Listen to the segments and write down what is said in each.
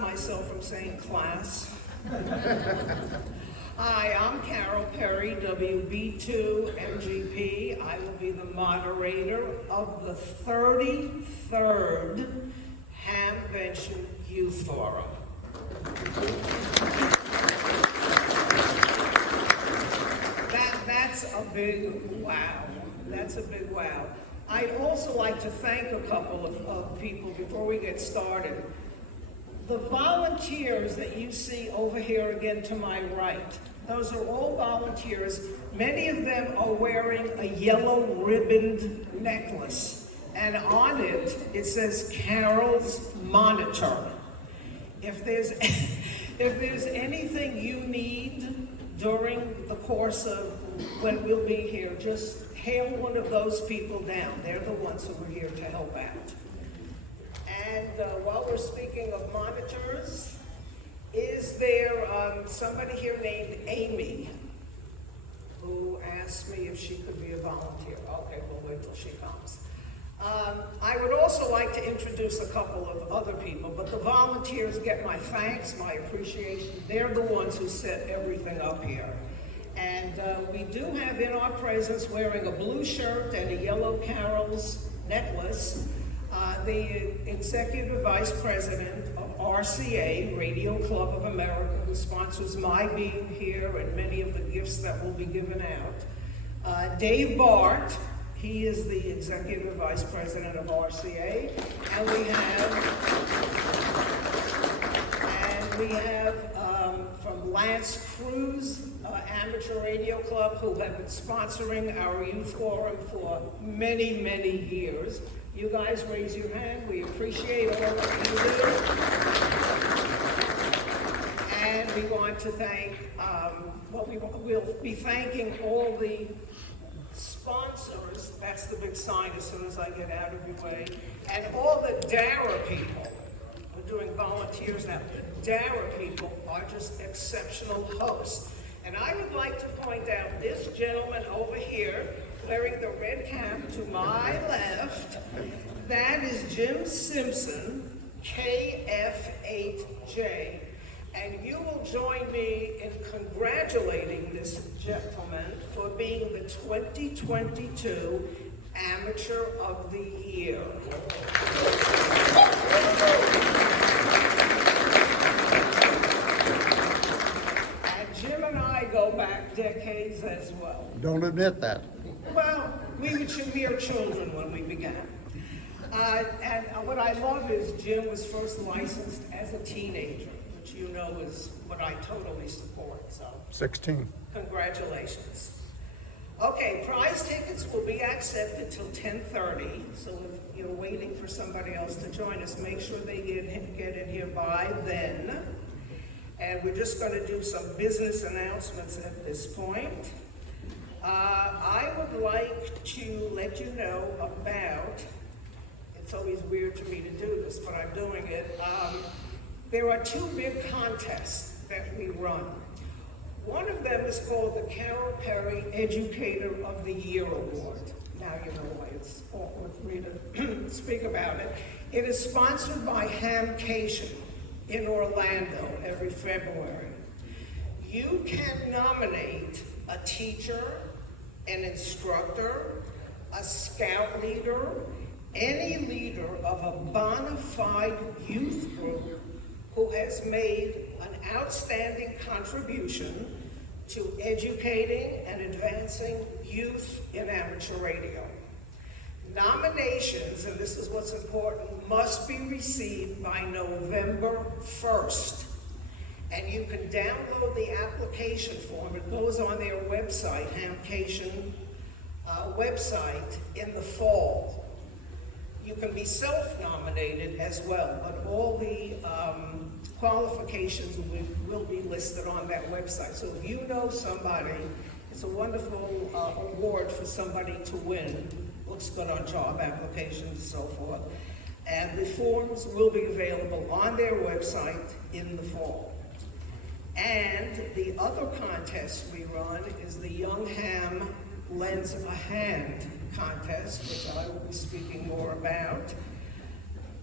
Myself from saying class. Hi, I'm Carole Perry, WB2 MGP. I will be the moderator of the 33rd Hamvention Youth Forum. That's a big wow. That's a big wow. I'd also like to thank a couple of people before we get started. The volunteers that you see over here again to my right, those are all volunteers. Many of them are wearing a yellow ribboned necklace, and on it, it says Carole's Monitor. If there's anything you need during the course of when we'll be here, just hail one of those people down. They're the ones who are here to help out. And while we're speaking of monitors, is there somebody here named Amy who asked me if she could be a volunteer? Okay, we'll wait till she comes. I would also like to introduce a couple of other people, but the volunteers get my thanks, my appreciation. They're the ones who set everything up here. And we do have in our presence, wearing a blue shirt and a yellow Carole's necklace, the Executive Vice President of RCA, Radio Club of America, who sponsors my being here and many of the gifts that will be given out. Dave Bart, he is the Executive Vice President of RCA. And we have from Lance Cruz, Amateur Radio Club, who have been sponsoring our youth forum for many, many years. You guys raise your hand. We appreciate all that you do. And we want to thank, we'll be thanking all the sponsors. That's the big sign as soon as I get out of your way. And all the DARA people. We're doing volunteers now. The DARA people are just exceptional hosts. And I would like to point out this gentleman over here, wearing the red cap to my left, that is Jim Simpson, KF8J. And you will join me in congratulating this gentleman for being the 2022 Amateur of the Year. And Jim and I go back decades as well. Don't admit that. Well, we were mere children when we began. And what I love is Jim was first licensed as a teenager, which you know is what I totally support, so. 16. Congratulations. Okay, prize tickets will be accepted till 10:30, so if you're waiting for somebody else to join us, make sure they get in here by then. And we're just going to do some business announcements at this point. I would like to let you know about, it's always weird for me to do this, but I'm doing it. There are two big contests that we run. One of them is called the Carole Perry Educator of the Year Award. Now you know why it's awkward for me to speak about it. It is sponsored by Hamvention in Orlando every February. You can nominate a teacher, an instructor, a scout leader, any leader of a bona fide youth group who has made an outstanding contribution to educating and advancing youth in amateur radio. Nominations, and this is what's important, must be received by November 1st. And you can download the application form. It goes on their website, Hamvention website, in the fall. You can be self-nominated as well, but all the qualifications will be listed on that website. So if you know somebody, it's a wonderful award for somebody to win. Looks good on job applications and so forth. And the forms will be available on their website in the fall. And the other contest we run is the Young Ham Lends a Hand contest, which I will be speaking more about.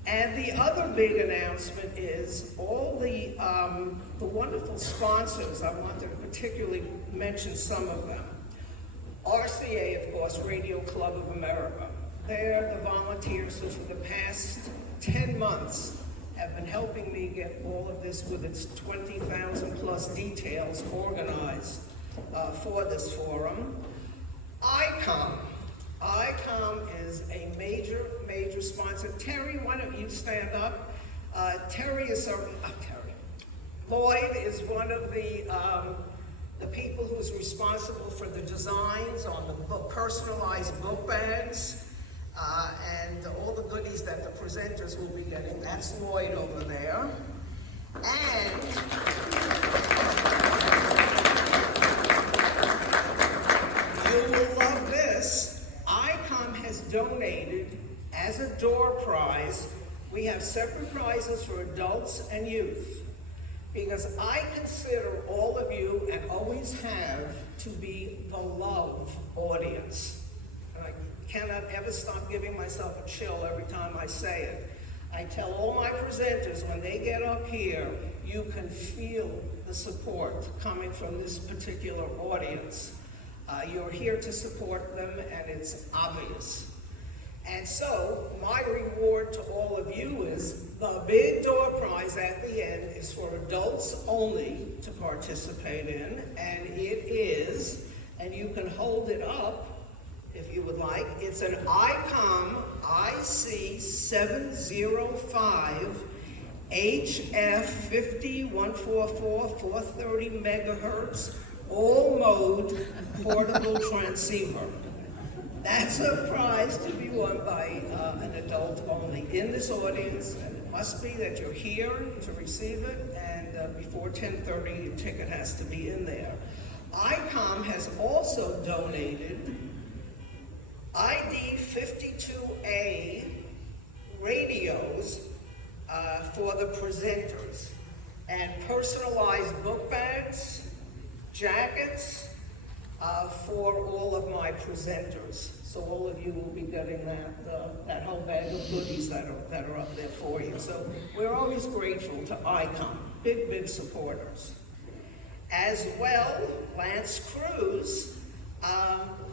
And the other big announcement is all the wonderful sponsors. I want to particularly mention some of them. RCA, of course, Radio Club of America. They're the volunteers who for the past 10 months have been helping me get all of this with its 20,000 plus details organized for this forum. ICOM. ICOM is a major, major sponsor. Terry, why don't you stand up? Terry is Terry. Lloyd is one of the people who's responsible for the designs on the personalized book bags and all the goodies that the presenters will be getting. That's Lloyd over there. And you will love this. ICOM has donated, as a door prize, we have separate prizes for adults and youth, because I consider all of you, and always have, to be the love audience. And I cannot ever stop giving myself a chill every time I say it. I tell all my presenters when they get up here, you can feel the support coming from this particular audience. You're here to support them, and it's obvious. And so, my reward to all of you is the big door prize at the end is for adults only to participate in, and it is, and you can hold it up if you would like, it's an ICOM IC705 HF 50144 430 megahertz all mode portable transceiver. That's a prize to be won by an adult only in this audience, and it must be that you're here to receive it, and before 10:30 your ticket has to be in there. ICOM has also donated ID 52A radios for the presenters, and personalized book bags, jackets, for all of my presenters. So all of you will be getting that whole bag of goodies that are up there for you. So we're always grateful to ICOM, big supporters. As well, Lance Cruz,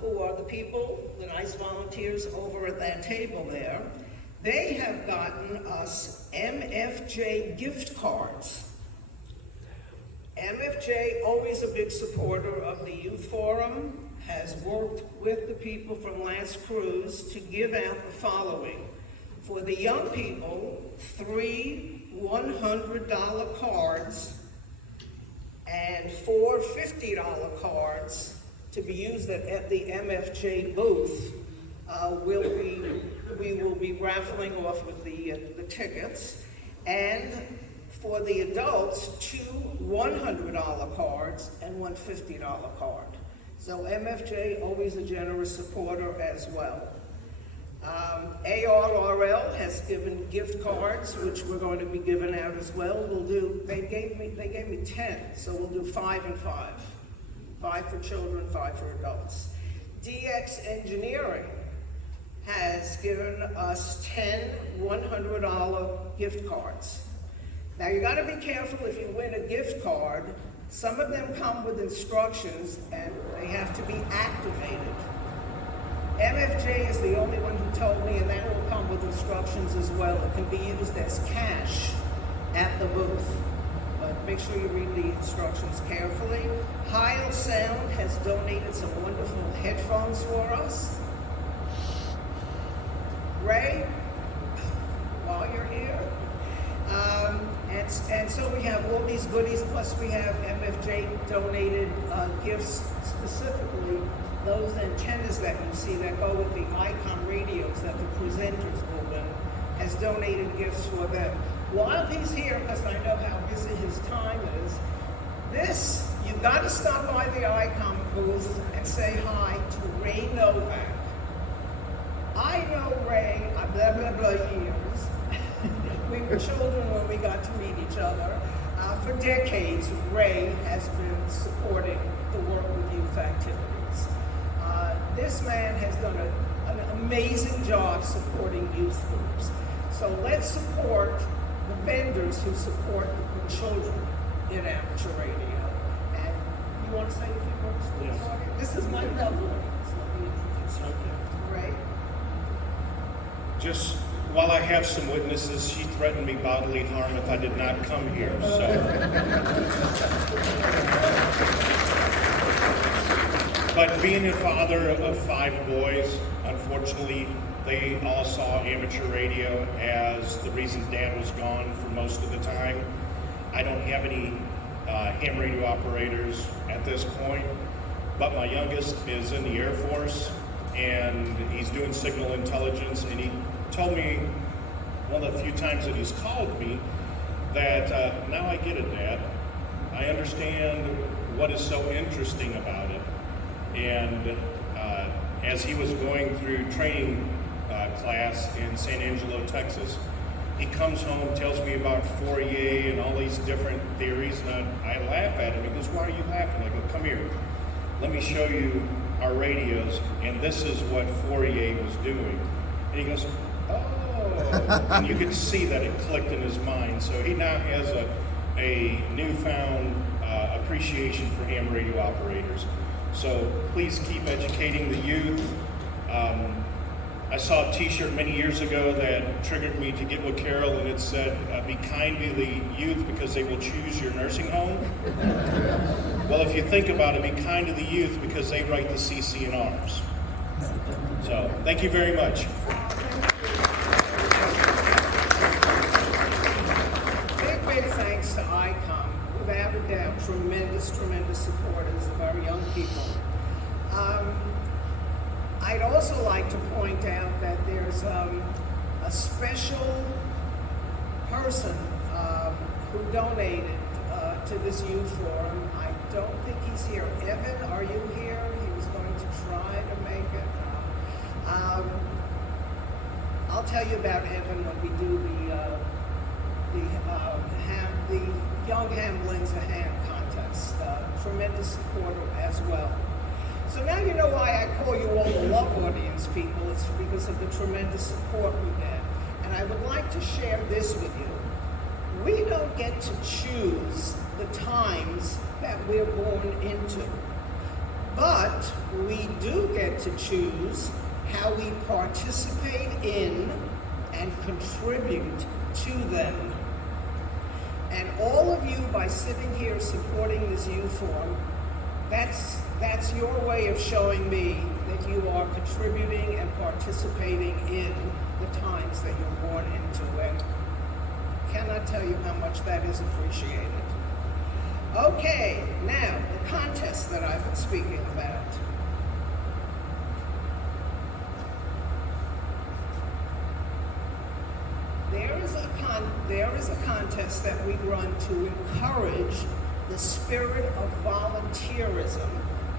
who are the people, the nice volunteers over at that table there, they have gotten us MFJ gift cards. MFJ, always a big supporter of the Youth Forum, has worked with the people from Lance Cruz to give out the following. For the young people, 3 $100 cards and 4 $50 cards to be used at the MFJ booth. We will be raffling off with the tickets. And for the adults, 2 $100 cards and 1 $50 card. So MFJ, always a generous supporter as well. ARRL has given gift cards, which we're going to be giving out as well. They gave me 10, so we'll do 5 and 5. 5 for children, 5 for adults. DX Engineering has given us 10 $100 gift cards. Now you gotta be careful if you win a gift card. Some of them come with instructions and they have to be activated. MFJ is the only one who told me, and that will come with instructions as well. It can be used as cash at the booth. But make sure you read the instructions carefully. Heil Sound has donated some wonderful headphones for us. Ray, while you're here. And so we have all these goodies, plus we have MFJ donated gifts, specifically those antennas that you see that go with the ICOM radios that the presenters will win, has donated gifts for them. While he's here, because I know how busy his time is, you've got to stop by the ICOM booth and say hi to Ray Novak. I know Ray, blah, blah, blah years. We were children when we got to meet each other. For decades, Ray has been supporting the work with youth activities. This man has done an amazing job supporting youth groups. So let's support the vendors who support the children in amateur radio. And you want to say a few words to the audience? This is my lovely audience. Let me introduce you. Ray. Just while I have some witnesses, she threatened me bodily harm if I did not come here. So, but being a father of 5 boys, unfortunately, they all saw amateur radio as the reason Dad was gone for most of the time. I don't have any ham radio operators at this point, but my youngest is in the Air Force, and he's doing signal intelligence, and he told me one of the few times that he's called me that now I get it, Dad. I understand what is so interesting about it. And as he was going through training class in San Angelo, Texas, he comes home, tells me about Fourier and all these different theories, and I laugh at him. He goes, "Why are you laughing?" I go, "Come here, let me show you our radios, and this is what Fourier was doing." And he goes, "Oh," and you could see that it clicked in his mind. So he now has a newfound appreciation for ham radio operators. So please keep educating the youth. I saw a t-shirt many years ago that triggered me to get with Carole, and it said, "Be kind to the youth because they will choose your nursing home." Well, if you think about it, be kind to the youth because they write the CC&Rs. So, thank you very much. Big thanks to ICOM. Without a doubt, tremendous supporters of our young people. I'd also like to point out that there's a special person who donated to this youth forum. I don't think he's here. Evan, are you here? He was going to try to make it. I'll tell you about Evan when we do the Young Ham Lends a Hand contest. Tremendous supporter as well. So now you know why I call you all the love audience people. It's because of the tremendous support we get. And I would like to share this with you. We don't get to choose the times that we're born into, but we do get to choose how we participate in and contribute to them. And all of you, by sitting here supporting this youth forum, that's your way of showing me that you are contributing and participating in the times that you're born into. And cannot tell you how much that is appreciated. Okay, now the contest that I've been speaking about. There is a contest that we run to encourage the spirit of volunteerism,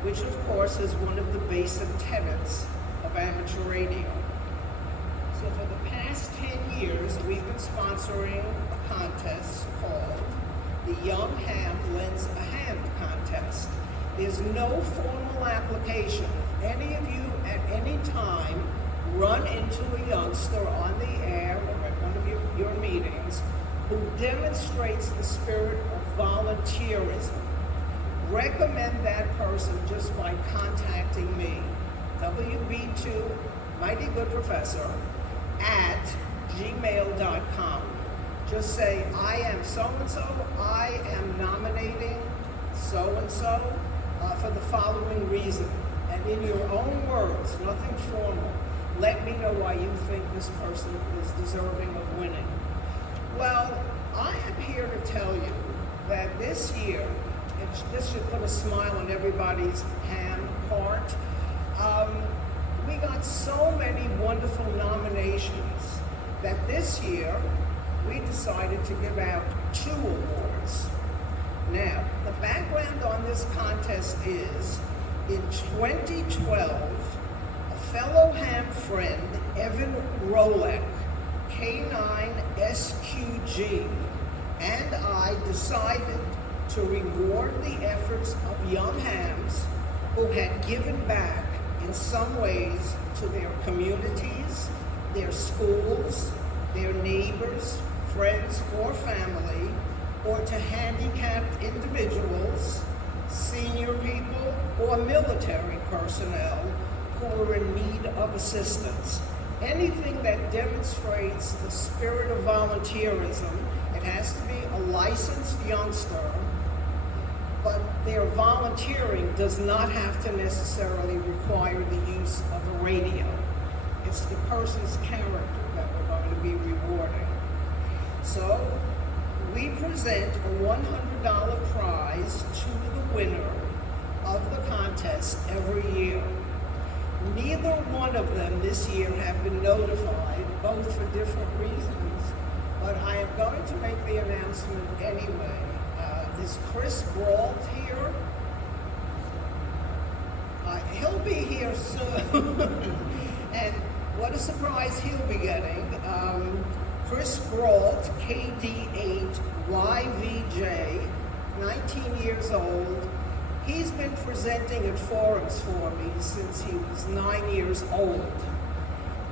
which of course is one of the basic tenets of amateur radio. So for the past 10 years, we've been sponsoring a contest called the Young Ham Lends a Hand contest. There's no formal application. Any of you at any time run into a youngster on the air or at one of your meetings who demonstrates the spirit of volunteerism. Recommend that person just by contacting me, WB2, Mighty Good Professor, at gmail.com. Just say, I am so-and-so, I am nominating so-and-so for the following reason. And in your own words, nothing formal, let me know why you think this person is deserving of winning. Well, I am here to tell you that this year, this should put a smile on everybody's ham heart. We got so many wonderful nominations that this year we decided to give out 2 awards. Now, the background on this contest is, in 2012, a fellow ham friend, Evan Rolek, K9SQG, and I decided to reward the efforts of young hams who had given back in some ways to their communities, their schools, their neighbors, friends, or family, or to handicapped individuals, senior people, or military personnel who were in need of assistance. Anything that demonstrates the spirit of volunteerism. It has to be a licensed youngster, but their volunteering does not have to necessarily require the use of a radio. It's the person's character that we're going to be rewarding. So we present a $100 prize to the winner of the contest every year. Neither one of them this year have been notified, both for different reasons, but I am going to make the announcement anyway. Is Chris Brault here? He'll be here soon. And what a surprise he'll be getting. Chris Brault, KD8YVJ, 19 years old. He's been presenting at forums for me since he was 9 years old.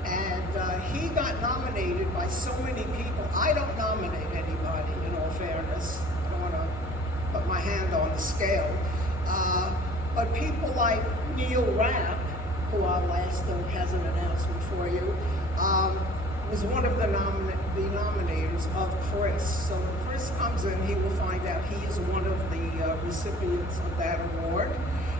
And he got nominated by so many people. I don't nominate anybody, in all fairness. I don't want to put my hand on the scale. But people like Neil Rapp, who I'll ask though has an announcement for you, was one of the nominators of Chris. So when Chris comes in, he will find out he is one of the recipients of that award.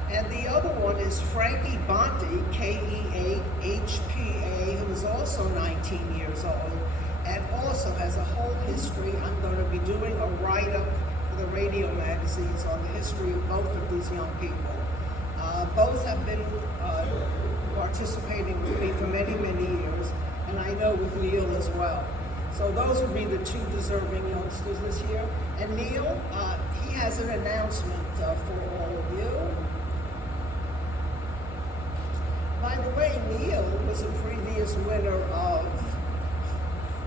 And the other one is Frankie Bonte, KE8HPA, who is also 19 years old and also has a whole history. I'm going to be doing a write-up for the radio magazines on the history of both of these young people. Both have been participating with me for many, many years, and I know with Neil as well. So those would be the two deserving youngsters this year. And Neil, he has an announcement for all of you. By the way, Neil was a previous winner of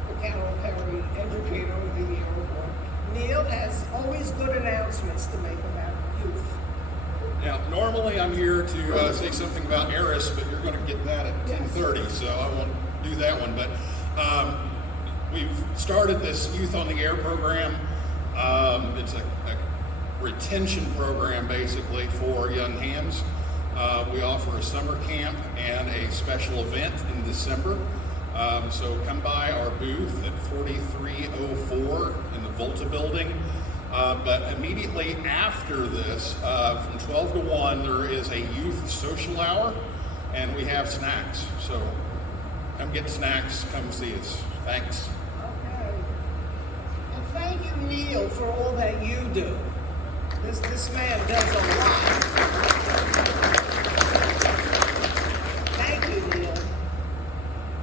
the Carole Perry Educator of the Year Award. Neil has always good announcements to make about youth. Now, normally I'm here to say something about Eris, but you're going to get that at 10:30, so I won't do that one. But we've started this Youth on the Air program. It's a retention program, basically, for young hams. We offer a summer camp and a special event in December. So come by our booth at 4304 in the Volta building. But immediately after this, from 12 to 1, there is a youth social hour, and we have snacks. So come get snacks, come see us. Thanks. Okay. And thank you, Neil, for all that you do. This man does a lot. Thank you, Neil.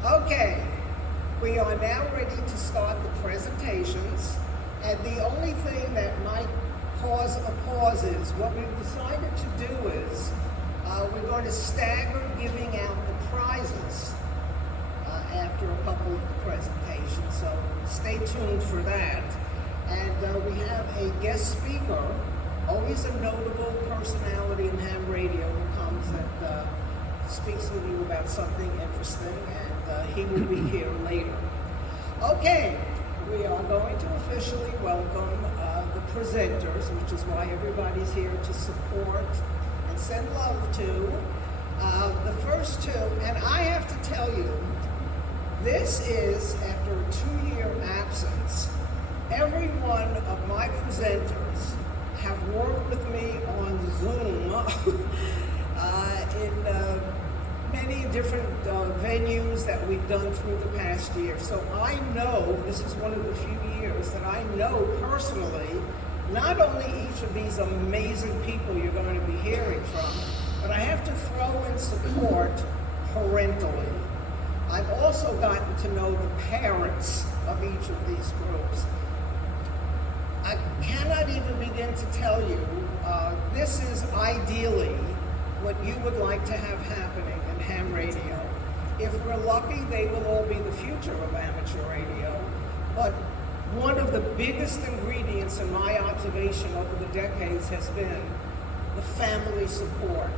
Okay, we are now ready to start the presentations. And the only thing that might cause a pause is what we've decided to do is we're going to stagger giving out the prizes after a couple of the presentations. So stay tuned for that. And we have a guest speaker, always a notable personality in ham radio who comes and speaks with you about something interesting, and he will be here later. Okay. We are going to officially welcome the presenters, which is why everybody's here to support and send love to. The first two, and I have to tell you, this is, after a 2-year absence, every one of my presenters have worked with me on Zoom in many different venues that we've done through the past year. So I know, this is one of the few years that I know personally, not only each of these amazing people you're going to be hearing from, but I have to throw in support parentally. I've also gotten to know the parents of each of these groups. I cannot even begin to tell you, this is ideally what you would like to have happening in ham radio. If we're lucky, they will all be the future of amateur radio. But one of the biggest ingredients in my observation over the decades has been the family support.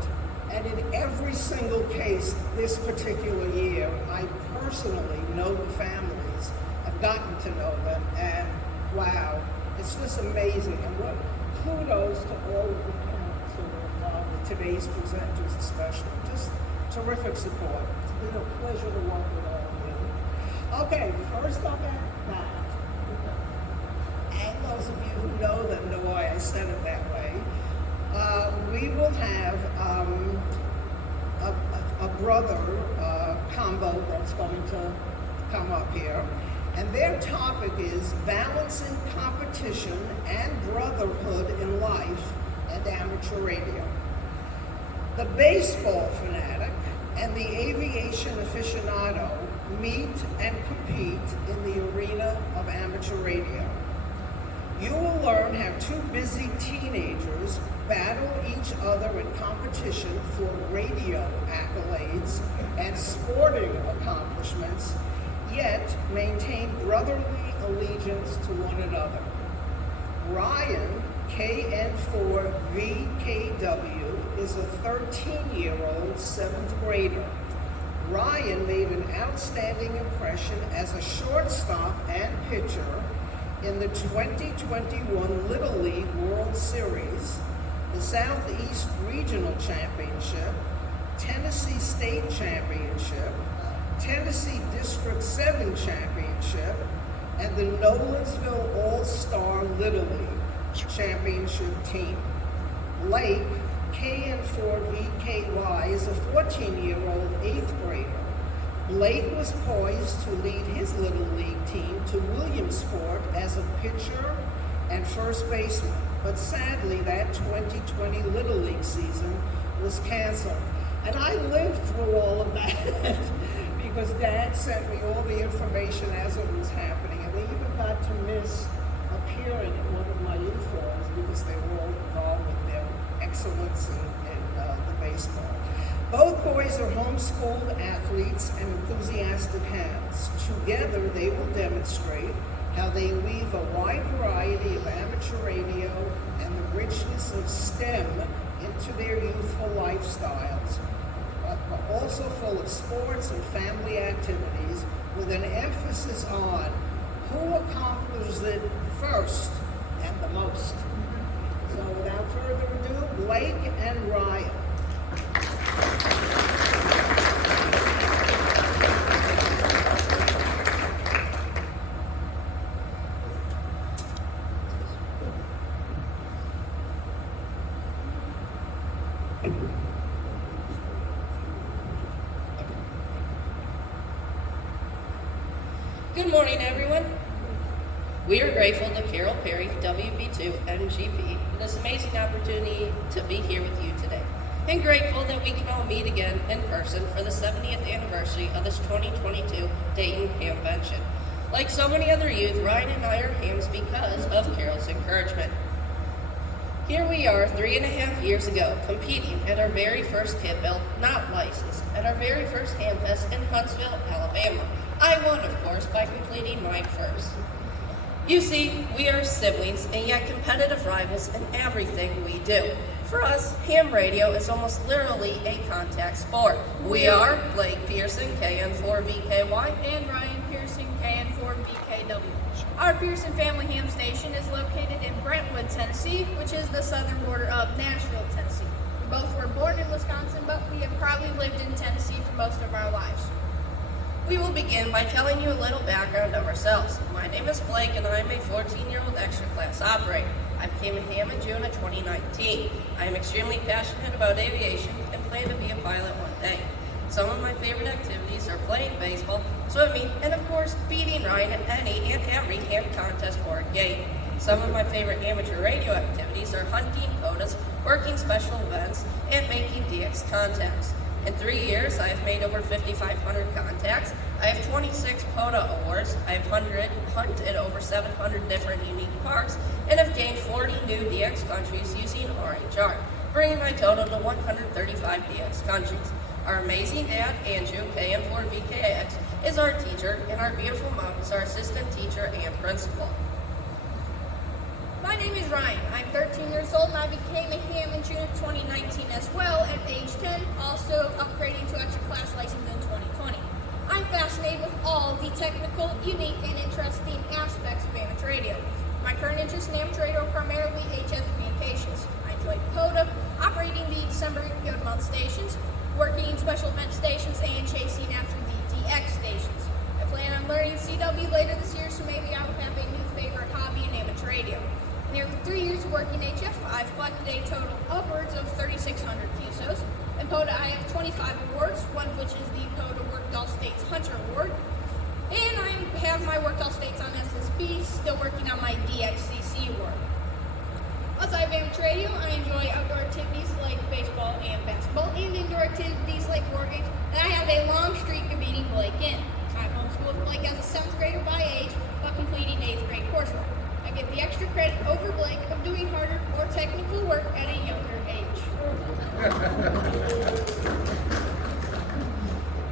And in every single case this particular year, I personally know the families, I've gotten to know them, and wow, it's just amazing. And what kudos to all of the parents who were involved with today's presenters especially. Just terrific support. It's been a pleasure to work with all of you. Okay, first up at that. And those of you who know them know why I said it that way. We will have a brother combo that's going to come up here. And their topic is balancing competition and brotherhood in life and amateur radio. The baseball fanatic and the aviation aficionado meet and compete in the arena of amateur radio. You will learn how two busy teenagers battle each other in competition for radio accolades and sporting accomplishments, yet maintain brotherly allegiance to one another. Ryan, KN4VKW, is a 13-year-old 7th grader. Ryan made an outstanding impression as a shortstop and pitcher in the 2021 Little League World Series, the Southeast Regional Championship, Tennessee State Championship, Tennessee District 7 Championship, and the Nolensville All-Star Little League Championship team. Blake, KN4VKY, is a 14-year-old 8th grader. Blake was poised to lead his Little League team to Williamsport as a pitcher and first baseman, but sadly that 2020 Little League season was canceled. And I lived through all of that because Dad sent me all the information as it was happening, and they even got to miss appearing at one of my uniforms because they were all involved with their excellence in the baseball. Both boys are homeschooled athletes and enthusiastic hands. Together, they will demonstrate how they weave a wide variety of amateur radio and the richness of STEM into their youthful lifestyles, but also full of sports and family activities with an emphasis on who accomplishes it first and the most. So without further ado, Blake and Ryan. Good morning, everyone. We are grateful to Carole Perry, WB2 NGP, for this amazing opportunity to be here with you today, and grateful that we can all meet again in person for the 70th anniversary of this 2022 Dayton Hamvention. Like so many other youth, Ryan and I are hams because of Carole's encouragement. Here we are 3.5 years ago, competing at our very first kit build, not licensed, at our very first ham test in Huntsville, Alabama. I won, of course, by completing mine first. You see, we are siblings and yet competitive rivals in everything we do. For us, ham radio is almost literally a contact sport. We are Blake Pearson, KN4VKY, and Ryan Pearson, KN4VKW. Our Pearson family ham station is located in Brentwood, Tennessee, which is the southern border of Nashville, Tennessee. We both were born in Wisconsin, but we have probably lived in Tennessee for most of our lives. We will begin by telling you a little background of ourselves. My name is Blake and I am a 14-year-old extra class operator. I became a ham in June of 2019. I am extremely passionate about aviation and plan to be a pilot one day. Some of my favorite activities are playing baseball, swimming, and of course beating Ryan at any and every ham contest or game. Some of my favorite amateur radio activities are hunting quotas, working special events, and making DX contacts. In 3 years, I have made over 5,500 contacts. I have 26 POTA awards. I have hunted over 700 different unique parks, and have gained 40 new DX countries using RHR, bringing my total to 135 DX countries. Our amazing dad, Andrew, KN4VKX, is our teacher, and our beautiful mom is our assistant teacher and principal. My name is Ryan. I'm 13 years old and I became a ham in June of 2019 as well at age 10, also upgrading to extra class license in 2020. I'm fascinated with all the technical, unique, and interesting aspects of amateur radio. My current interests in amateur radio are primarily HF communications. I enjoy KØDIE, operating the December Good Month stations, working in special event stations, and chasing after the DX stations. I plan on learning CW later this year, so maybe I will have a new favorite hobby in amateur radio. In nearly 3 years of working HF, I've collected a total upwards of 3,600 QSOs. In POTA, I have 25 awards, one of which is the POTA Worked All States Hunter Award. And I have my Worked All States on SSB, still working on my DXCC award. Outside of amateur radio, I enjoy outdoor activities like baseball and basketball, and indoor activities like board games, and I have a long streak of beating Blake in. I homeschooled Blake as a 7th grader by age, but completing 8th grade coursework. I get the extra credit over Blake of doing harder, more technical work at a younger age.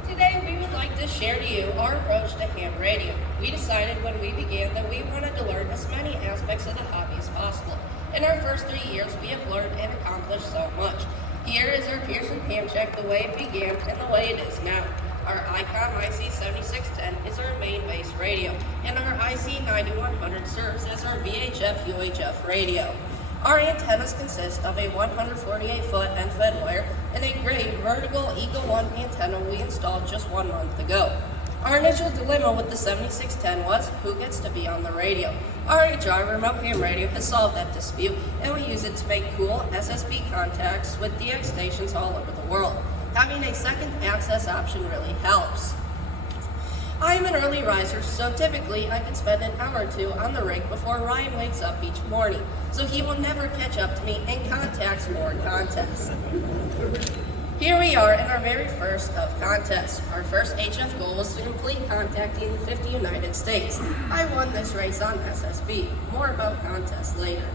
Today we would like to share to you our approach to ham radio. We decided when we began that we wanted to learn as many aspects of the hobby as possible. In our first 3 years, we have learned and accomplished so much. Here is our Pearson ham check, the way it began and the way it is now. Our ICOM IC7610 is our main base radio, and our IC9100 serves as our VHF UHF radio. Our antennas consist of a 148-foot end-fed wire and a gray vertical Eagle 1 antenna we installed just 1 month ago. Our initial dilemma with the 7610 was who gets to be on the radio. Our HR remote ham radio has solved that dispute, and we use it to make cool SSB contacts with DX stations all over the world. Having a second access option really helps. I am an early riser, so typically I can spend an hour or 2 on the rig before Ryan wakes up each morning, so he will never catch up to me and contacts more contests. Here we are in our very first of contests. Our first HF goal was to complete contacting the 50 United States. I won this race on SSB. More about contests later.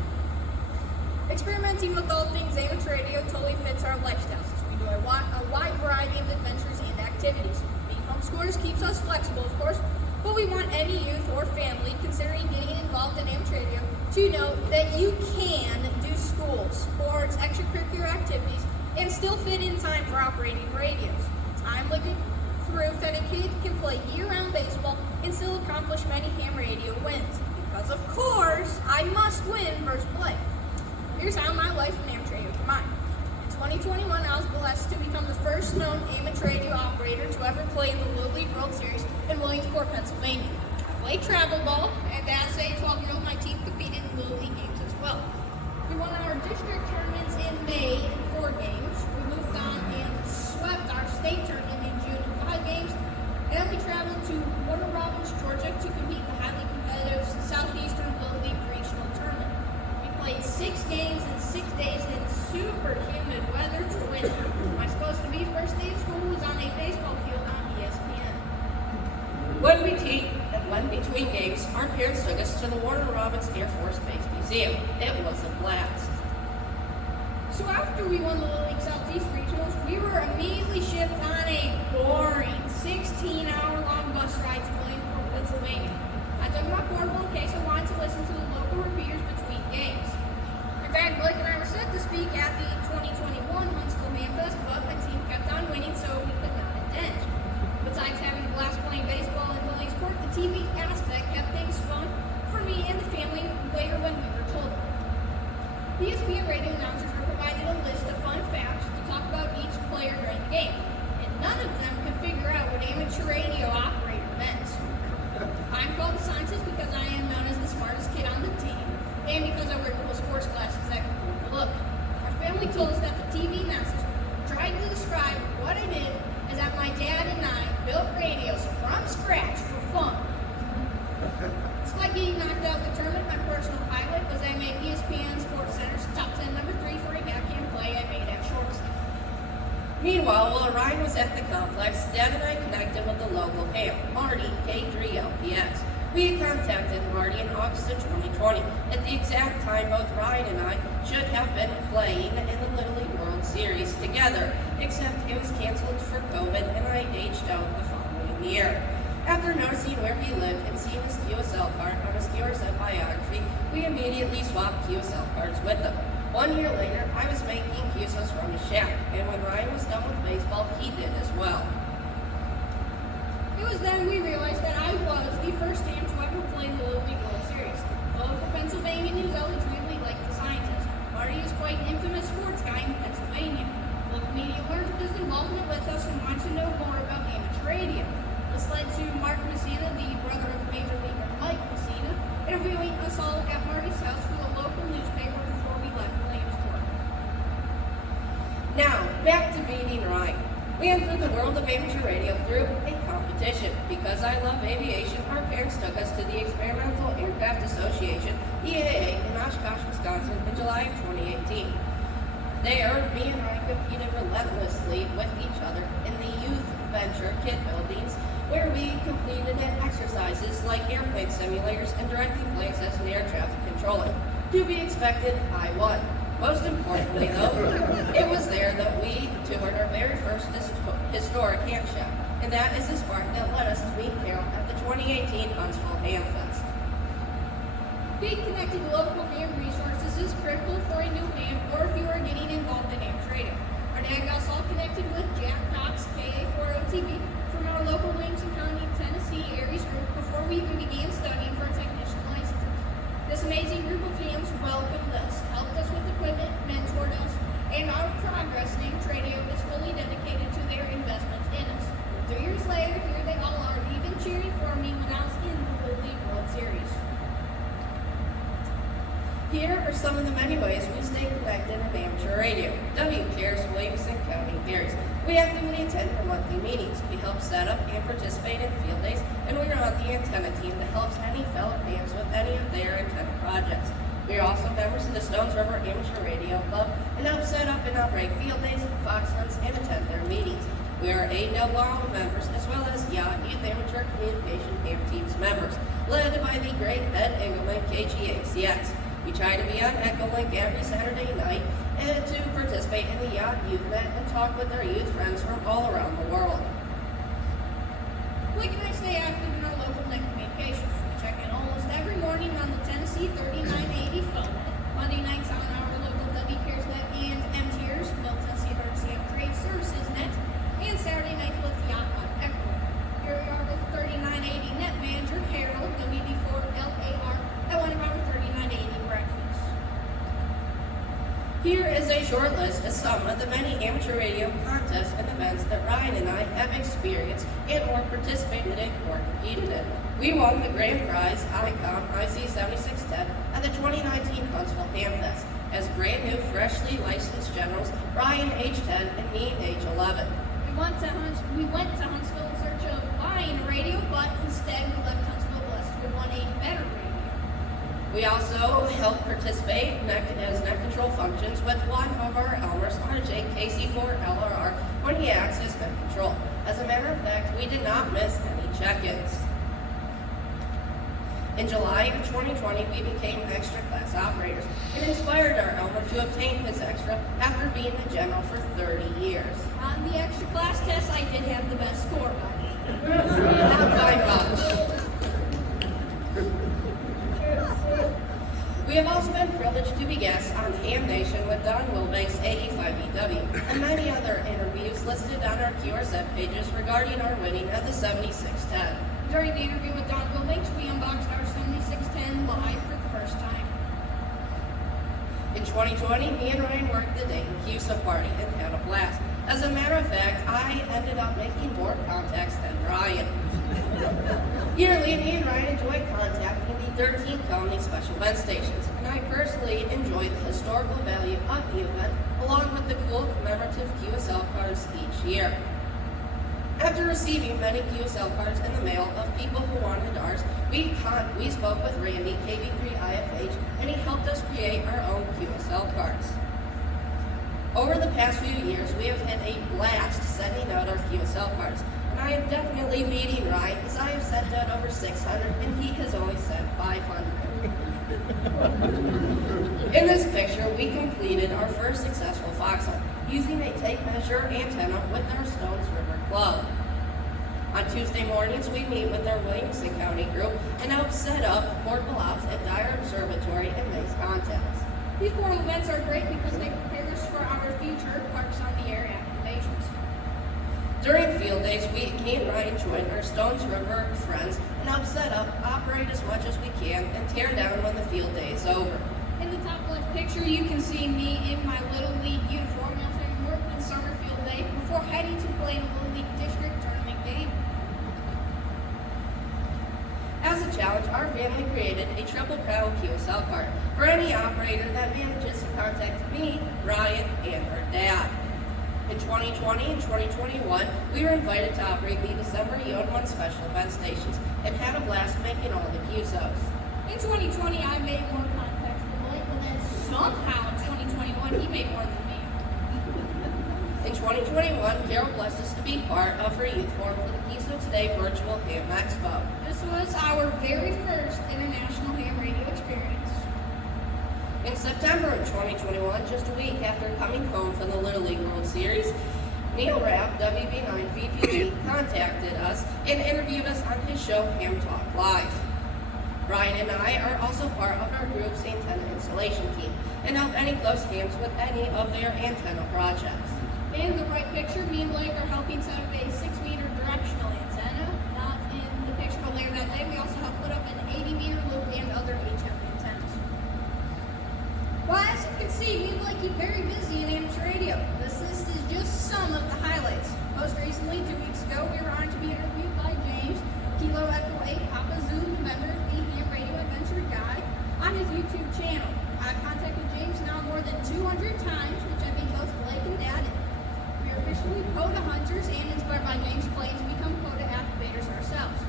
Experimenting with all things amateur radio totally fits our lifestyles. We do a wide variety of adventures and activities. Being homeschoolers keeps us flexible, of course, but we want any youth or family considering getting involved in amateur radio to know that you can do school, sports, extracurricular activities, and still fit in time for operating radios. I'm looking through that a kid can play year-round baseball and still accomplish many ham radio wins. Because of course, I must win first play. Here's how my life in amateur radio combined. In 2021, I was blessed to become the first known amateur radio operator to ever play in the Little League World Series in Williamsport, Pennsylvania. I played travel ball, and as a 12-year-old, my team competed in Little League games as well. We won our district tournaments in May in 4 games. We moved on and swept our state tournament in June in 5 games. And then we traveled to Warner Robins, Georgia to compete in the highly competitive Southeastern Little League Regional Tournament. We played 6 games in 6 days in super humid weather to win. My supposed-to-be first day of school was on a baseball field on ESPN. When between games, our parents took us to the Warner Robins Air Force Base Museum. It was a blast. So after we won the Little League Southeast Regionals, we were immediately shipped on a boring 16-hour-long bus ride to Williamsport, Pennsylvania. I took my portable in case I wanted to listen to the local repeaters between games. In fact, Blake and I were set to speak at the 2021 Huntsville Man Fest, but my team kept on winning, so we could not attend. Besides having a blast playing baseball in Williamsport, the TV aspect kept things fun for me and the family later when we were told. ESPN radio announcers were provided a list of fun facts to talk about each player during the game, and none of them could figure out what amateur radio operator meant. I'm called the scientist because I am known as the smartest kid on the team, and because I wear cool sports glasses that can overlook. Our family told us that the TV message tried to describe what I did is that my dad and I built radios from scratch for fun. Despite getting knocked out of the tournament, my personal highlight was I made ESPN Sports Center's top 10 number 3 for a backhand play I made at shortstop. Meanwhile, while Ryan was at the complex, Dad and I connected with the local ham, Marty, K3LPX. We had contacted Marty in August of 2020. At the exact time, both Ryan and I should have been playing in the Little League World Series together, except it was canceled for COVID and I aged out the following year. After noticing where he lived and seeing his QSL card on his QRZ biography, we immediately swapped QSL cards with him. 1 year later, I was making QSLs from his shack, and when Ryan was done with baseball, he did as well. It was then we realized that I was the first team to ever play the Little League World Series. The local Pennsylvania news outlets really liked the scientist. Marty is quite an infamous sports guy in Pennsylvania. Local media learned of his involvement with us and wanted to know more about amateur radio. This led to Mark Messina, the brother of Major Leaguer Mike Messina, interviewing us all at Marty's house for the local newspaper before we left Williamsport. Now, back to beating Ryan. We entered the world of amateur radio through a competition. Because I love aviation, our parents took us to the Experimental Aircraft Association, EAA, in Oshkosh, Wisconsin in July of 2018. There, me and Ryan competed relentlessly with each other in the Youth Venture Kit buildings, where we completed exercises like airplane simulators and directing planes as an air traffic controller. To be expected, I won. Most importantly, though, it was there that we toured our very first historic ham shack, and that is the spark that led us to meet Carole at the 2018 Huntsville Ham Fest. Being connected to local ham resources is critical for a new ham or if you are getting involved in ham trading. Our dad got us all connected with Jack Cox, KA4OTB, from our local Williamson County, Tennessee Aries group before we even began studying for technician licenses. This amazing group of hams welcomed us, helped us with equipment, mentored us, and our progress in amateur radio is fully dedicated to their investments in us. 2 years later, here they all are, even cheering for me when I was in the Little League World Series. Here are some of the many ways we stay connected in amateur radio. WCARES Williamson County Aries. We actively attend our monthly meetings. We help set up and participate in field days, and we are on the antenna team that helps any fellow hams with any of their antenna projects. We are also members of the Stones River Amateur Radio Club and help set up and operate field days, fox hunts, and attend their meetings. We are AWRO members as well as Yacht Youth Amateur Communication Ham Teams members, led by the great Ed Engelman, KGACX. We try to be on Echolink every Saturday night and to participate in the Yacht Youth Net and talk with our youth friends from all around the world. Blake and I stay active in our local net communications. We check in almost every morning on the Tennessee 3980 phone net, Monday nights on our local WCARES net and MTR's, Middle Tennessee Emergency and Trade Services net, and Saturday nights with Yacht on Echo. Here we are with 3980 net manager Carole, WD4LAR, at one of our 3980 breakfasts. Here is a short list of some of the many amateur radio contests and events that Ryan and I have experienced and or participated in or competed in. We won the grand prize ICOM IC7610 at the 2019 Huntsville Ham Fest as brand new freshly licensed generals Ryan age 10 and me age 11. We went to Huntsville in search of buying a radio, but instead we left Huntsville blessed with one a better radio. We also helped participate as net control functions with one of our Elmers RJ KC4LRR when he acts as net control. As a matter of fact, we did not miss any check-ins. In July of 2020, we became extra class operators and inspired our Elmer to obtain his extra after being a general for 30 years. On the extra class test, I did have the best score, buddy. Not by much. We have also been privileged to be guests on Ham Nation with Don Wilbank's AE5EW and many other interviews listed on our QRZ pages regarding our winning of the 7610. During the interview with Don Wilbanks, we unboxed our 7610 live for the first time. In 2020, me and Ryan worked the Dayton CUSA party and had a blast. As a matter of fact, I ended up making more contacts than Ryan. Yearly, me and Ryan enjoy contacting the 13 Colony Special Event Stations, and I personally enjoy the historical value of the event, along with the cool commemorative QSL cards each year. After receiving many QSL cards in the mail of people who wanted ours, we spoke with Randy, KB3IFH, and he helped us create our own QSL cards. Over the past few years, we have had a blast sending out our QSL cards, and I am definitely beating Ryan as I have sent out over 600 and he has only sent 500. In this picture, we completed our first successful fox hunt using a tape measure antenna with our Stones River Club. On Tuesday mornings, we meet with our Williamson County group and help set up portable ops at DARA Observatory and make contacts. These portal events are great because they prepare us for our future Parks on the Air activations. During field days, me and Ryan join our Stones River friends and help set up, operate as much as we can, and tear down when the field day is over. In the top left picture, you can see me in my Little League uniform after Northland Summer Field Day before heading to play in the Little League District Tournament game. As a challenge, our family created a Triple Crown QSL card for any operator that manages to contact me, Ryan, and her dad. In 2020 and 2021, we were invited to operate the December Young One special event stations and had a blast making all the QSOs. In 2020, I made more contacts than Blake, but then somehow in 2021, he made more than me. In 2021, Carole blessed us to be part of her youth forum for the QSO Today virtual Ham Expo. This was our very first international ham radio experience. In September of 2021, just a week after coming home from the Little League World Series, Neil Rapp, WB9 VPG, contacted us and interviewed us on his show Ham Talk Live. Ryan and I are also part of our group's antenna installation team and help any close hams with any of their antenna projects. In the right picture, me and Blake are helping set up a 6-meter directional antenna. Not in the picture, but later that day, we also helped put up an 80-meter loop and other HF antennas. Well, as you can see, me and Blake keep very busy in amateur radio. This list is just some of the highlights. Most recently, 2 weeks ago, we were honored to be interviewed by James, Kilo Echo 8 Papa Zoom, November, the Ham Radio Adventure Guy, on his YouTube channel. I've contacted James now more than 200 times, which I made both Blake and Dad in. We are officially quota hunters and inspired by James' plans to become quota activators ourselves.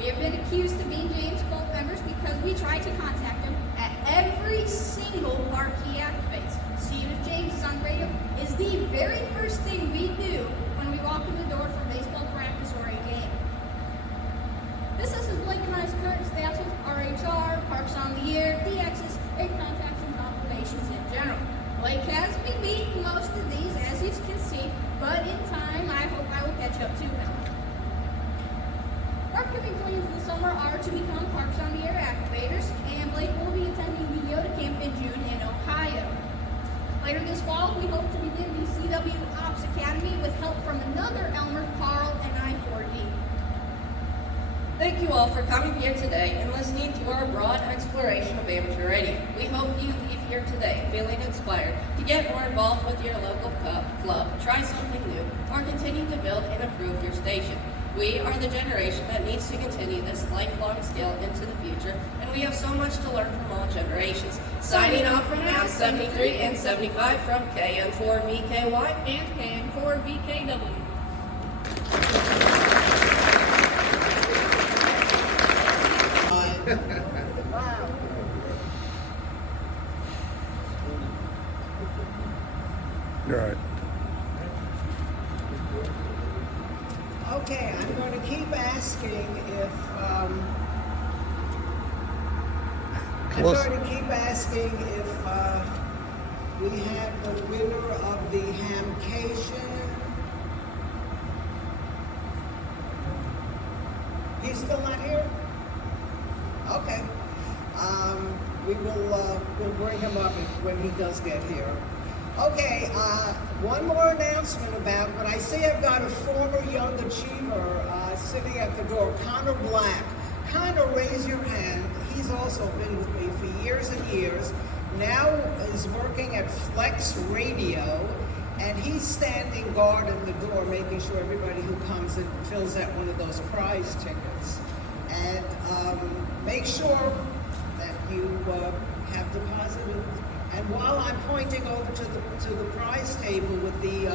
We have been accused of being James' cult members because we try to contact him at every single park he activates. Seeing if James is on radio is the very first thing we do when we walk in the door for baseball practice or a game. This is Blake and I's current status with RHR, Parks on the Air, DXs, and contacts and confirmations in general. Blake has me beat most of these, as you can see, but in time, I hope I will catch up to him. Our upcoming plans this summer are to become Parks on the Air activators, and Blake will be attending the Yoda Camp in June in Ohio. Later this fall, we hope to begin the CW Ops Academy with help from another Elmer, Carl, and I4D. Thank you all for coming here today and listening to our broad exploration of amateur radio. We hope you leave here today feeling inspired to get more involved with your local club, try something new, or continue to build and improve your station. We are the generation that needs to continue this lifelong skill into the future, and we have so much to learn from all generations. Signing off from now, 73 and 75 from KN4VKY And KN4VKW. You're right. Okay, I'm going to keep asking if, we have the winner of the Hamcation. He's still not here? Okay. We'll bring him up when he does get here. Okay, one more announcement about what I see. I've got a former young achiever sitting at the door, Connor Black. Connor, raise your hand. He's also been with me for years and years. Now is working at Flex Radio, and he's standing guard at the door, making sure everybody who comes in fills out one of those prize tickets. And make sure that you have deposited. And while I'm pointing over to the prize table with the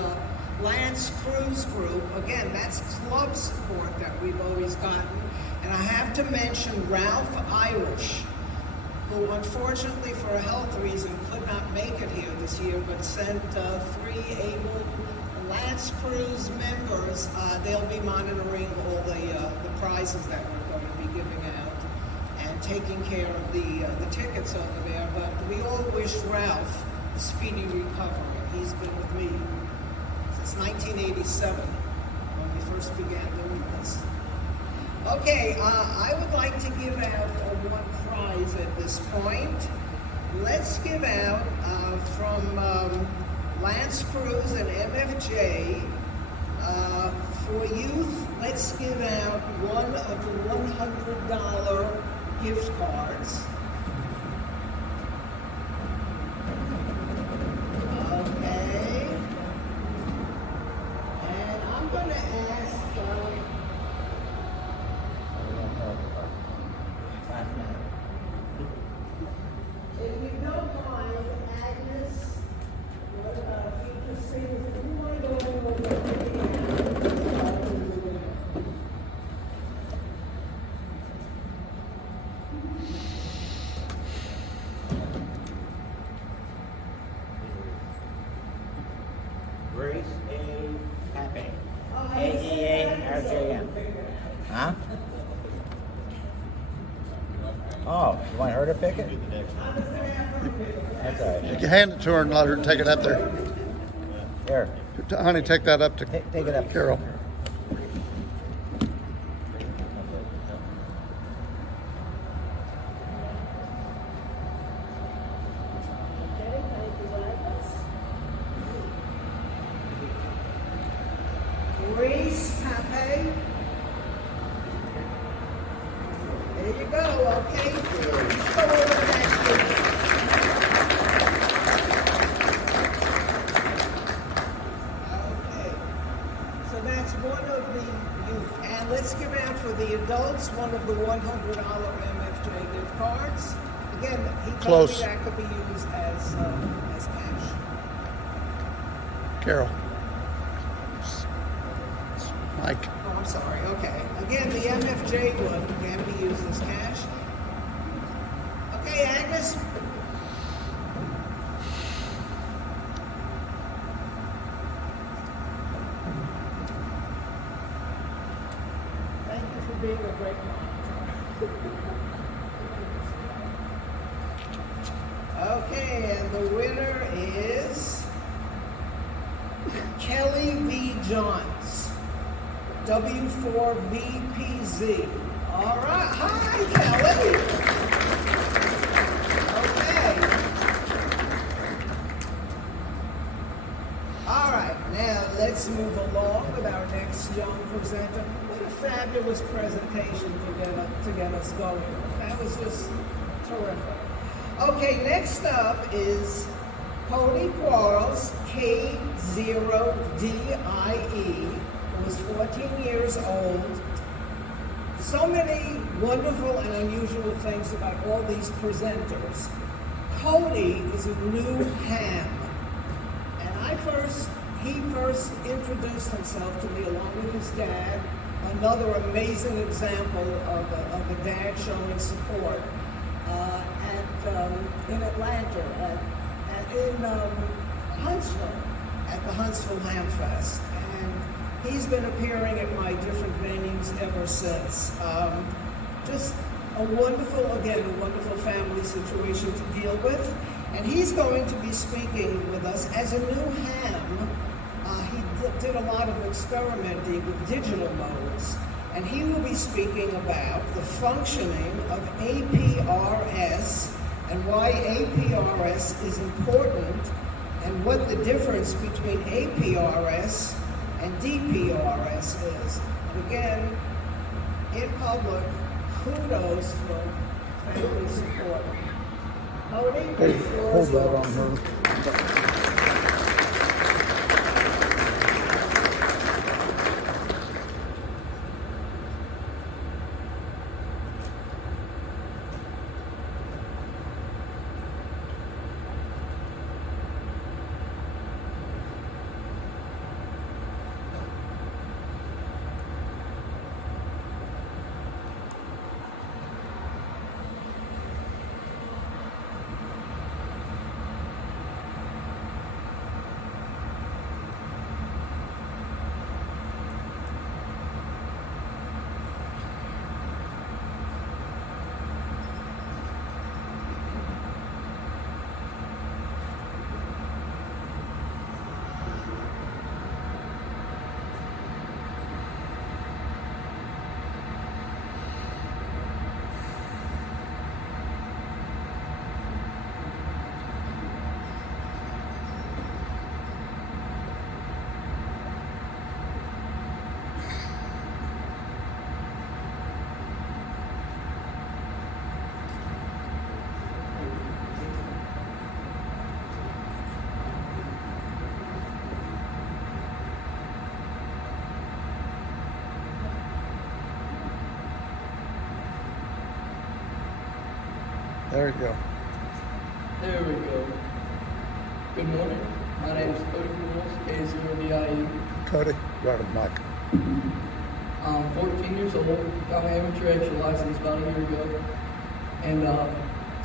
Lance Cruise Group, again, that's club support that we've always gotten. And I have to mention Ralph Irish, who unfortunately for a health reason could not make it here this year, but sent 3 able Lance Cruise members. They'll be monitoring all the prizes that we're going to be giving out and taking care of the tickets over there. But we all wish Ralph a speedy recovery. He's been with me since 1987 when we first began doing this. Okay, I would like to give out one prize at this point. Let's give out from Lance Cruz and MFJ. For youth, let's give out one of the $100 gift cards. Okay. And I'm going to ask, if you don't mind, Agnes, future students, if you want to go over the Grace A. Pape. AEA-RJM. Huh? Oh, you want her to pick it? That's all right. You can hand it to her and let her take it up there. Here, Honey, take that up to take it up. Carole. Grace Pape. There you go, okay? Let's go over to that sheet. Okay. So that's one of the youth. And let's give out for the adults one of the $100 MFJ gift cards. Again, he told Close. me that could be used as cash. Carole. Mike. Oh, I'm sorry. Okay. Again, the MFJ one can be used as cash. Okay, Agnes. Thank you for being a great mom. Okay, and the winner is Kelly V. Johns. W4VPZ. All right. Hi, Kelly. Okay. All right. Now, let's move along with our next young presenter. What a fabulous presentation to get us going. That was just terrific. Okay, next up is Cody Quarles, K0DIE. Was 14 years old. So many wonderful and unusual things about all these presenters. Cody is a new ham. And he first introduced himself to me along with his dad. Another amazing example of a dad showing support in Atlanta and in Huntsville at the Huntsville Ham Fest. He's been appearing at my different venues ever since. Just a wonderful family situation to deal with. And he's going to be speaking with us as a new ham. He did a lot of experimenting with digital modes. And he will be speaking about the functioning of APRS and why APRS is important and what the difference between APRS and DPRS is. And again, in public, kudos for family support. Cody, the floor is Hold that on yours. her. There you go. There we go. Good morning. My name is Cody Quarles, K0DIE. Cody, right of mic. I'm 14 years old, got my amateur extra license about a year ago. And I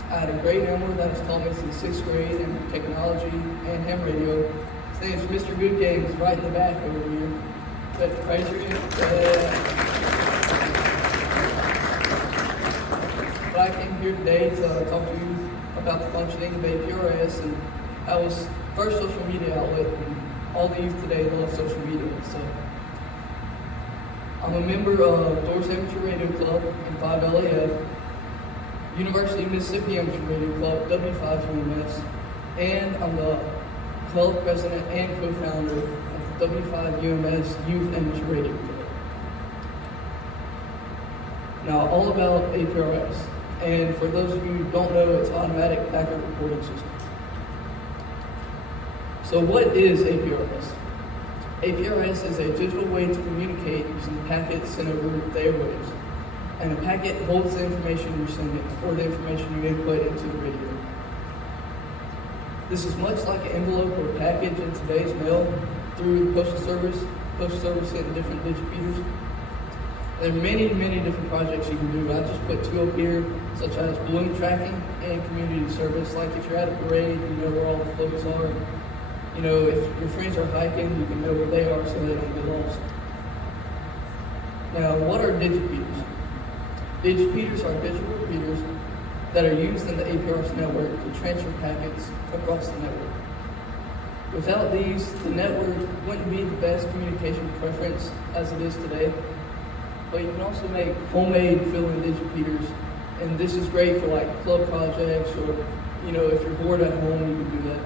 had a great hammer that has taught me since 6th grade in technology and ham radio. His name is Mr. Good Games, right in the back over here. But praise your But I came here today to talk to you about the functioning of APRS, and that was first social media outlet, and all the youth today love social media. So I'm a member of Doors Amateur Radio Club and 5LAF, University of Mississippi Amateur Radio Club, W5UMS, and I'm the club president and co-founder of the W5UMS Youth Amateur Radio Club. Now, all about APRS, and for those of you who don't know, it's automatic packet recording system. So what is APRS? APRS is a digital way to communicate using packets sent over the airwaves. And a packet holds the information you're sending or the information you input into the radio. This is much like an envelope or package in today's mail through the postal service sent different Digipeaters. There are many, many different projects you can do. I just put two up here, such as balloon tracking and community service. Like if you're at a parade, you know where all the floats are. You know, if your friends are hiking, you can know where they are so they don't get lost. Now, what are Digipeaters? Digipeaters are digital repeaters that are used in the APRS network to transfer packets across the network. Without these, the network wouldn't be the best communication preference as it is today. But you can also make homemade fill-in Digipeaters, and this is great for like club projects or, you know, if you're bored at home, you can do that.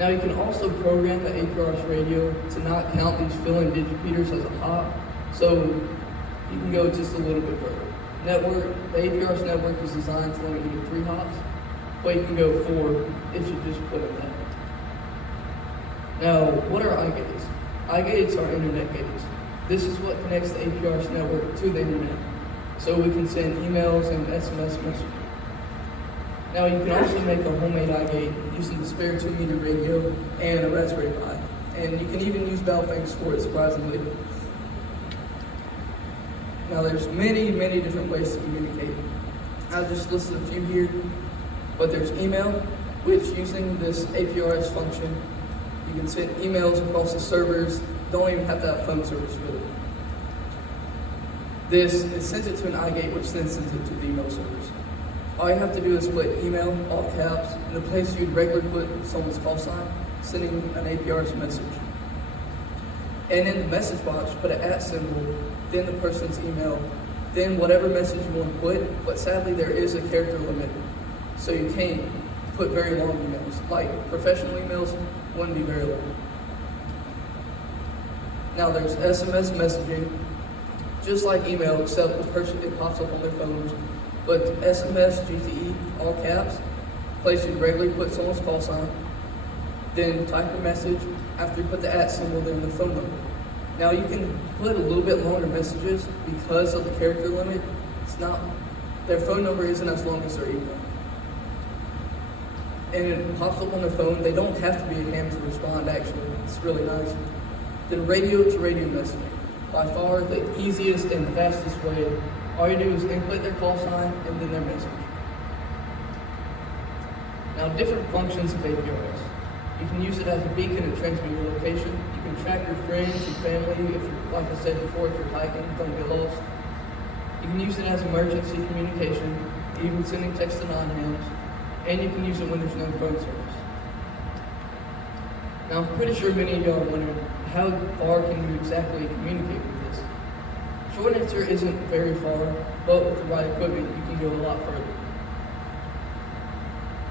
Now you can also program the APRS radio to not count these fill-in Digipeaters as a hop, so you can go just a little bit further. The APRS network is designed to limit you to 3 hops, but you can go 4 if you just put it in. Now, what are iGates? iGates are internet gates. This is what connects the APRS network to the internet, so we can send emails and SMS messages. Now you can also make a homemade iGate using the spare 2-meter radio and a Raspberry Pi. And you can even use Battlefangs for it, surprisingly. Now there's many, many different ways to communicate. I've just listed a few here, but there's email, which using this APRS function, you can send emails across the servers, don't even have to have phone service with it. This sends it to an iGate, which then sends it to the email servers. All you have to do is put email, all caps, in the place you'd regularly put someone's call sign, sending an APRS message. And in the message box, put an @ symbol, then the person's email, then whatever message you want to put, but sadly there is a character limit, so you can't put very long emails. Like professional emails wouldn't be very long. Now there's SMS messaging, just like email, except the person, it pops up on their phones. But SMS, GTE, all caps, place you regularly put someone's call sign, then type a message, after you put the @ symbol, then the phone number. Now you can put a little bit longer messages because of the character limit. Their phone number isn't as long as their email. And it pops up on their phone. They don't have to be a ham to respond, actually. It's really nice. Then radio to radio messaging. By far the easiest and fastest way. All you do is input their call sign and then their message. Now, different functions of APRS. You can use it as a beacon to transmit your location. You can track your friends and family if you're, like I said before, if you're hiking, don't get lost. You can use it as emergency communication, even sending text to non-hams, and you can use it when there's no phone service. Now, I'm pretty sure many of y'all are wondering, how far can you exactly communicate with this? Short answer isn't very far, but with the right equipment, you can go a lot further.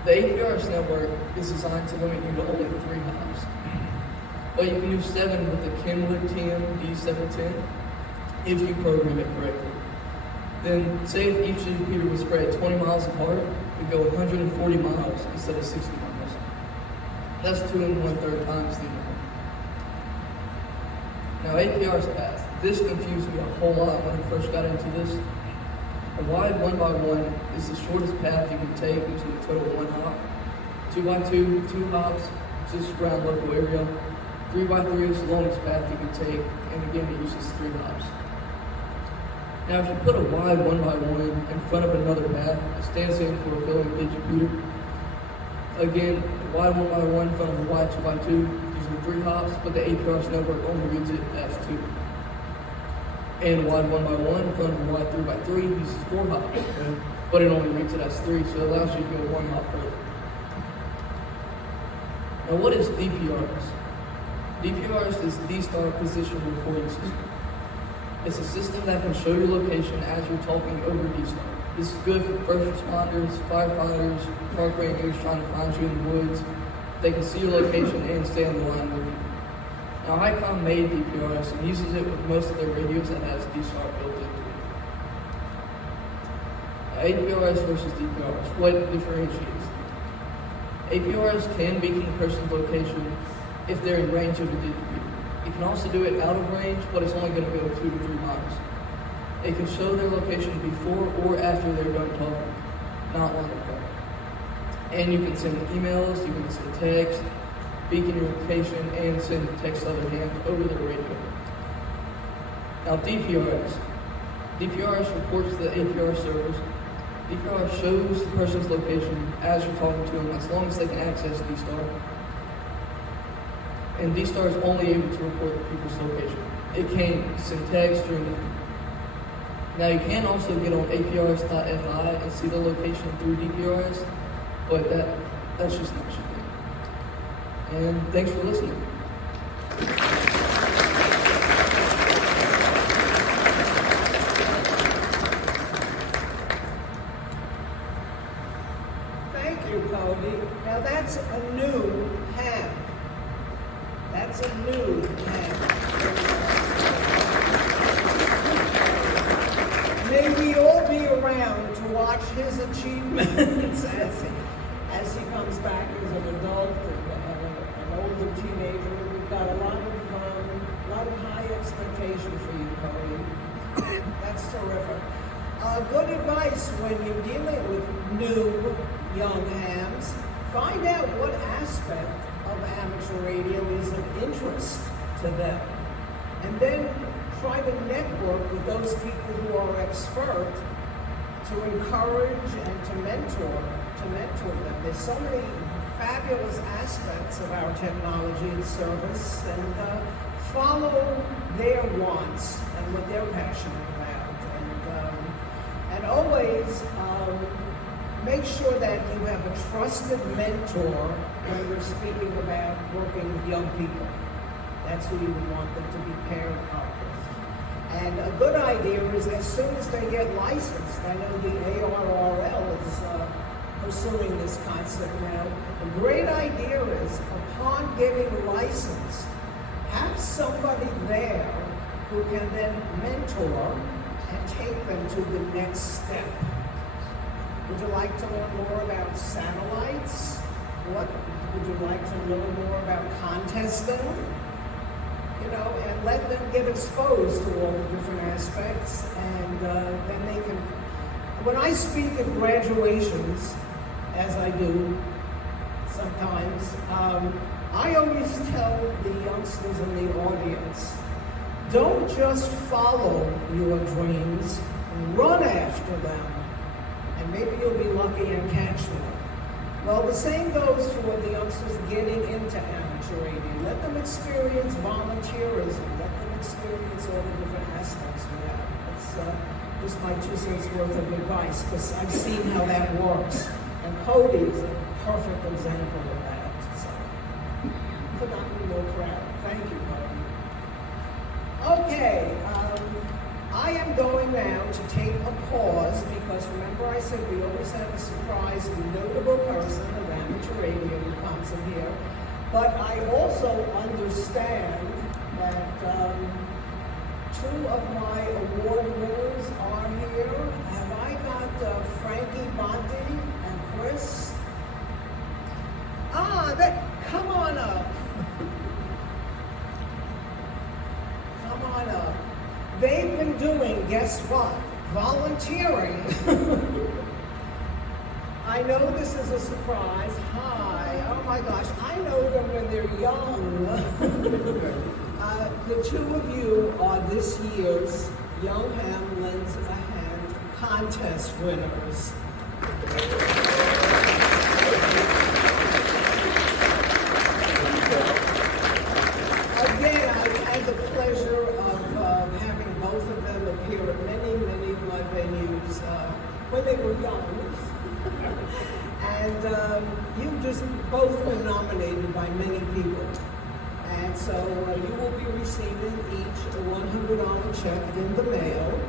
The APRS network is designed to limit you to only 3 hops, but you can do 7 with the Kenwood TM D710 if you program it correctly. Then, say if each Educator was spread 20 miles apart, we'd go 140 miles instead of 60 miles. That's 2 1/3 times the amount. Now, APR's path. This confused me a whole lot when I first got into this. A wide 1x1 is the shortest path you can take into a total 1 hop. 2x2, 2 hops, just around local area. 3x3 is the longest path you can take, and again it uses 3 hops. Now if you put a wide 1x1 in front of another path, it stands in for a failing Digipeater. Again, a wide 1x1 in front of a wide 2x2 using 3 hops, but the APRS network only reads it as 2. And a wide 1x1 in front of a wide 3x3 uses 4 hops, but it only reads it as 3, so it allows you to go 1 hop further. Now what is DPRS? DPRS is D-Star Position Reporting System. It's a system that can show your location as you're talking over D-Star. This is good for first responders, firefighters, park rangers trying to find you in the woods. They can see your location and stay on the line with you. Now ICOM made DPRS and uses it with most of their radios that has D-Star built into it. APRS versus DPRS, what differentiates? APRS can beacon a person's location if they're in range of a Digipeater. It can also do it out of range, but it's only going to go 2 to 3 miles. It can show their location before or after they're done talking, not while they're talking. And you can send emails, you can send text, beacon your location, and send text other hand over the radio. Now DPRS. DPRS reports to the APR servers. DPRS shows the person's location as you're talking to them, as long as they can access D-Star. And D-Star is only able to report people's location. It can't send text or anything. Now you can also get on aprs.fi and see the location through DPRS, but that's just not your thing. And thanks for listening. Thank you, Cody. Now that's a new ham. That's a new ham. May we all be around to watch his achievements as he comes back as an adult and an older teenager. We've got a lot of high expectation for you, Cody. That's terrific. Good advice when you're dealing with new young hams. Find out what aspect of amateur radio is of interest to them, and then try to network with those people who are expert to encourage and to mentor them. There's so many fabulous aspects of our technology and service, and follow their wants and what they're passionate about, and always make sure that you have a trusted mentor when you're speaking about working with young people. That's who you would want them to be paired up with. And a good idea is as soon as they get licensed, I know the ARRL is pursuing this concept now. A great idea is upon getting licensed, have somebody there who can then mentor and take them to the next step. Would you like to learn more about satellites? What would you like to learn more about contesting? You know, and let them get exposed to all the different aspects, and then they can. When I speak at graduations, as I do sometimes, I always tell the youngsters in the audience, don't just follow your dreams, run after them. And maybe you'll be lucky and catch one. Well, the same goes for the youngsters getting into amateur radio. Let them experience volunteerism. Let them experience all the different aspects we have. It's just my 2 cents worth of advice, because I've seen how that works. And Cody is a perfect example of that. So, could not be more proud. Thank you, Cody. Okay. I am going now to take a pause because remember I said we always have a surprise notable person of amateur radio who comes in here. But I also understand that 2 of my award winners are here. Have I got Frankie Bonte and Chris? Come on up. Come on up. They've been doing, guess what? volunteering. I know this is a surprise. Hi, oh my gosh, I know them when they're young. The two of you are this year's Young Ham Lends a Hand contest winners. Again, I've had the pleasure of having both of them appear at many, many of my venues when they were young. And you just both been nominated by many people. And so you will be receiving each a $100 check in the mail.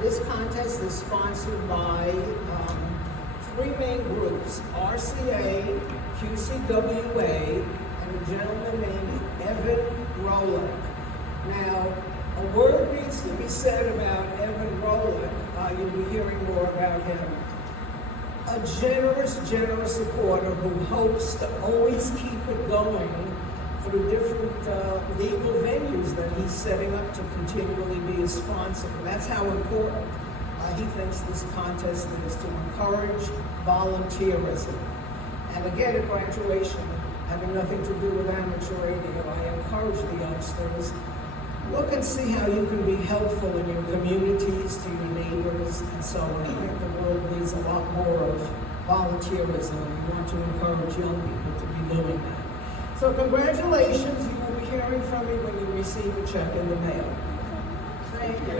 This contest is sponsored by three main groups, RCA, QCWA, and a gentleman named Evan Rowland. Now, a word needs to be said about Evan Rowland. You'll be hearing more about him. A generous, generous supporter who hopes to always keep it going through different legal venues that he's setting up to continually be a sponsor. That's how important he thinks this contest is, to encourage volunteerism. And again, at graduation, having nothing to do with amateur radio, I encourage the youngsters, look and see how you can be helpful in your communities, to your neighbors, and so on. I think the world needs a lot more of volunteerism. We want to encourage young people to be doing that. So congratulations, you will be hearing from me when you receive a check in the mail. Thank you.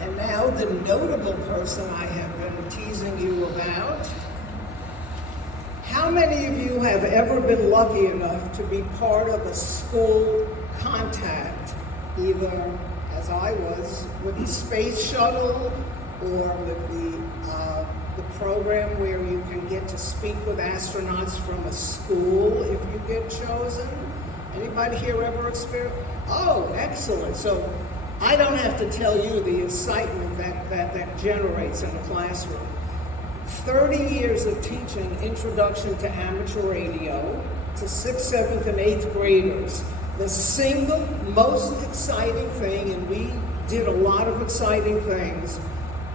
And now the notable person I have been teasing you about. How many of you have ever been lucky enough to be part of a school contact, either as I was with the space shuttle or with the program where you can get to speak with astronauts from a school if you get chosen? Anybody here ever experienced? Oh, excellent. So I don't have to tell you the excitement that generates in a classroom. 30 years of teaching Introduction to Amateur Radio to 6th, 7th, and 8th graders. The single most exciting thing, and we did a lot of exciting things,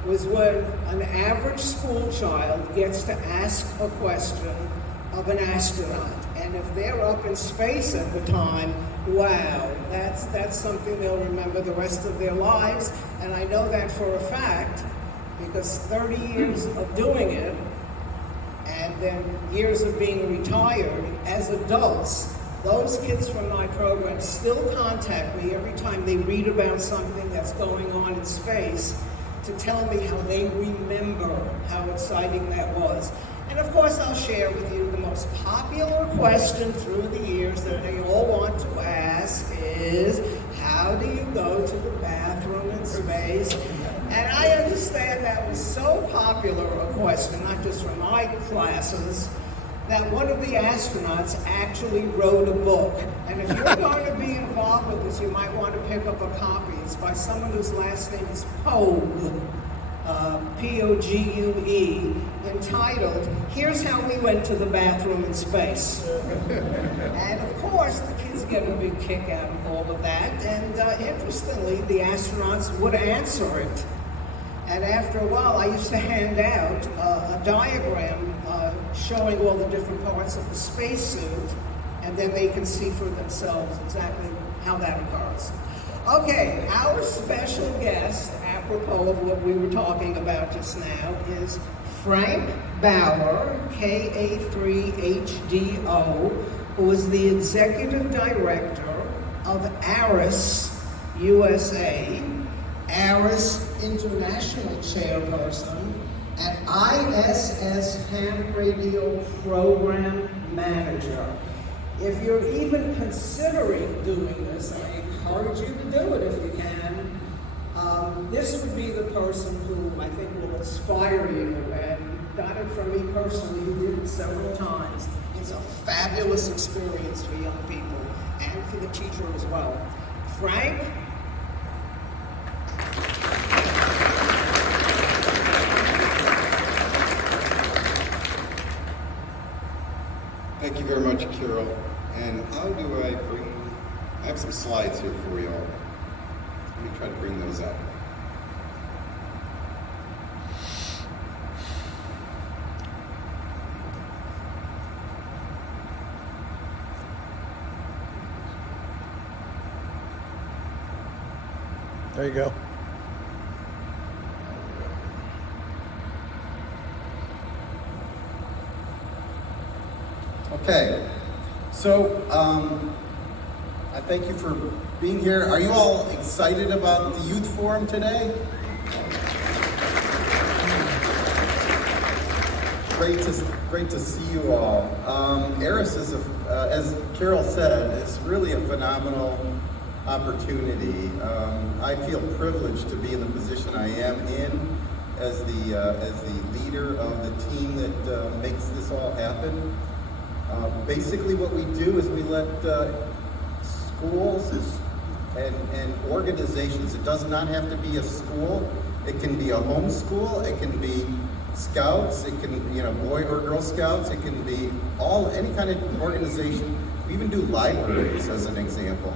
was when an average school child gets to ask a question of an astronaut. And if they're up in space at the time, wow, that's something they'll remember the rest of their lives. And I know that for a fact, because 30 years of doing it, and then years of being retired, as adults, those kids from my program still contact me every time they read about something that's going on in space to tell me how they remember how exciting that was. And of course, I'll share with you the most popular question through the years that they all want to ask is, how do you go to the bathroom in space? And I understand that was so popular a question, not just from my classes, that one of the astronauts actually wrote a book. And if you're going to be involved with this, you might want to pick up a copy. It's by someone whose last name is Pogue, P-O-G-U-E, entitled, Here's How We Went to the Bathroom in Space. And of course, the kids get a big kick out of all of that. And interestingly, the astronauts would answer it. And after a while, I used to hand out a diagram showing all the different parts of the spacesuit, and then they can see for themselves exactly how that occurs. Okay, our special guest, apropos of what we were talking about just now, is Frank Bauer, KA3HDO, who is the Executive Director of ARIS USA, ARIS International Chairperson, and ISS Ham Radio Program Manager. If you're even considering doing this, I encourage you to do it if you can. This would be the person who I think will inspire you, and you've got it from me personally, who did it several times. It's a fabulous experience for young people and for the teacher as well. Frank? slides here for you all. Let me try to bring those up. There you go. Okay, so I thank you for being here. Are you all excited about the youth forum today? Great to see you all. Eris is, as Carole said, is really a phenomenal opportunity. I feel privileged to be in the position I am in as the leader of the team that makes this all happen. Basically what we do is we let schools and organizations, it does not have to be a school, it can be a home school, it can be scouts, it can, Boy or Girl Scouts, it can be any kind of organization. We even do libraries as an example.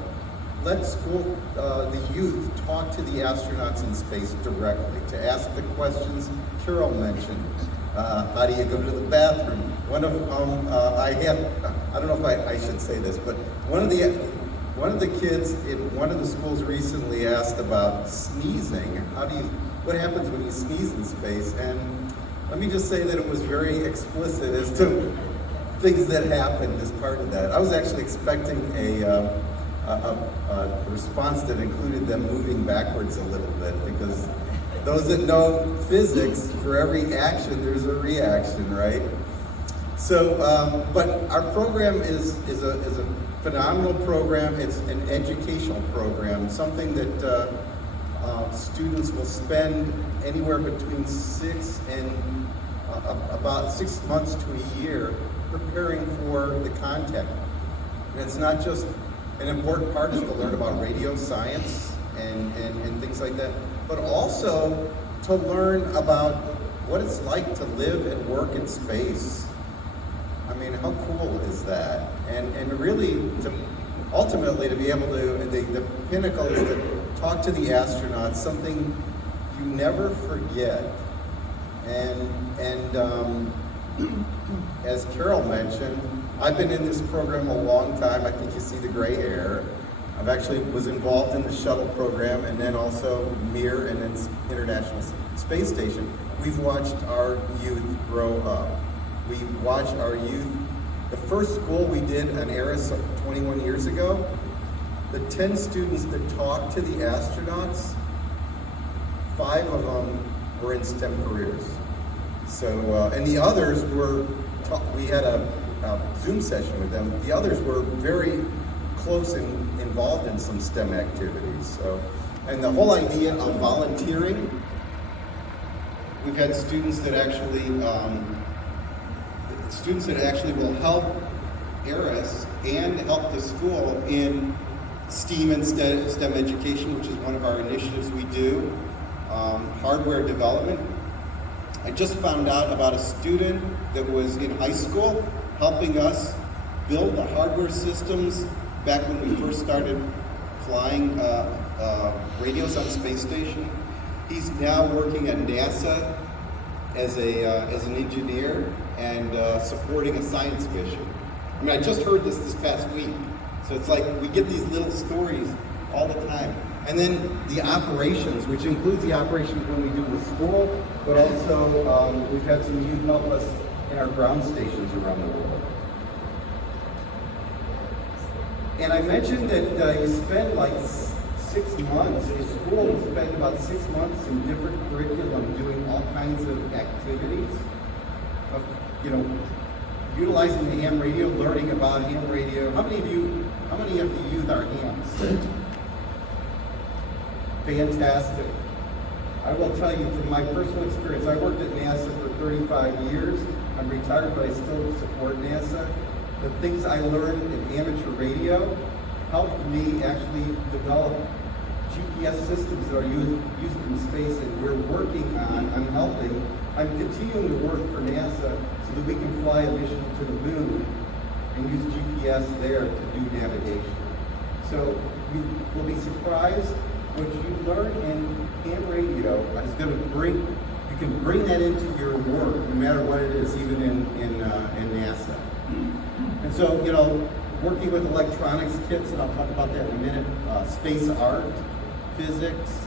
Let the youth talk to the astronauts in space directly, to ask the questions Carole mentioned. How do you go to the bathroom? One of I don't know if I should say this, but one of the kids in one of the schools recently asked about sneezing. What happens when you sneeze in space? And let me just say that it was very explicit as to things that happened as part of that. I was actually expecting a response that included them moving backwards a little bit, because those that know physics, for every action there's a reaction, right? So, but our program is a phenomenal program. It's an educational program, something that students will spend anywhere between about 6 months to a year preparing for the content. And it's not just an important part is to learn about radio science and things like that, but also to learn about what it's like to live and work in space. I mean, how cool is that? And really, ultimately, to be able to, the pinnacle is to talk to the astronauts, something you never forget. And as Carole mentioned, I've been in this program a long time. I think you see the gray hair. I've actually was involved in the shuttle program, and then also Mir and then International Space Station. We've watched our youth grow up. We've watched our youth. The first school we did on Eris 21 years ago, the 10 students that talked to the astronauts, 5 of them were in STEM careers. So, and the others were, we had a Zoom session with them. The others were very close and involved in some STEM activities. So, and the whole idea of volunteering, we've had students that actually will help Eris and help the school in STEAM and STEM education, which is one of our initiatives we do. Hardware development. I just found out about a student that was in high school helping us build the hardware systems back when we first started flying radios on the space station. He's now working at NASA as an engineer and supporting a science mission. I mean, I just heard this past week. So it's like we get these little stories all the time. And then the operations, which includes the operations when we do with school, but also we've had some youth help us in our ground stations around the world. And I mentioned that you spend like 6 months in school, you spend about 6 months in different curriculum doing all kinds of activities. Utilizing the ham radio, learning about ham radio. How many of the youth are hams? Fantastic. I will tell you from my personal experience, I worked at NASA for 35 years. I'm retired, but I still support NASA. The things I learned in amateur radio helped me actually develop GPS systems that are used in space, and we're working on helping. I'm continuing to work for NASA so that we can fly a mission to the moon and use GPS there to do navigation. So you will be surprised what you learn in ham radio is going to bring, you can bring that into your work, no matter what it is, even in NASA. And so, you know, working with electronics kits, and I'll talk about that in a minute, space art, physics,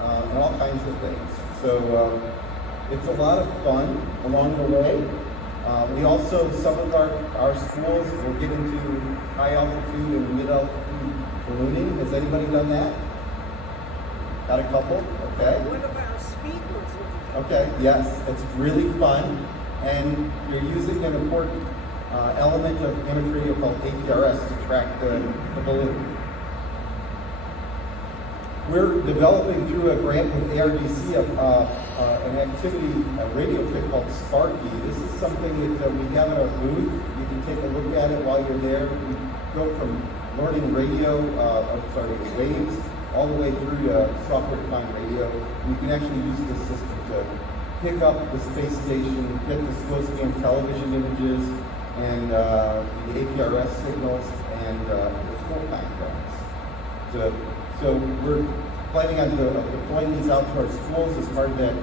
and all kinds of things. So it's a lot of fun along the way. We also, some of our schools will get into high altitude and mid altitude ballooning. Has anybody done that? Got a couple? Okay. What about speakers? Okay, yes, it's really fun, and you're using an important element of amateur radio called APRS to track the balloon. We're developing through a grant with ARDC an activity, a radio kit called Sparky. This is something that we have at our booth. You can take a look at it while you're there. We go from learning radio, waves, all the way through to software-defined radio. You can actually use this system to pick up the space station, get the slow-scan television images, and the APRS signals, and the school contracts. So we're planning on deploying these out to our schools as part of that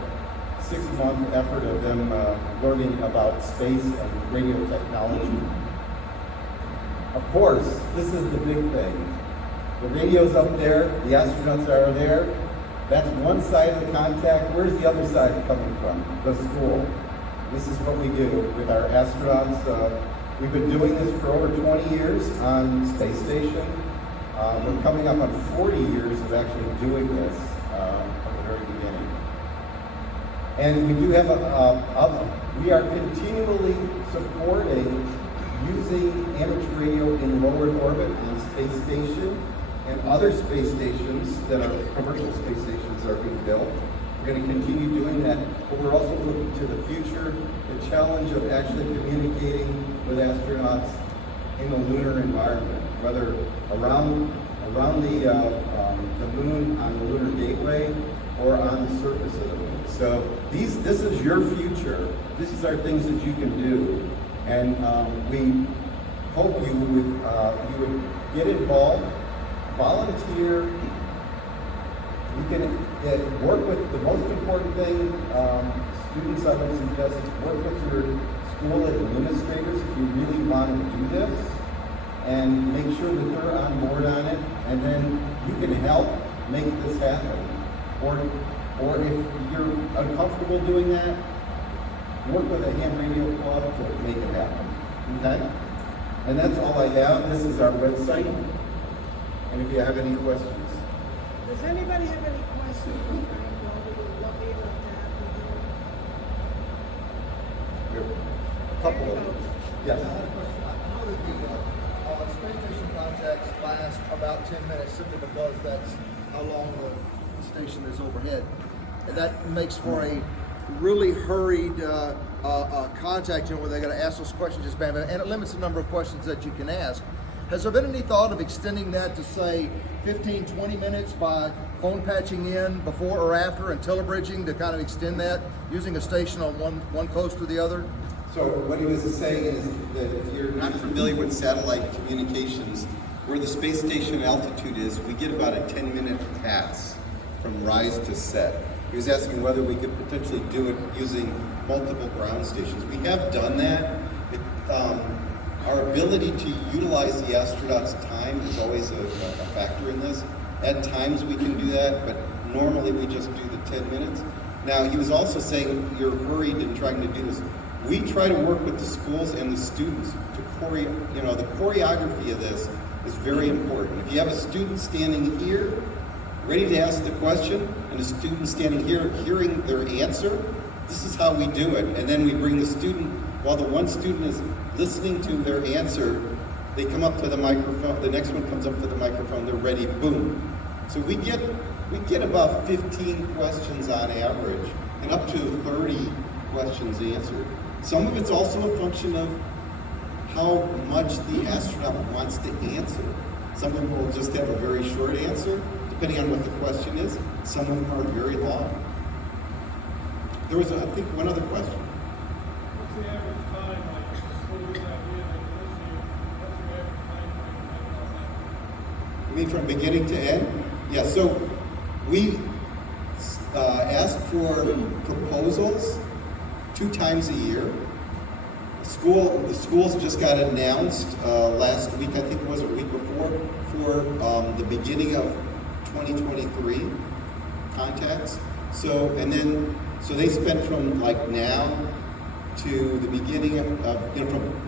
6-month effort of them learning about space and radio technology. Of course, this is the big thing. The radio's up there, the astronauts are there. That's one side of the contact. Where's the other side coming from? The school. This is what we do with our astronauts. We've been doing this for over 20 years on Space Station. We're coming up on 40 years of actually doing this from the very beginning. And we do have we are continually supporting using amateur radio in low Earth orbit on Space Station and other space stations that are commercial space stations that are being built. We're going to continue doing that, but we're also looking to the future, the challenge of actually communicating with astronauts in the lunar environment, whether around the moon on the lunar gateway or on the surface of the moon. So this is your future. These are things that you can do, and we hope you would get involved, volunteer. You can work with the most important thing. Students, I would suggest, is work with your school administrators if you really want to do this, and make sure that they're on board on it, and then you can help make this happen. Or if you're uncomfortable doing that, work with a ham radio club to make it happen. Okay? And that's all I have. This is our website. And if you have any questions. Does anybody have any questions for Frank while we were lucky enough to have you here? We have a couple of them. Yes. I had a question. I know that the space station contacts last about 10 minutes simply because that's how long the station is overhead. And that makes for a really hurried contact, where they got to ask those questions just bam, and it limits the number of questions that you can ask. Has there been any thought of extending that to, say, 15, 20 minutes by phone patching in before or after and telebridging to kind of extend that, using a station on one coast or the other? So what he was saying is that if you're not familiar with satellite communications, where the space station altitude is, we get about a 10-minute pass from rise to set. He was asking whether we could potentially do it using multiple ground stations. We have done that. Our ability to utilize the astronauts' time is always a factor in this. At times we can do that, but normally we just do the 10 minutes. Now, he was also saying you're hurried in trying to do this. We try to work with the schools and the students to the choreography of this is very important. If you have a student standing here, ready to ask the question, and a student standing here hearing their answer, this is how we do it. And then we bring the student, while the one student is listening to their answer, they come up to the microphone, the next one comes up to the microphone, they're ready, boom. So we get about 15 questions on average, and up to 30 questions answered. Some of it's also a function of how much the astronaut wants to answer. Some of them will just have a very short answer, depending on what the question is. Some of them are very long. There was, I think, one other question. What's the average time, like, the school's idea that this year, what's the average time frame? mean from beginning to end? Yeah, so we ask for proposals 2 times a year. The schools just got announced last week, I think it was, a week before, for the beginning of 2023 contacts. So they spent from like now to the beginning of from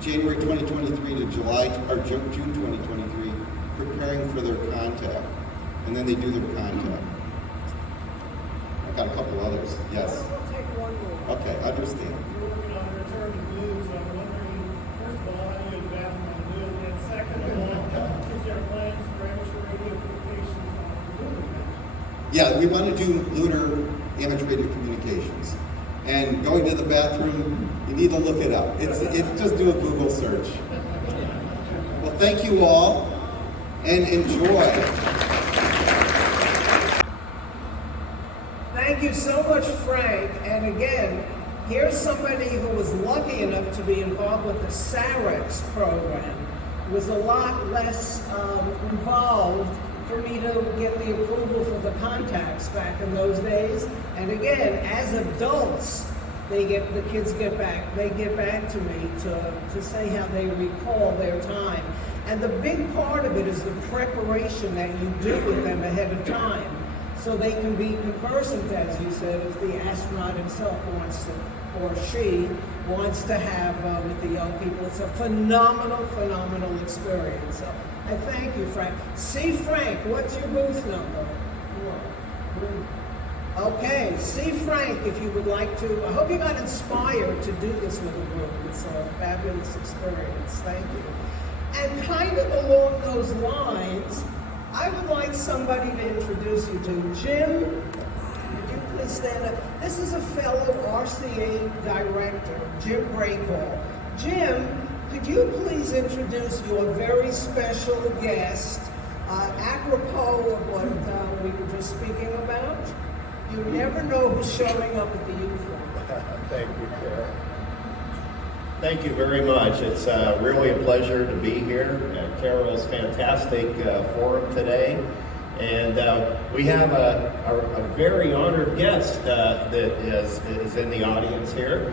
January 2023 to July or June 2023 preparing for their contact, and then they do their contact. I've got a couple others. Yes. We'll take one more. Okay, understand. You're working on return to blue, so I'm wondering, first of all, how do you get back on blue? And second of all, is there plans for amateur radio communications on the lunar? Yeah, we want to do lunar amateur radio communications. And going to the bathroom, you need to look it up. It's just do a Google search. Well, thank you all, and enjoy. Thank you so much, Frank. And again, here's somebody who was lucky enough to be involved with the SAREX program. It was a lot less involved for me to get the approval for the contacts back in those days. And again, as adults, the kids get back to me to say how they recall their time. And the big part of it is the preparation that you do with them ahead of time, so they can be conversant, as you said, if the astronaut himself wants to, or she wants to have with the young people. It's a phenomenal experience. So I thank you, Frank. See, Frank, what's your booth number? Okay, see Frank if you would like to. I hope you got inspired to do this with a group. It's a fabulous experience. Thank you. And kind of along those lines, I would like somebody to introduce you to Jim. Would you please stand up? This is a fellow RCA director, Jim Breakhall. Jim, could you please introduce your very special guest, apropos of what we were just speaking about? You never know who's showing up at the youth room. Thank you, Carole. Thank you very much. It's really a pleasure to be here at Carole's fantastic forum today. And we have a very honored guest that is in the audience here.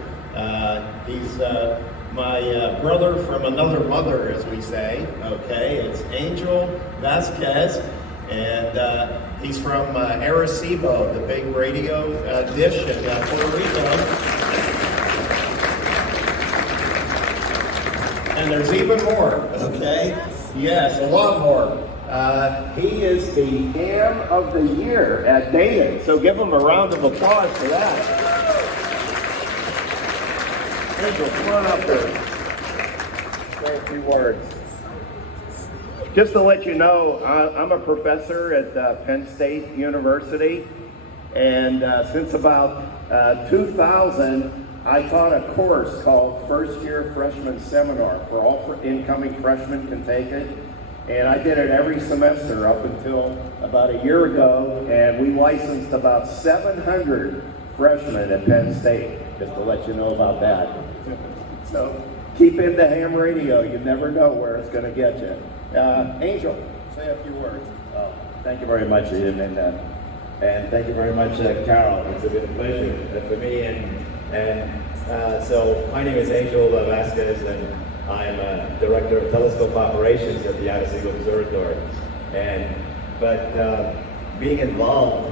He's my brother from another mother, as we say. Okay, it's Angel Vasquez, and he's from Arecibo, the big radio dish in Puerto Rico. And there's even more, okay? Yes, a lot more. He is the Ham of the Year at Dana, so give him a round of applause for that. Angel, come on up there. Say a few words. Just to let you know, I'm a professor at Penn State University, and since about 2000, I taught a course called First Year Freshman Seminar, where all incoming freshmen can take it. And I did it every semester up until about a year ago, and we licensed about 700 freshmen at Penn State, just to let you know about that. So keep into ham radio, you never know where it's going to get you. Angel, say a few words. Thank you very much, Ian, and thank you very much, Carole. It's been a pleasure for me. So my name is Angel Vasquez, and I'm Director of Telescope Operations at the Arecibo Observatory. But being involved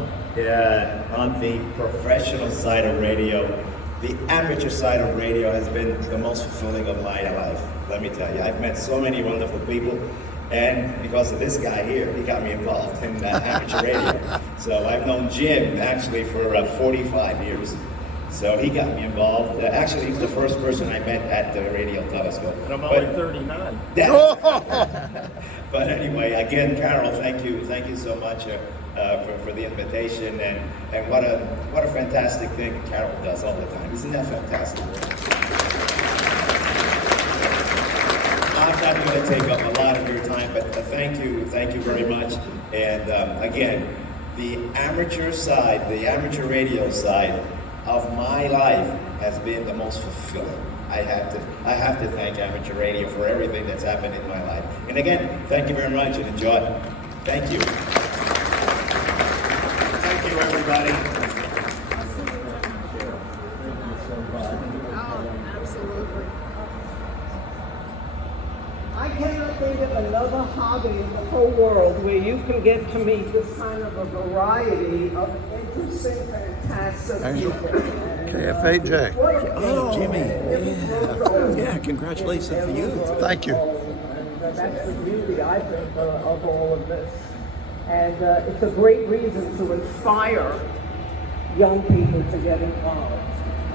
on the professional side of radio, the amateur side of radio has been the most fulfilling of my life, let me tell you. I've met so many wonderful people, and because of this guy here, he got me involved in amateur radio. So I've known Jim actually for 45 years. So he got me involved. Actually, he was the first person I met at the radio telescope. And I'm only 39. But anyway, again, Carole, thank you so much for the invitation, and what a fantastic thing Carole does all the time. Isn't that fantastic? I'm not going to take up a lot of your time, but thank you very much. And again, the amateur side, the amateur radio side of my life has been the most fulfilling. I have to thank amateur radio for everything that's happened in my life. And again, thank you very much and enjoy. Thank you. Thank you, everybody. Absolutely. I cannot think of another hobby in the whole world where you can get to meet this kind of a variety of interesting, fantastic people. KFAJ. Oh, Jimmy. Yeah, congratulations to you. Thank you. And that's the beauty, I think, of all of this. And it's a great reason to inspire young people to get involved.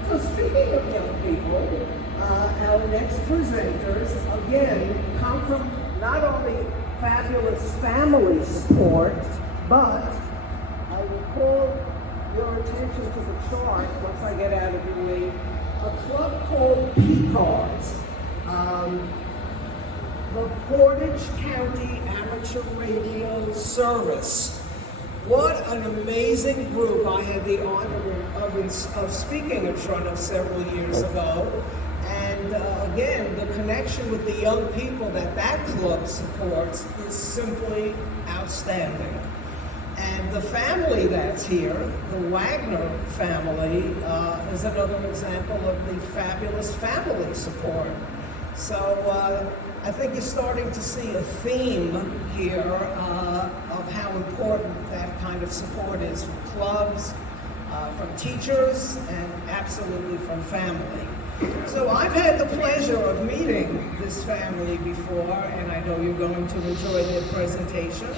So speaking of young people, our next presenters, again, come from not only fabulous family support, but I will call your attention to the chart once I get out of your way. A club called PCARS, the Portage County Amateur Radio Service. What an amazing group I had the honor of speaking in front of several years ago. And again, the connection with the young people that club supports is simply outstanding. And the family that's here, the Wagner family, is another example of the fabulous family support. So I think you're starting to see a theme here of how important that kind of support is from clubs, from teachers, and absolutely from family. So I've had the pleasure of meeting this family before, and I know you're going to enjoy their presentation.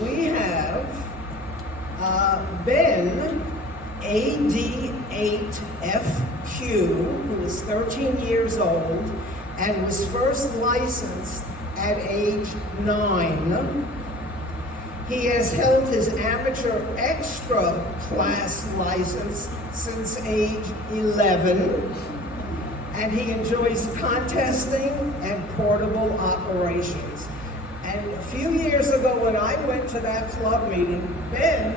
We have Ben, AD8FQ, who is 13 years old and was first licensed at age 9. He has held his amateur extra class license since age 11, and he enjoys contesting and portable operations. And a few years ago when I went to that club meeting, Ben,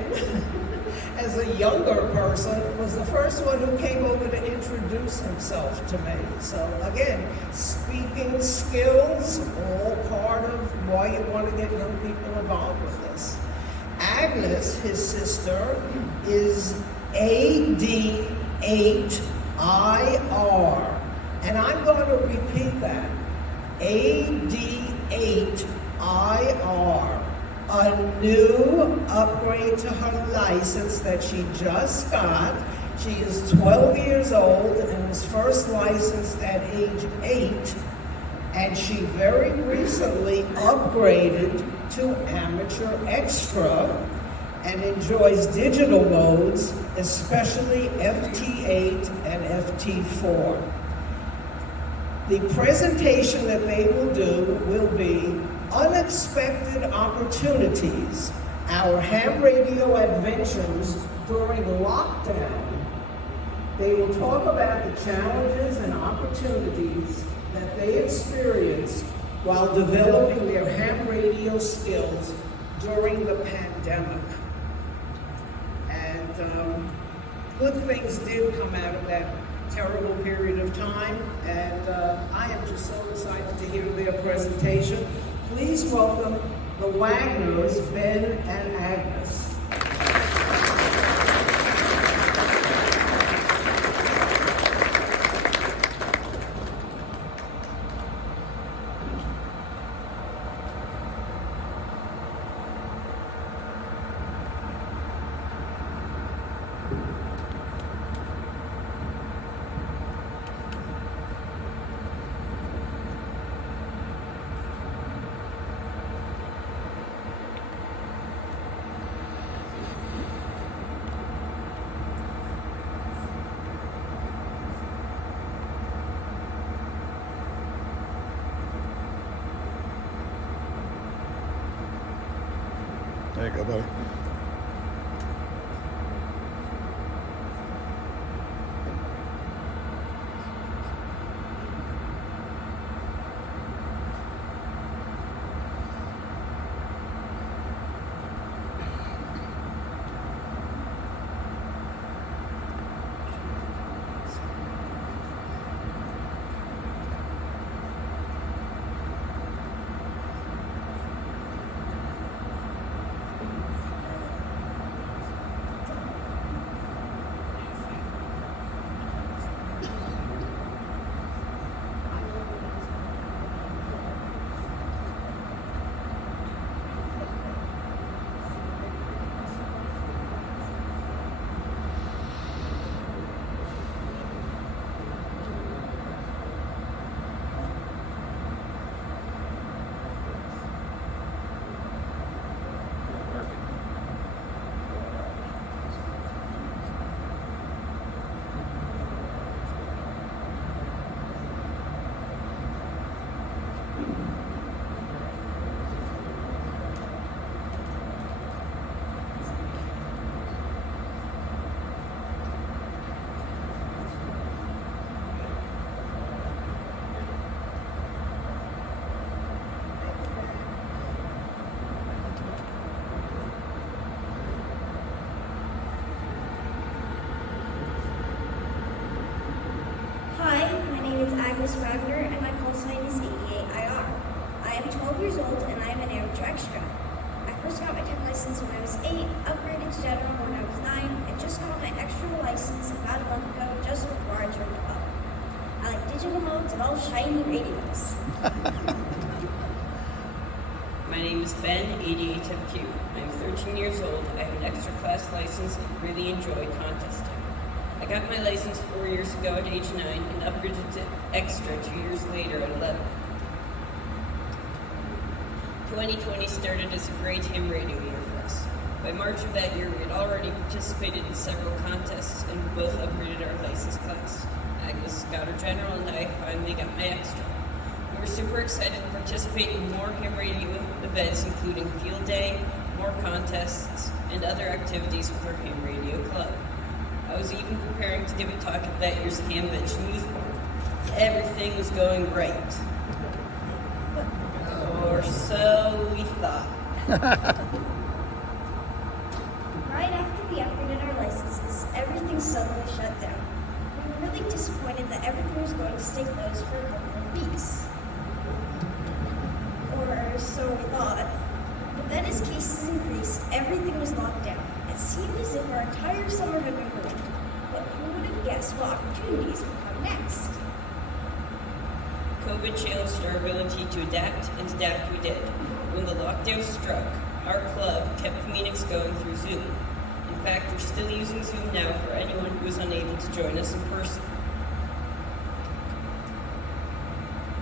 as a younger person, was the first one who came over to introduce himself to me. So again, speaking skills, all part of why you want to get young people involved with this. Agnes, his sister, is AD8IR. And I'm going to repeat that. AD8IR. A new upgrade to her license that she just got. She is 12 years old and was first licensed at age 8. And she very recently upgraded to amateur extra and enjoys digital modes, especially FT8 and FT4. The presentation that they will do will be Unexpected Opportunities, our ham radio adventures during lockdown. They will talk about the challenges and opportunities that they experienced while developing their ham radio skills during the pandemic. And good things did come out of that terrible period of time, and I am just so excited to hear their presentation. Please welcome the Wagners, Ben and Agnes. There you go, buddy. Wagner, and my call sign is 88IR. I am 12 years old, and I am an amateur extra. I first got my tech license when I was 8, upgraded to general when I was 9, and just got my extra license about a month ago, just before I turned 12. I like digital modes and all shiny radios. My name is Ben, 88FQ. I'm 13 years old. I have an extra class license and really enjoy contesting. I got my license 4 years ago at age 9 and upgraded to extra 2 years later at 11. 2020 started as a great ham radio year for us. By March of that year, we had already participated in several contests and we both upgraded our license class. Agnes got her general and I finally got my extra. We were super excited to participate in more ham radio events, including field day, more contests, and other activities with our ham radio club. I was even preparing to give a talk at that year's Hamvention Youth Board. Everything was going great. Or so we thought. Right after we upgraded our licenses, everything suddenly shut down. We were really disappointed that everything was going to stay closed for a couple of weeks. Or so we thought. But then as cases increased, everything was locked down. It seemed as if our entire summer had been ruined. But who would have guessed what opportunities would come next? COVID challenged our ability to adapt, and adapt we did. When the lockdown struck, our club kept meetings going through Zoom. In fact, we're still using Zoom now for anyone who is unable to join us in person.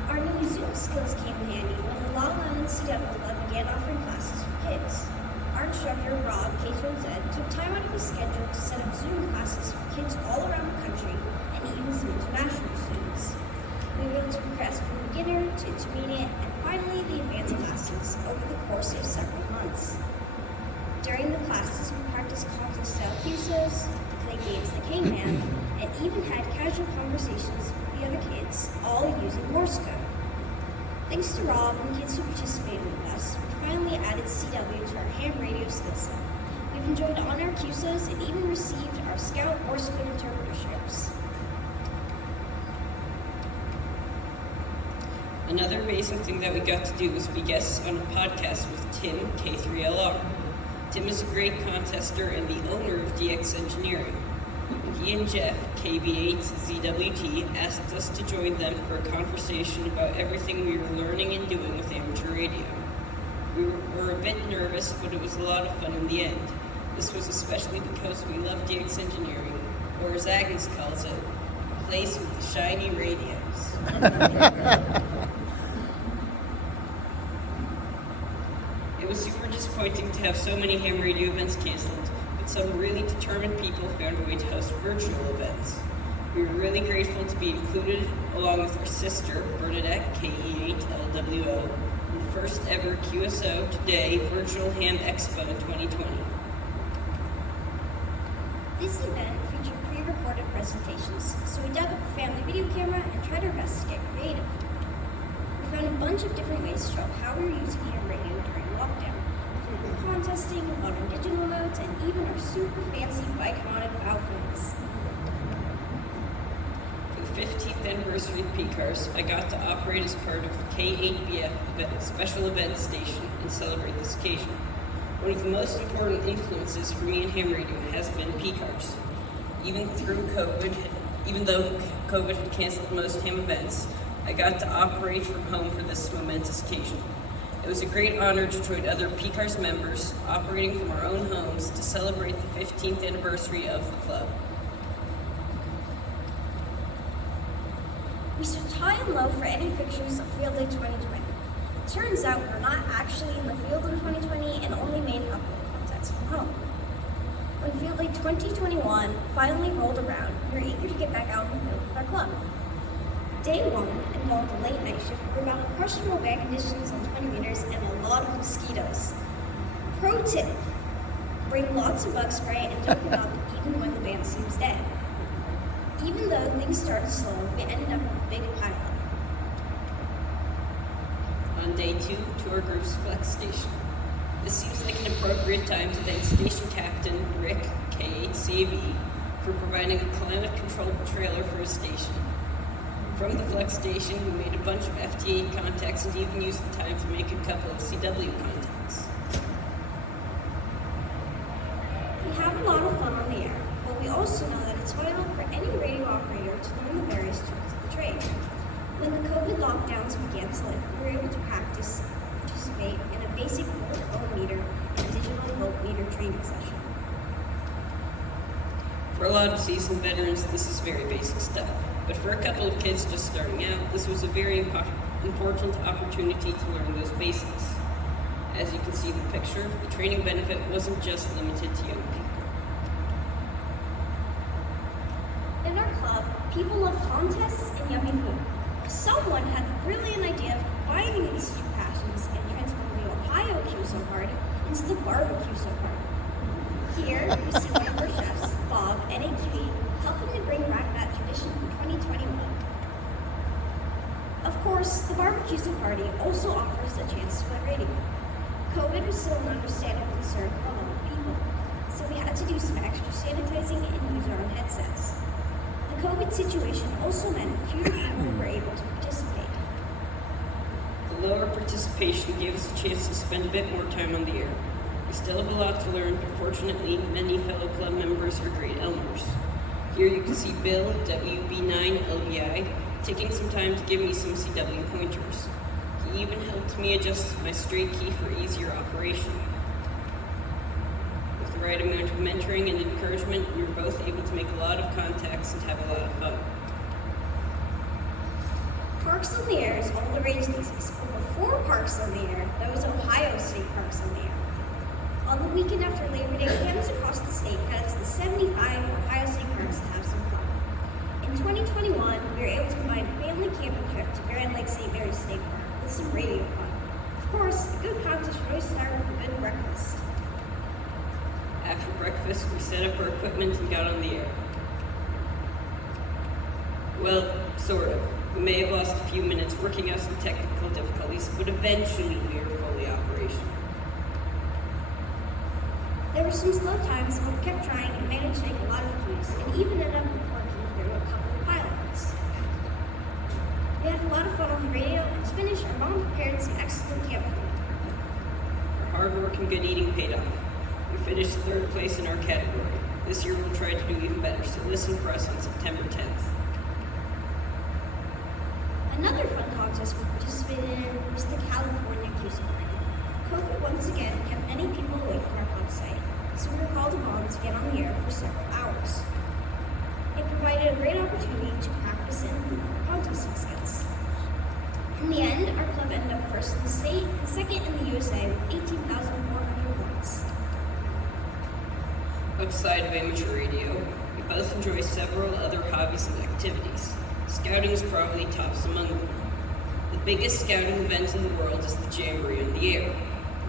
Our new Zoom skills came in handy when the Long Island CW Club began offering classes for kids. Our instructor, Rob, K-Z, took time out of his schedule to set up Zoom classes for kids all around the country and even some international students. We were able to progress from beginner to intermediate and finally the advanced classes over the course of several months. During the classes, we practiced contest-style QSOs, played games like Hangman, and even had casual conversations with the other kids, all using Morse code. Thanks to Rob and kids who participated with us, we finally added CW to our ham radio skill set. We've enjoyed on our QSOs and even received our Scout Morse code interpretorships. Another amazing thing that we got to do was be guests on a podcast with Tim, K3LR. Tim is a great contester and the owner of DX Engineering. He and Jeff, KB8ZWT, asked us to join them for a conversation about everything we were learning and doing with amateur radio. We were a bit nervous, but it was a lot of fun in the end. This was especially because we love DX Engineering, or as Agnes calls it, a place with the shiny radios. It was super disappointing to have so many ham radio events canceled, but some really determined people found a way to host virtual events. We were really grateful to be included, along with our sister, Benedict, KE8LWO, in the first ever QSO Today Virtual Ham Expo in 2020. This event featured pre-recorded presentations, so we dug up a family video camera and tried our best to get creative. We found a bunch of different ways to show how we were using ham radio during lockdown, including contesting, modern digital modes, and even our super fancy bike-mounted balconies. For the 15th anniversary of PCARS, I got to operate as part of the K8BF special event station and celebrate this occasion. One of the most important influences for me in ham radio has been PCARS. Even though COVID had canceled most ham events, I got to operate from home for this momentous occasion. It was a great honor to join other PCARS members operating from our own homes to celebrate the 15th anniversary of the club. We searched high and low for any pictures of Field Day 2020. Turns out we're not actually in the field in 2020 and only made upload contacts from home. When Field Day 2021 finally rolled around, we were eager to get back out in the field with our club. Day 1 involved a late night shift where about questionable band conditions on 20 meters and a lot of mosquitoes. Pro tip, bring lots of bug spray and don't give up even when the band seems dead. Even though things started slow, we ended up with a big pileup. On day 2, tour groups flex station. This seems like an appropriate time to thank Station Captain Rick, K8CAB, for providing a climate-controlled trailer for his station. From the Flex station, we made a bunch of FTA contacts and even used the time to make a couple of CW contacts. We have a lot of fun on the air, but we also know that it's vital for any radio operator to learn the various tools of the trade. When the COVID lockdowns began to lift, we were able to participate in a basic voltmeter and digital voltmeter training session. For a lot of seasoned veterans, this is very basic stuff. But for a couple of kids just starting out, this was a very important opportunity to learn those basics. As you can see in the picture, the training benefit wasn't just limited to young people. In our club, people love contests and yummy food. Someone had the brilliant idea of combining these two passions and transforming the Ohio QSO party into the barbecue QSO party. Here, we see one of our chefs, Bob, and a cutie, helping to bring back that tradition for 2021. Of course, the barbecue QSO party also offers a chance to play radio. COVID was still an understandable concern for a lot of people, so we had to do some extra sanitizing and use our own headsets. The COVID situation also meant fewer people were able to participate. The lower participation gave us a chance to spend a bit more time on the air. We still have a lot to learn, but fortunately, many fellow club members are great Elmers. Here you can see Bill, WB9LBI, taking some time to give me some CW pointers. He even helped me adjust my straight key for easier operation. With the right amount of mentoring and encouragement, we were both able to make a lot of contacts and have a lot of fun. Parks on the Air is all the rage these days, but before Parks on the Air, there was Ohio State Parks on the Air. On the weekend after Labor Day, families across the state headed to the 75 Ohio State Parks to have some fun. In 2021, we were able to combine a family camping trip to Grand Lake St. Mary's State Park with some radio fun. Of course, a good contest should always start with a good breakfast. After breakfast, we set up our equipment and got on the air. Well, sort of. We may have lost a few minutes working out some technical difficulties, but eventually we were fully operational. There were some slow times, but we kept trying and managed to make a lot of cues, and even ended up working through a couple of pilots. We had a lot of fun on the radio, and to finish, our mom prepared some excellent camp food. Our hard work and good eating paid off. We finished third place in our category. This year we'll try to do even better, so listen for us on September 10th. Another fun contest we participated in was the California QSO Party. COVID once again kept many people away from our club site, so we were called upon to get on the air for several hours. It provided a great opportunity to practice and improve our contesting skills. In the end, our club ended up first in the state and second in the USA with 18,400 points. Outside of amateur radio, we both enjoy several other hobbies and activities. Scouting is probably tops among them. The biggest scouting event in the world is the Jamboree in the air.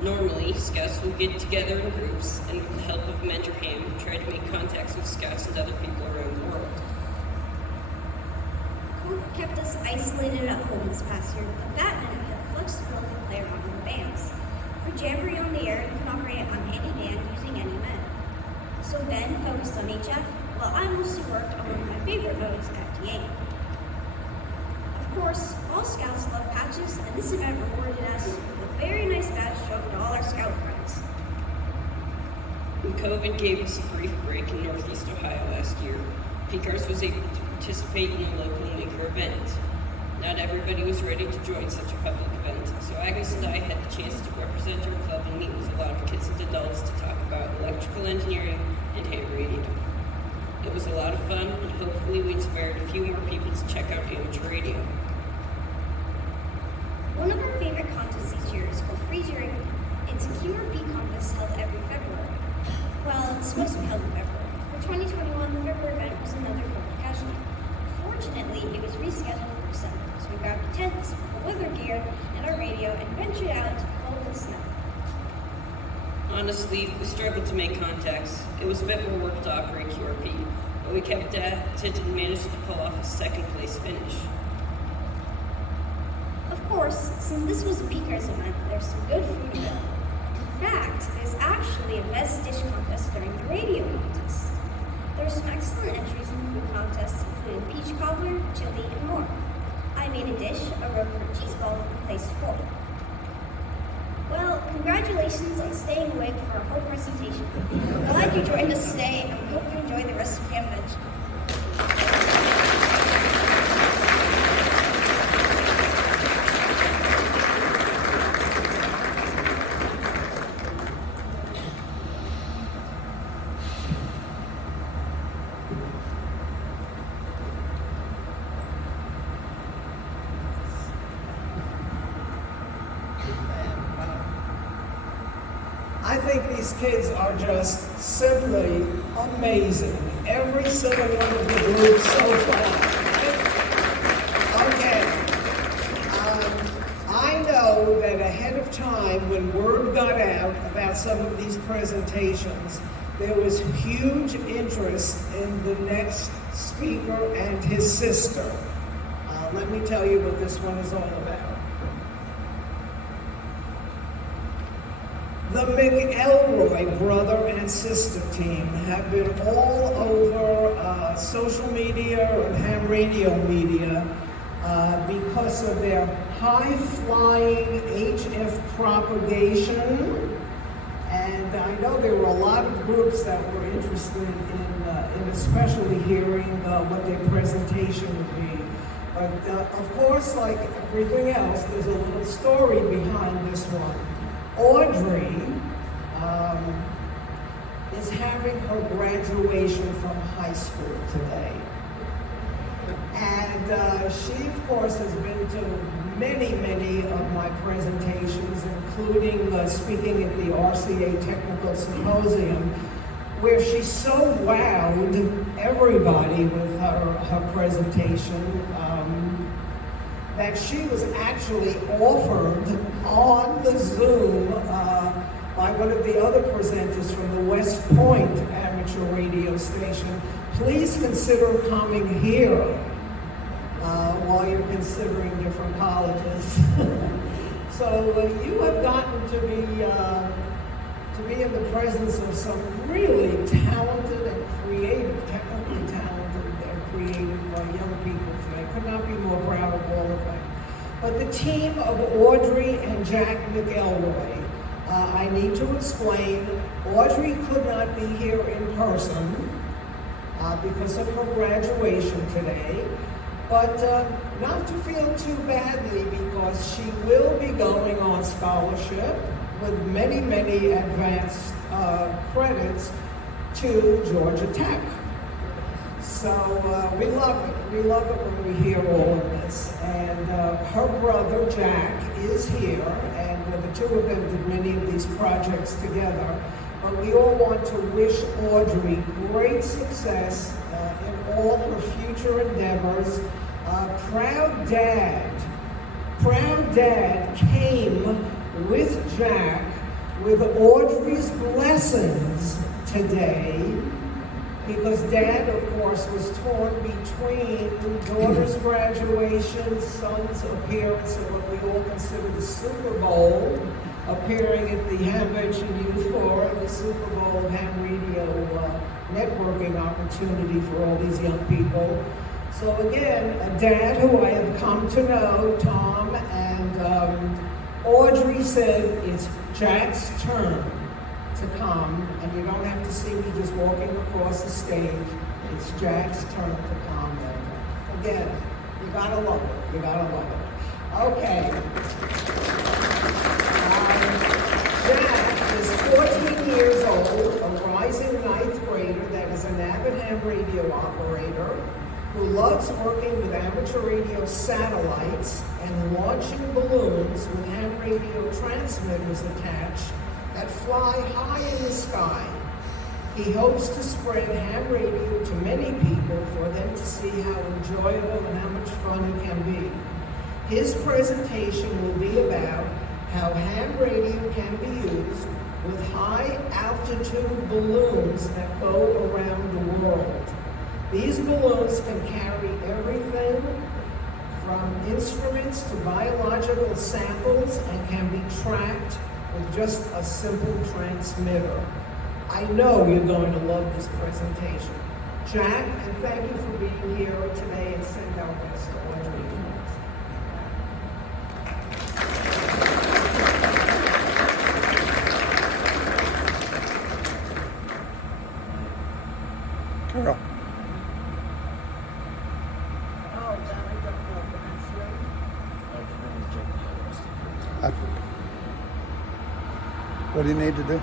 Normally, scouts will get together in groups and with the help of Mentor Ham, try to make contacts with scouts and other people around the world. COVID kept us isolated at home this past year, but that meant we had flexibility to play around with the bands. For Jamboree on the air, you can operate on any band using any men. So Ben focused on HF, while I mostly worked on one of my favorite modes, FTA. Of course, all scouts love patches, and this event rewarded us with a very nice badge trophy to all our scout friends. When COVID gave us a brief break in Northeast Ohio last year, PCARS was able to participate in a local maker event. Not everybody was ready to join such a public event, so Agnes and I had the chance to represent our club and meet with a lot of kids and adults to talk about electrical engineering and ham radio. It was a lot of fun, and hopefully we inspired a few more people to check out amateur radio. One of our favorite contests each year is called Freeze Your Ink. It's a Q&B contest held every February. Well, it's supposed to be held in February. For 2021, the February event was another COVID casualty. Fortunately, it was rescheduled for December, so we grabbed a tent, some weather gear, and our radio and ventured out into cold and snow. Honestly, we struggled to make contacts. It was a bit more work to operate QRP, but we kept at it and managed to pull off a second place finish. Of course, since this was a PCARS event, there's some good food available. In fact, there's actually a best dish contest during the radio contest. There are some excellent entries in the food contests, including peach cobbler, chili, and more. I made a dish, a roquefort cheese ball, and placed 4. Well, congratulations on staying awake for our whole presentation. I'm glad you joined us today, and we hope you enjoy the rest of Hamvention. I think these kids are just simply amazing. Every single one of the groups so far. Okay. I know that ahead of time, when word got out about some of these presentations, there was huge interest in the next speaker and his sister. Let me tell you what this one is all about. The McElroy brother and sister team have been all over social media and ham radio media because of their high-flying HF propagation. And I know there were a lot of groups that were interested in especially hearing what their presentation would be. But of course, like everything else, there's a little story behind this one. Audrey is having her graduation from high school today. And she, of course, has been to many, many of my presentations, including speaking at the RCA Technical Symposium, where she so wowed everybody with her presentation that she was actually offered on the Zoom by one of the other presenters from the West Point amateur radio station. Please consider coming here while you're considering different colleges. So you have gotten to be in the presence of some really talented and creative, technically talented and creative young people today. Could not be more proud of all of them. But the team of Audrey and Jack McElroy, I need to explain, Audrey could not be here in person because of her graduation today, but not to feel too badly because she will be going on scholarship with many, many advanced credits to Georgia Tech. So we love it. We love it when we hear all of this. And her brother, Jack, is here, and the two of them did many of these projects together. But we all want to wish Audrey great success in all her future endeavors. Proud Dad came with Jack with Audrey's blessings today, because Dad, of course, was torn between daughter's graduation, son's appearance at what we all consider the Super Bowl, appearing at the Hamvention Youth Forum, the Super Bowl of ham radio networking opportunity for all these young people. So again, a dad who I have come to know, Tom, and Audrey said it's Jack's turn to come, and you don't have to see me just walking across the stage. It's Jack's turn to come. And again, you gotta love it. You gotta love it. Okay. Jack is 14 years old, a rising 9th grader that is an avid ham radio operator who loves working with amateur radio satellites and launching balloons with ham radio transmitters attached that fly high in the sky. He hopes to spread ham radio to many people for them to see how enjoyable and how much fun it can be. His presentation will be about how ham radio can be used with high altitude balloons that go around the world. These balloons can carry everything from instruments to biological samples and can be tracked with just a simple transmitter. I know you're going to love this presentation. Jack, and thank you for being here today, and send our best to Audrey. Carole. Oh, that I don't know, but that's right. What do you need to do?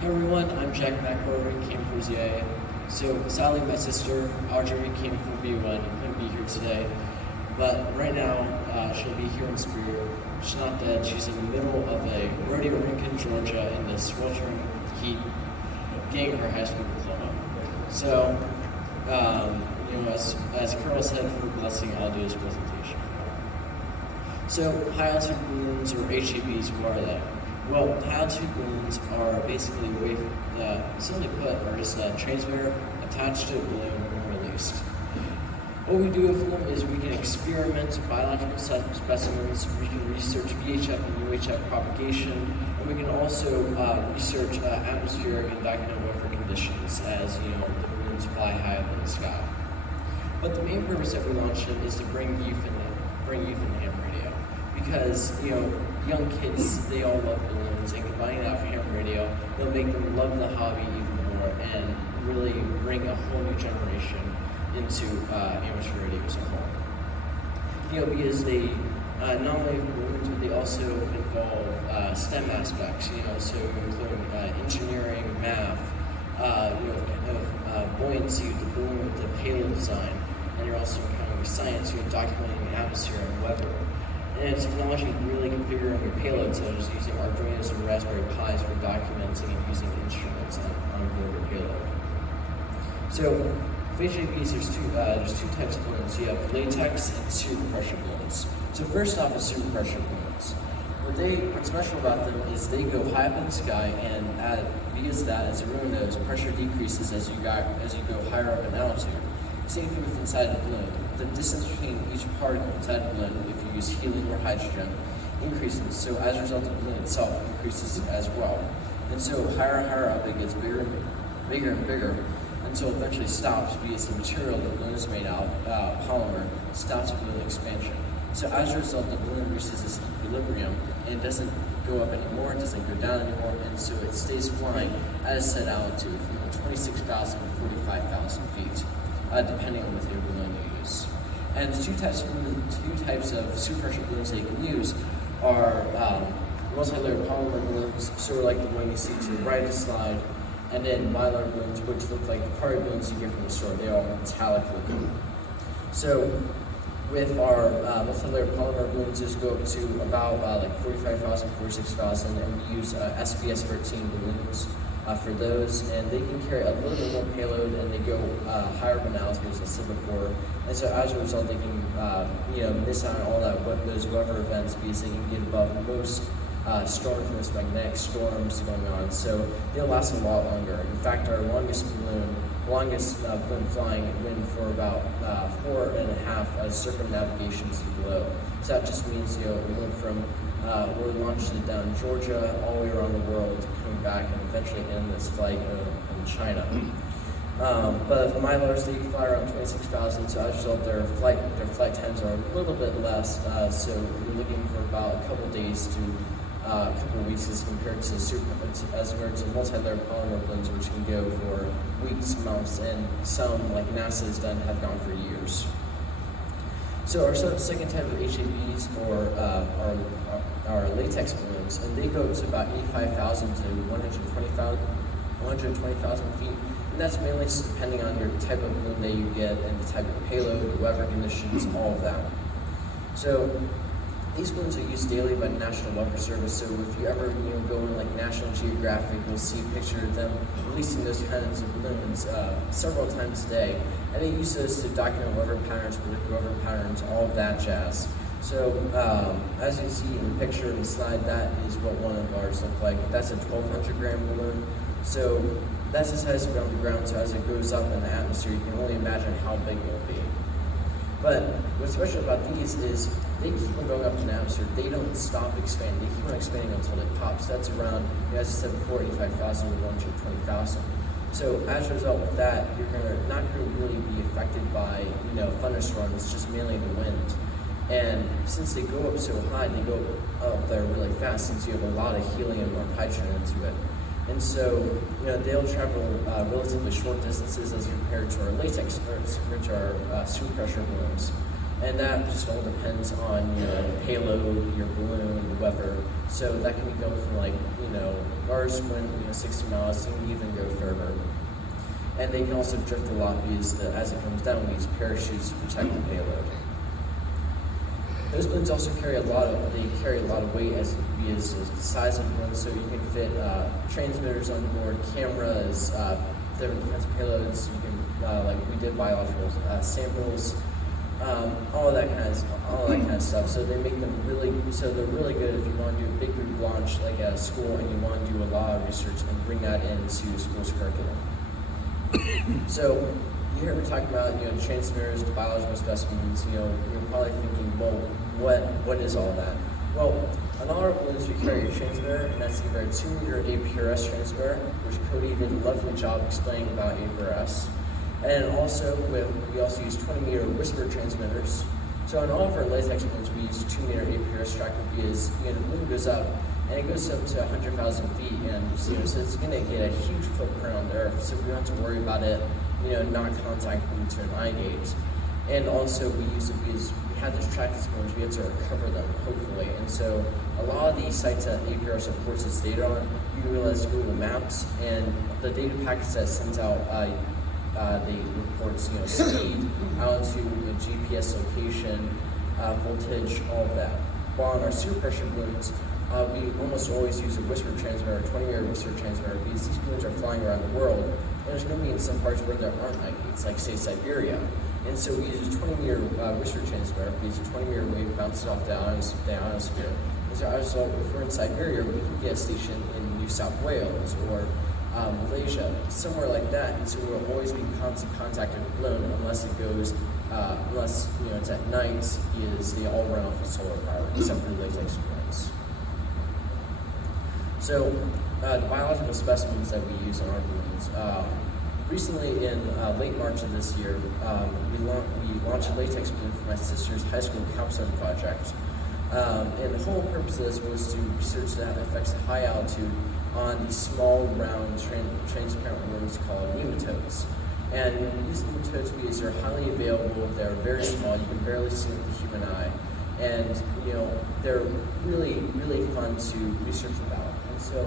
Hey everyone, I'm Jack McElroy, came from ZIA. So sadly my sister, Audrey, came from B1 and couldn't be here today. But right now, she'll be here in spirit. She's not dead, she's in the middle of a rodeo rink in Georgia in the sweltering heat, getting her high school diploma. So, as Carole said, for blessing, I'll do his presentation. So, high altitude balloons, or HABs, what are they? Well, high altitude balloons are basically a way, simply put, are just a transmitter attached to a balloon and released. What we do with them is we can experiment with biological specimens, we can research VHF and UHF propagation, and we can also research atmospheric and document weather conditions as the balloons fly high up in the sky. But the main purpose that we launched it is to bring youth in ham radio, because young kids, they all love balloons, and combining that with ham radio, they'll make them love the hobby even more and really bring a whole new generation into amateur radio as a whole. Because they not only balloons, but they also involve STEM aspects, so including engineering, math, buoyancy, the balloon with the payload design, and you're also encountering science, documenting atmosphere and weather. And technology really configuring your payload, so just using Arduinos and Raspberry Pis for documenting and using instruments on board your payload. So, for HAPs, there's two types of balloons. You have latex and superpressure balloons. So first off is superpressure balloons. What's special about them is they go high up in the sky, and because of that, as everyone knows, pressure decreases as you go higher up in altitude. Same thing with inside the balloon. The distance between each particle inside the balloon, if you use helium or hydrogen, increases. So as a result, the balloon itself increases as well. And so higher and higher up, it gets bigger and bigger until it eventually stops because the material the balloon is made out, polymer, stops balloon expansion. So as a result, the balloon reaches this equilibrium and it doesn't go up anymore, it doesn't go down anymore, and so it stays flying at a set altitude from 26,000 to 45,000 feet. Depending on what your balloon you use. And two types of superpressure balloons that you can use are multi-layer polymer balloons, sort of like the one you see to the right of the slide, and then bilayer balloons, which look like the party balloons you get from the store. They are metallic looking. So with our multi-layer polymer balloons, those go up to about like 45,000, 46,000, and we use SPS 13 balloons for those, and they can carry a little bit more payload, and they go higher up in altitude, as I said before. And so as a result, they can miss out on all those weather events because they can get above most storms, most magnetic storms going on. So they'll last a lot longer. In fact, our longest balloon flying went for about 4.5 circumnavigations of the globe. So that just means we went from where we launched it down in Georgia all the way around the world. eventually end this flight in China. But my lowest, they fly around 26,000, so as a result, their flight times are a little bit less. So you're looking for about a couple days to a couple weeks as compared to multi-layer polymer balloons, which can go for weeks, months, and some, like NASA has done, have gone for years. So our second type of HABs are latex balloons, and they go to about 85,000 to 120,000 feet. And that's mainly depending on your type of balloon that you get and the type of payload, the weather conditions, all of that. So these balloons are used daily by the National Weather Service. So if you ever go in like National Geographic, you'll see a picture of them releasing those kinds of balloons several times a day. And they use those to document weather patterns, predict weather patterns, all of that jazz. So as you see in the picture in the slide, that is what one of ours look like. That's a 1,200 gram balloon. So that's the size of it on the ground, so as it goes up in the atmosphere, you can only imagine how big it will be. But what's special about these is they keep on going up in the atmosphere. They don't stop expanding. They keep on expanding until it pops. That's around, as I said before, 85,000 to 120,000. So as a result of that, you're not going to really be affected by thunderstorms, just mainly the wind. And since they go up so high, they go up there really fast, since you have a lot of helium or hydrogen into it. And so, they'll travel relatively short distances as compared to our latex, which are super pressure balloons. And that just all depends on, the payload, your balloon, the weather. So that can be going from ours went 60 miles, they can even go further. And they can also drift a lot because as it comes down, we use parachutes to protect the payload. Those balloons also carry a lot of weight as the size of the balloon, so you can fit transmitters on board, cameras, different kinds of payloads. You can like we did biological samples, all that kind of stuff. So they make them they're really good if you want to do a big group launch like at a school and you want to do a lot of research and bring that into school's curriculum. So you hear me talking about transmitters, biological specimens. You're probably thinking, well, what is all that? Well, on all our balloons we carry a transmitter, and that's either a 2-meter APRS transmitter, which Cody did a lovely job explaining about APRS. And also we also use 20-meter whisper transmitters. So on all of our latex balloons we use a 2-meter APRS tracker because the balloon goes up and it goes up to 100,000 feet, and so it's going to get a huge footprint on the Earth. So we don't have to worry about it, not contacting to an eye gate. And also we use it because we have these tracking balloons, we have to recover them, hopefully. And so a lot of these sites that APR supports this data on, you can realize Google Maps, and the data packets that sends out the reports, speed, altitude, GPS location, voltage, all of that. While on our super pressure balloons, we almost always use a whisper transmitter, a 20-meter whisper transmitter, because these balloons are flying around the world, and there's going to be in some parts where there aren't eye gates, like say Siberia. And so we use a 20-meter whisper transmitter because a 20-meter wave bounces off the ionosphere. And so as a result, if we're in Siberia, we can get a station in New South Wales or Malaysia, somewhere like that. And so we'll always be in constant contact with the balloon unless it goes, unless it's at night, because they all run off of solar power, except for latex balloons. So the biological specimens that we use on our balloons. Recently, in late March of this year, we launched a latex balloon for my sister's high school capstone project. And the whole purpose of this was to research the effects of high altitude on these small, round, transparent balloons called nematodes. And these nematodes, because they're highly available, they're very small, you can barely see with the human eye. And, they're really, really fun to research about. And so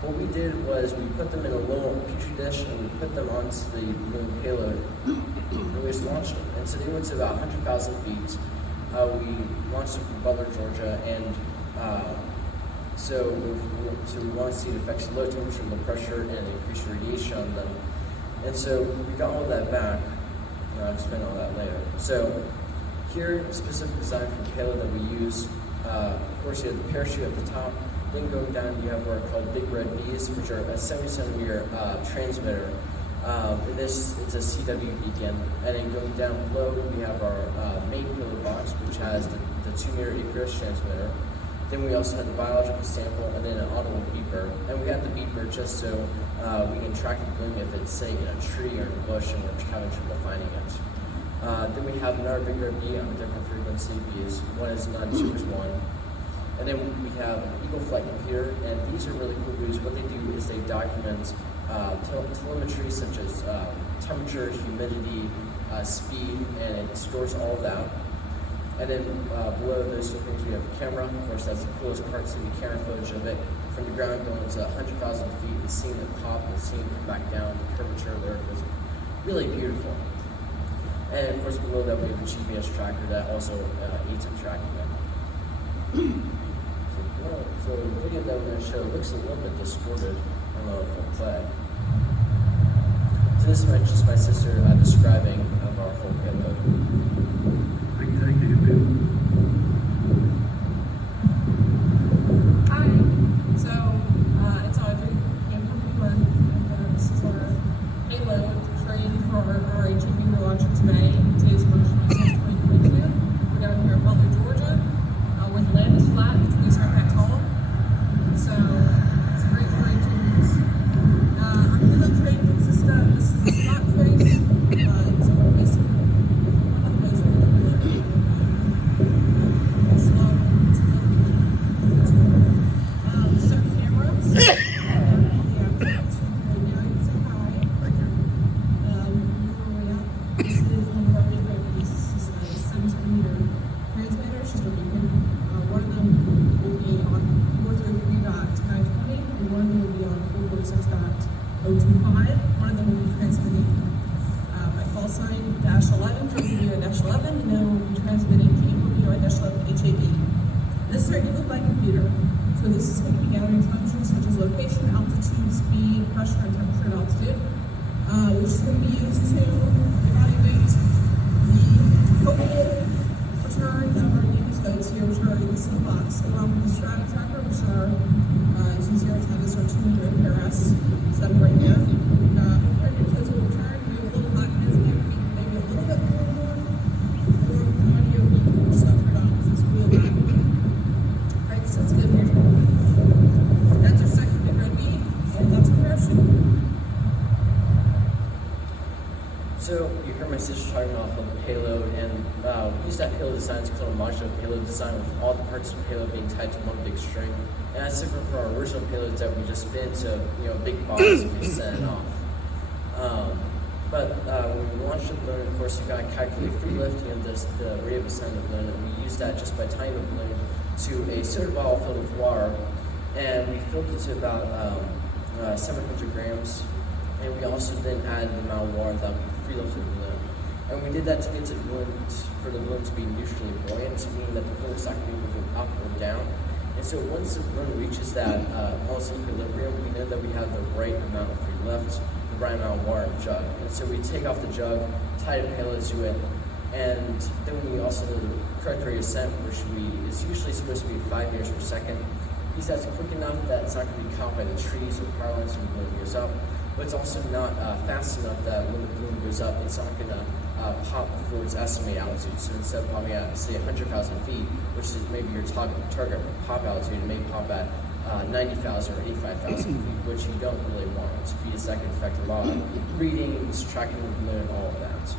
what we did was we put them in a little petri dish and we put them onto the balloon payload and we just launched them. And so they went to about 100,000 feet. We launched them from Butler, Georgia, and so we want to see the effects of low temperature, low pressure, and increased radiation on them. And so we got all that back. I'll explain all that later. So here, specific design for the payload that we use. Of course, you have the parachute at the top. Then going down, you have what are called big red bees, which are a 70-centimeter transmitter. It's a CW beacon. And then going down below, we have our main payload box, which has the 2-meter APRS transmitter. Then we also have the biological sample, and then an audible beeper. And we have the beeper but just so we can track the balloon if it's, say, in a tree or in a bush and we're having trouble finding it. Then we have another big red bee on a different frequency because one is none, two is one. And then we have an Eagle Flight computer, and these are really cool because what they do is they document telemetry such as temperature, humidity, speed, and it stores all of that. And then below those two things we have a camera. Of course, that's the coolest part, seeing the camera footage of it from the ground going to 100,000 feet and seeing it pop and seeing it come back down. The curvature of the Earth is really beautiful. And of course, below that we have a GPS tracker that also aids in tracking it. So the video that we're going to show looks a little bit distorted. I don't know if it'll play. So this is just my sister describing our whole payload. Hi, so it's Audrey, Ham Expo, and this is our payload training for our HEB we're launching today. Today's March 26, 2022. We're down here in Butler, Georgia, where the land is flat, which means not that tall. So it's a great news. Our payload tray consists of this is a slot trace. It's basically one of those design is called a modular payload design, with all the parts of the payload being tied to one big string. And that's different from our original payloads that we just spin to big box and we send it off. But when we launched the balloon, of course, you got to calculate free lift and the rate of ascent of the balloon, and we used that just by tying the balloon to a soda bottle filled with water, and we filled it to about 700 grams, and we also then added the amount of water that we free lifted the balloon. And we did that to get the balloon, for the balloon to be neutrally buoyant, meaning that the balloon is not going to be moving up or down. And so once the balloon reaches that almost equilibrium, we know that we have the right amount of free lift, the right amount of water in the jug. And so we take off the jug, tie the payload to it, and then we also know the correct rate of ascent, which is usually supposed to be 5 meters per second. Because that's quick enough that it's not going to be caught by the trees or power lines when the balloon goes up, but it's also not fast enough that when the balloon goes up, it's not going to pop before its estimated altitude. So instead of popping at, say, 100,000 feet, which is maybe your target pop altitude, it may pop at 90,000 or 85,000 feet, which you don't really want, because that can affect a lot of breathing, tracking the balloon, all of that.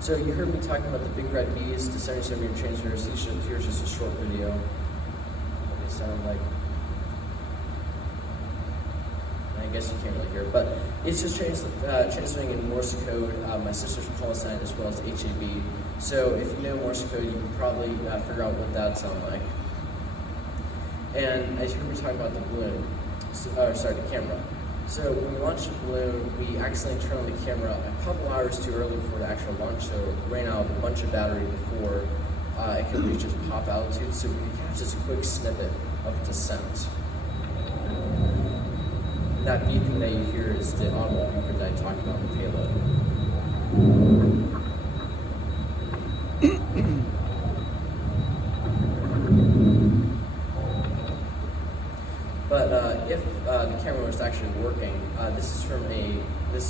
So you heard me talking about the big red bees, the 77-meter transmitters. Here's just a short video of what they sound like. I guess you can't really hear it, but it's just transmitting in Morse code. My sister's call sign as well as HAB. So if you know Morse code, you can probably figure out what that sounds like. And as you heard me talking about the balloon, the camera. So when we launched the balloon, we accidentally turned on the camera a couple hours too early before the actual launch, so it ran out of a bunch of battery before it could reach its pop altitude. So we could catch just a quick snippet of descent. That beeping that you hear is the audible beeper that I talked about in the payload. But if the camera was actually working, this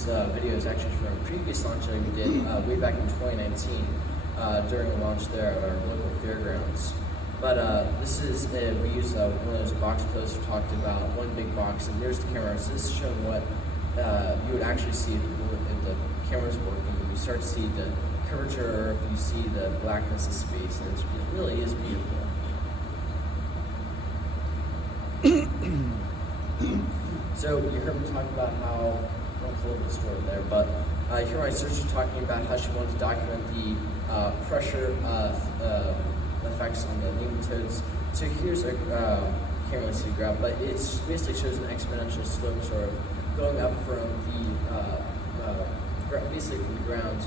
video is actually from a previous launch that we did way back in 2019 during a launch there at our local fairgrounds. But this is, we use one of those box plots we talked about, one big box, and there's the camera. So this is showing what you would actually see if the camera's working. You start to see the curvature, you see the blackness of space, and it really is beautiful. So you heard me talk about how, I don't pull up the story there, but here my researcher talking about how she wanted to document the pressure effects on the nematodes. So here's a, can't really see the graph, but it basically shows an exponential slope sort of going up from the, basically from the ground,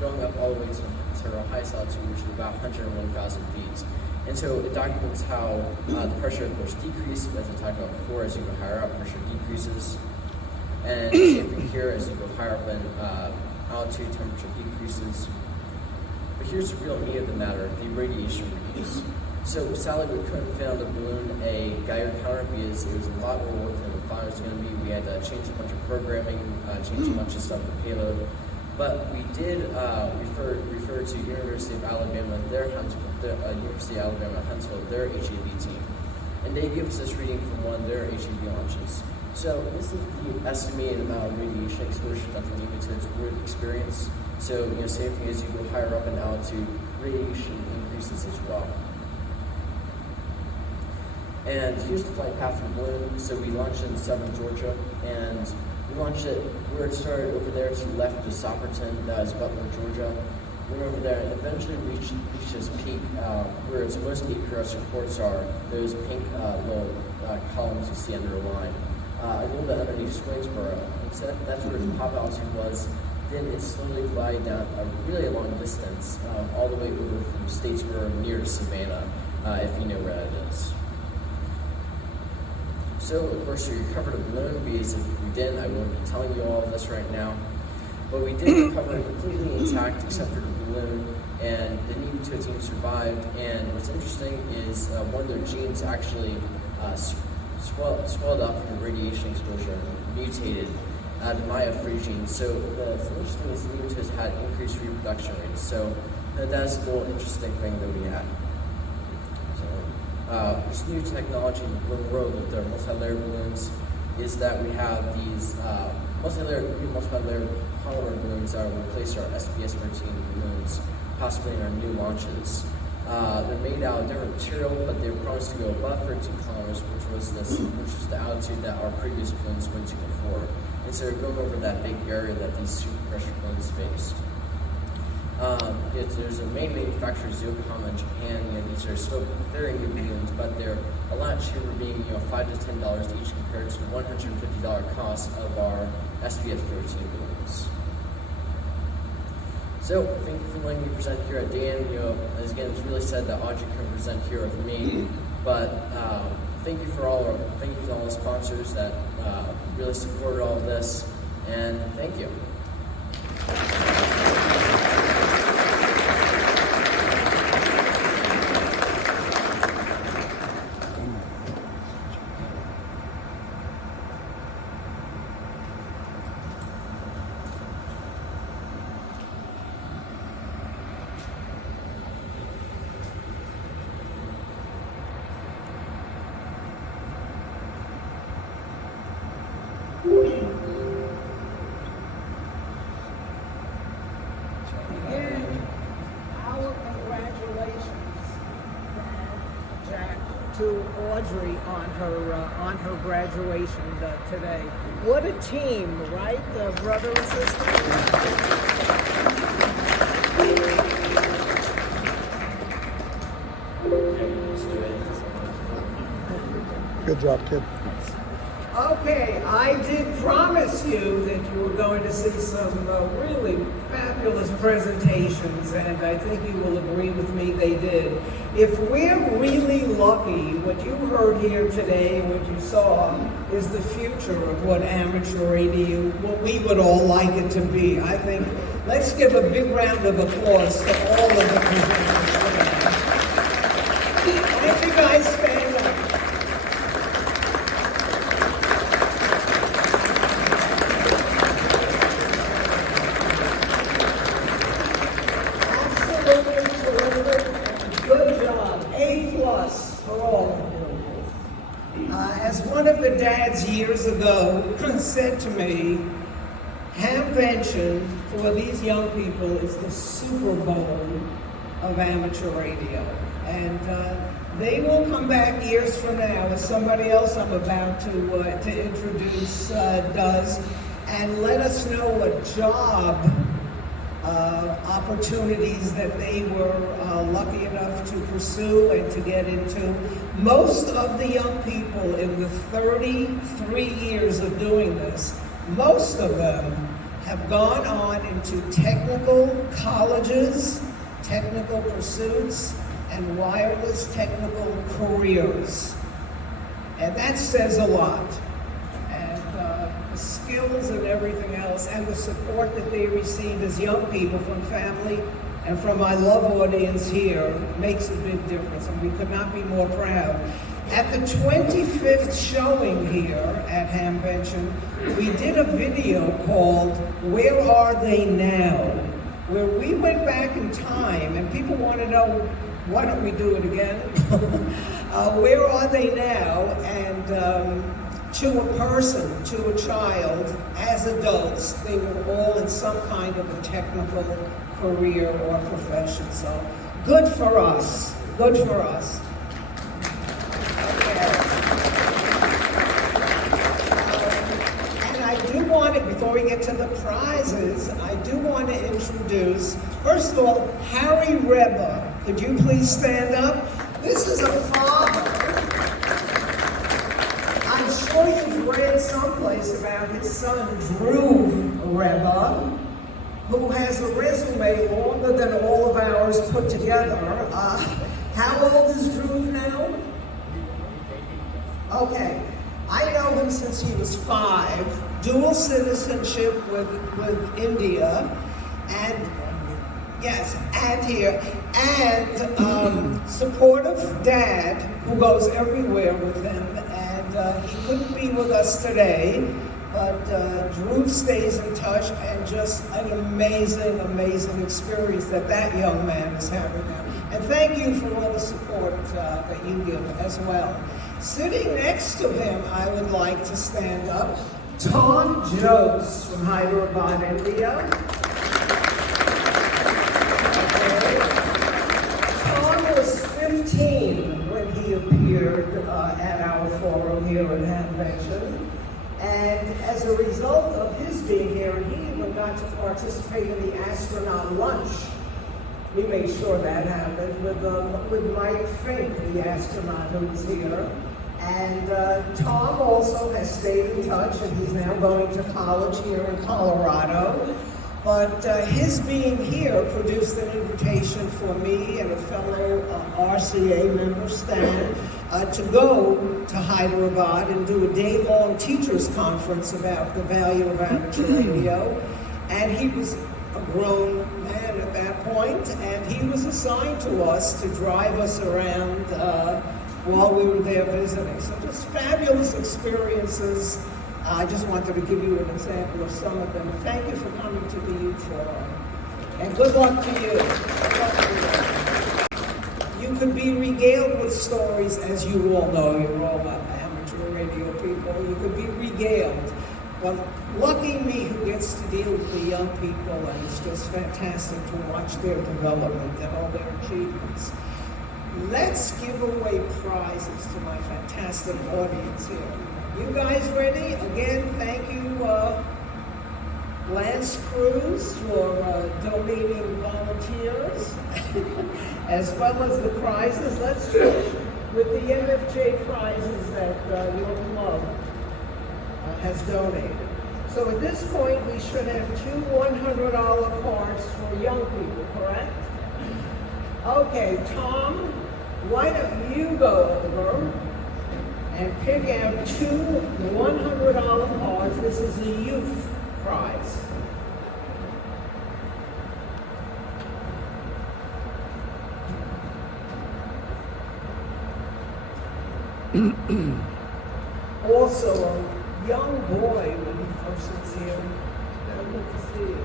going up all the way to sort of highest altitude, which is about 101,000 feet. And so it documents how the pressure, of course, decreases, as I talked about before. As you go higher up, pressure decreases. And same thing here, as you go higher up in altitude, temperature decreases. But here's the real meat of the matter, the radiation reuse. So sadly, we couldn't fit on the balloon a Geiger counter because it was a lot more work than we thought it was going to be. We had to change a bunch of programming, change a bunch of stuff in the payload. But we did refer to University of Alabama, University of Alabama Huntsville, their HAB team, and they give us this reading from one of their HAB launches. So this is the estimated amount of radiation exposure that the nematodes would experience. So same thing as you go higher up in altitude, radiation increases as well. And here's the flight path of the balloon. So we launched in southern Georgia, and we launched it where it started over there to the left of Sopperton, that is Butler, Georgia. Went over there and eventually reached this peak where its most APRS reports are, those pink little columns you see under the line. A little bit underneath Swainsboro. And so that's where its pop altitude was. Then it slowly glided down a really long distance, all the way over from Statesboro near to Savannah, if you know where that is. So, of course, we recovered a balloon, because if we didn't, I wouldn't be telling you all of this right now. But we did recover it completely intact, except for the balloon, and the nematode team survived. And what's interesting is one of their genes actually swelled up from radiation exposure and mutated the Maya-free gene. So what's interesting is the nematodes had increased reproduction rates. So that's a little interesting thing that we had. This new technology in the balloon world with their multi-layer balloons is that we have these multi-layer polymer balloons that will replace our SPS-13 balloons, possibly in our new launches. They're made out of different material, but they were promised to go above 13 kilometers, which was the altitude that our previous balloons went to before. And so we're going over that big barrier that these super pressure balloons faced. There's a main manufacturer, Yokohama in Japan. These are still very new balloons, but they're a lot cheaper, being $5 to $10 each compared to the $150 cost of our SPS-13 balloons. So thank you for letting me present here at Dan. As again, it's really sad that Audrey couldn't present here with me, but thank you for all the sponsors that really supported all of this, and thank you. To Audrey on her graduation today. What a team, right? Brother and sister. Good job, kid. Okay, I did promise you that you were going to see some really fabulous presentations, and I think you will agree with me they did. If we're really lucky, what you heard here today, what you saw, is the future of what amateur radio, what we would all like it to be. I think, let's give a big round of applause to all of the presenters today. Why don't you guys stand up? As one of the dads years ago said to me, Hamvention for these young people is the Super Bowl of amateur radio. And they will come back years from now, as somebody else I'm about to introduce does, and let us know what job opportunities that they were lucky enough to pursue and to get into. Most of the young people in the 33 years of doing this, most of them have gone on into technical colleges, technical pursuits, and wireless technical careers. And that says a lot. The skills and everything else, and the support that they receive as young people from family and from my love audience here makes a big difference, and we could not be more proud. At the 25th showing here at Hamvention, we did a video called Where Are They Now?, where we went back in time, and people want to know, why don't we do it again? Where are they now? And to a person, to a child, as adults, they were all in some kind of a technical career or profession. So good for us, good for us. Okay. And I do want to, before we get to the prizes, I do want to introduce, first of all, Harry Ribba. Could you please stand up? This is a father. I'm sure you've read someplace about his son, Drew Ribba, who has a resume longer than all of ours put together. How old is Drew now? Okay. I know him since he was 5, dual citizenship with India, and yes, and here, and supportive dad who goes everywhere with him. He couldn't be with us today, but Drew stays in touch, and just an amazing, amazing experience that young man is having now. And thank you for all the support that you give as well. Sitting next to him, I would like to stand up, Tom Jose from Hyderabad, India. Okay. Tom was 15 when he appeared at our forum here in Hamvention. And as a result of his being here, he even got to participate in the astronaut lunch. We made sure that happened with Mike Fink, the astronaut who was here. And Tom also has stayed in touch, and he's now going to college here in Colorado. But his being here produced an invitation for me and a fellow RCA member, Stan, to go to Hyderabad and do a day-long teachers conference about the value of amateur radio. And he was a grown man at that point, and he was assigned to us to drive us around while we were there visiting. So just fabulous experiences. I just wanted to give you an example of some of them. Thank you for coming to the Youth Forum. And good luck to you. Good luck to you. You could be regaled with stories, as you all know. You're all amateur radio people. You could be regaled. But lucky me who gets to deal with the young people, and it's just fantastic to watch their development and all their achievements. Let's give away prizes to my fantastic audience here. You guys ready? Again, thank you, Lance Cruz, for donating volunteers, as well as the prizes. Let's finish with the MFJ prizes that your club has donated. So at this point, we should have 2 $100 cards for young people, correct? Okay, Tom, why don't you go over and pick out 2 $100 cards. This is a youth prize. Also, a young boy when he first was here. Good to see you.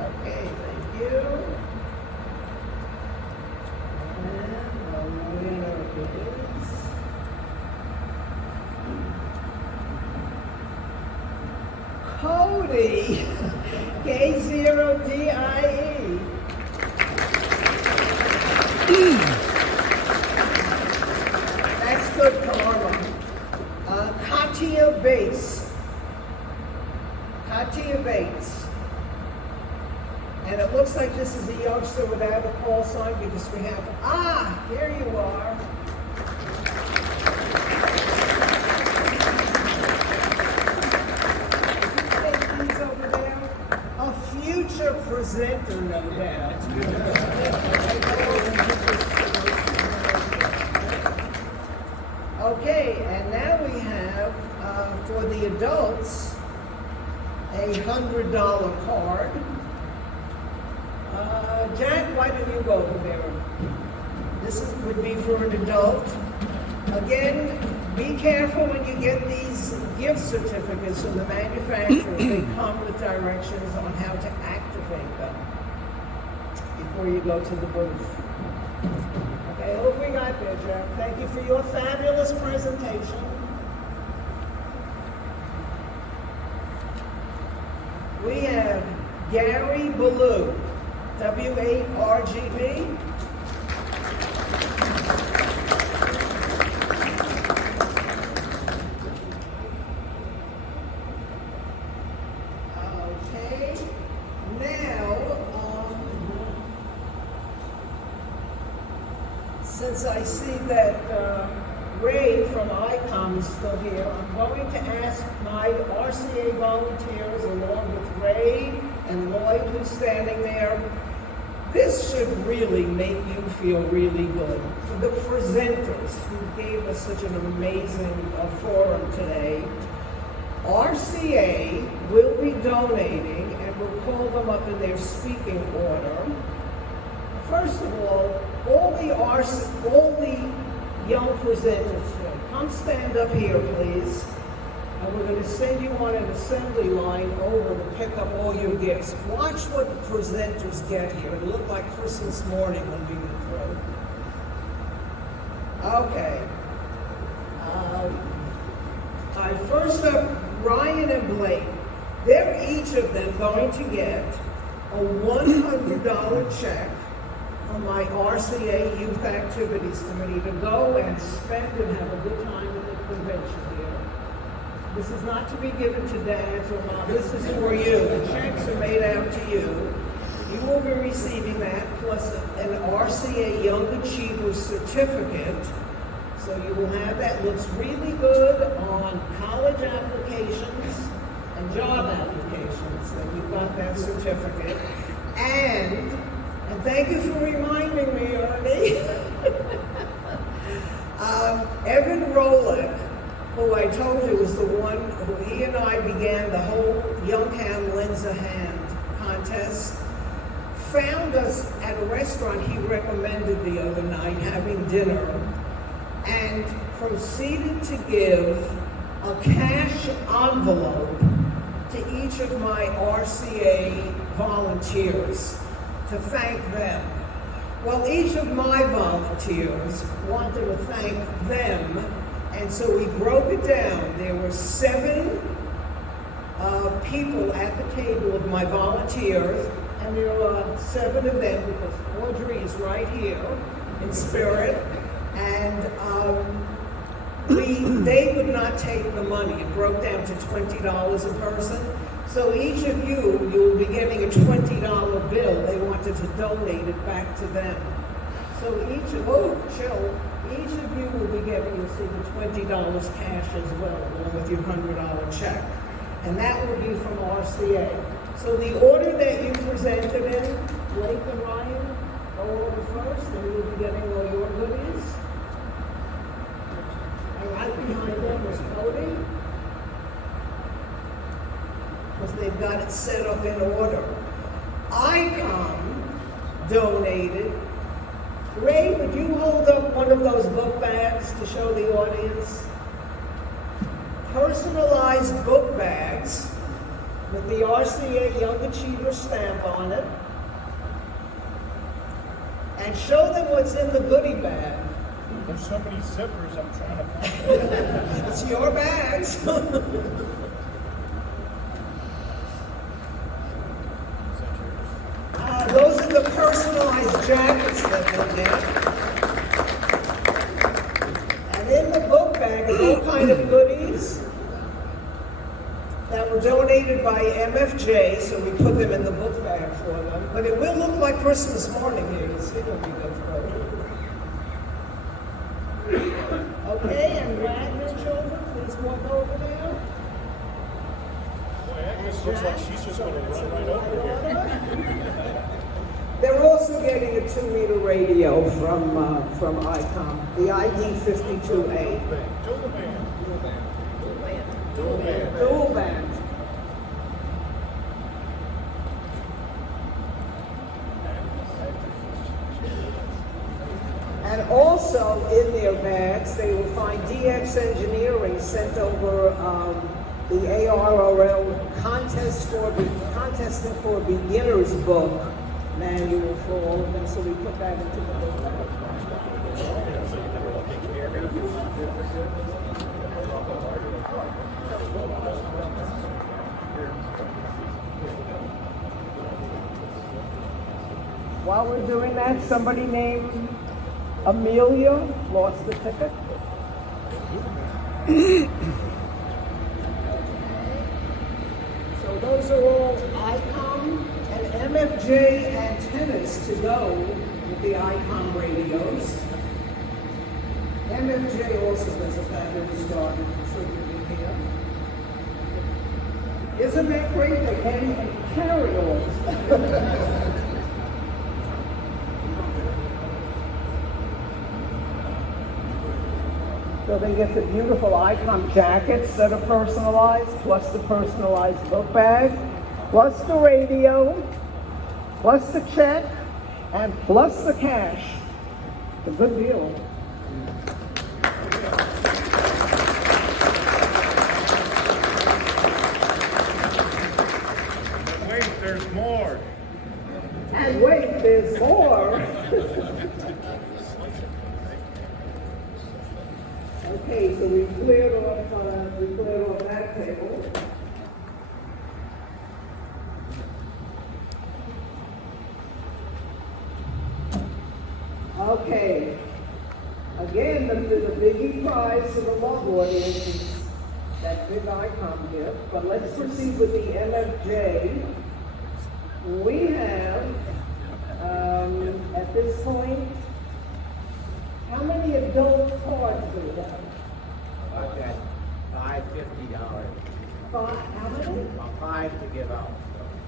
Okay, thank you. And the winner is Cody, K0DIE. That's good karma. Katia Bates. And it looks like this is a youngster without a call sign because we have, here you are. He's over there. A future presenter, no doubt. Okay, and now we have, for the adults, a $100 card. Jack, why don't you go over there? This would be for an adult. Again, be careful when you get these gift certificates from the manufacturers. They come with directions on how to activate them before you go to the booth. Okay, what we got there, Jack? Thank you for your fabulous presentation. We have Gary Ballou, W8RGB. Okay, now, since I see that Ray from ICOM is still here, I'm going to ask my RCA volunteers, along with Ray and Lloyd, who's standing there. This should really make you feel really good. For the presenters who gave us such an amazing forum today, RCA will be donating, and we'll call them up in their speaking order. First of all the young presenters, come stand up here, please. And we're going to send you on an assembly line over to pick up all your gifts. Watch what the presenters get here. It'll look like Christmas morning when we get through. Okay. First up, Ryan and Blake. They're each of them going to get a $100 check from my RCA Youth Activities Committee to go and spend and have a good time at the convention here. This is not to be given to dads or moms. This is for you. The checks are made out to you. You will be receiving that plus an RCA Young Achievers certificate. So you will have that. Looks really good on college applications and job applications that you've got that certificate. And thank you for reminding me, Ernie. Evan Rolick, who I told you was the one who he and I began the whole Young Ham Lends a Hand contest, found us at a restaurant he recommended the other night having dinner, and proceeded to give a cash envelope to each of my RCA volunteers to thank them. Well, each of my volunteers wanted to thank them, and so we broke it down. There were 7 people at the table of my volunteers, and there are 7 of them because Audrey is right here in spirit, and they would not take the money. It broke down to $20 a person. So each of you will be getting a $20 bill. They wanted to donate it back to them. So each of you will be getting, you'll see the $20 cash as well, along with your $100 check. And that will be from RCA. So the order that you presented in, Blake and Ryan, go over first, and you'll be getting all your goodies. And right behind them is Cody, because they've got it set up in order. ICOM donated. Ray, would you hold up one of those book bags to show the audience? Personalized book bags with the RCA Young Achiever stamp on it. And show them what's in the goodie bag. There's so many zippers I'm trying to find. It's your bags. personalized jackets that they get. And in the book bag is all kind of goodies that were donated by MFJ, so we put them in the book bag for them. But it will look like Christmas morning here. You'll see when we go through. Okay, and Wagner children, please walk over there. Boy, Agnes looks like she's just going to run right over here. They're also getting a 2-meter radio from ICOM, the ID52A. Dual band. And also in their bags, they will find DX Engineering sent over the ARRL Contesting for Beginners book manual for all of them, so we put that into the book bag. While we're doing that, somebody named Amelia lost the ticket. So those are all ICOM and MFJ antennas to go with the ICOM radios. MFJ also does a fabulous job in contributing here. Isn't that great? They can't even carry all. So they get the beautiful ICOM jackets that are personalized, plus the personalized book bag, plus the radio, plus the check, and plus the cash. It's a good deal. And wait, there's more. And wait, there's more. Okay, so we cleared off that table. Okay. Again, the biggie prize for the love audience is that big ICOM gift. But let's proceed with the MFJ. We have, at this point, how many adult cards do we have? Okay, $5 $50. How many? About 5 to give out.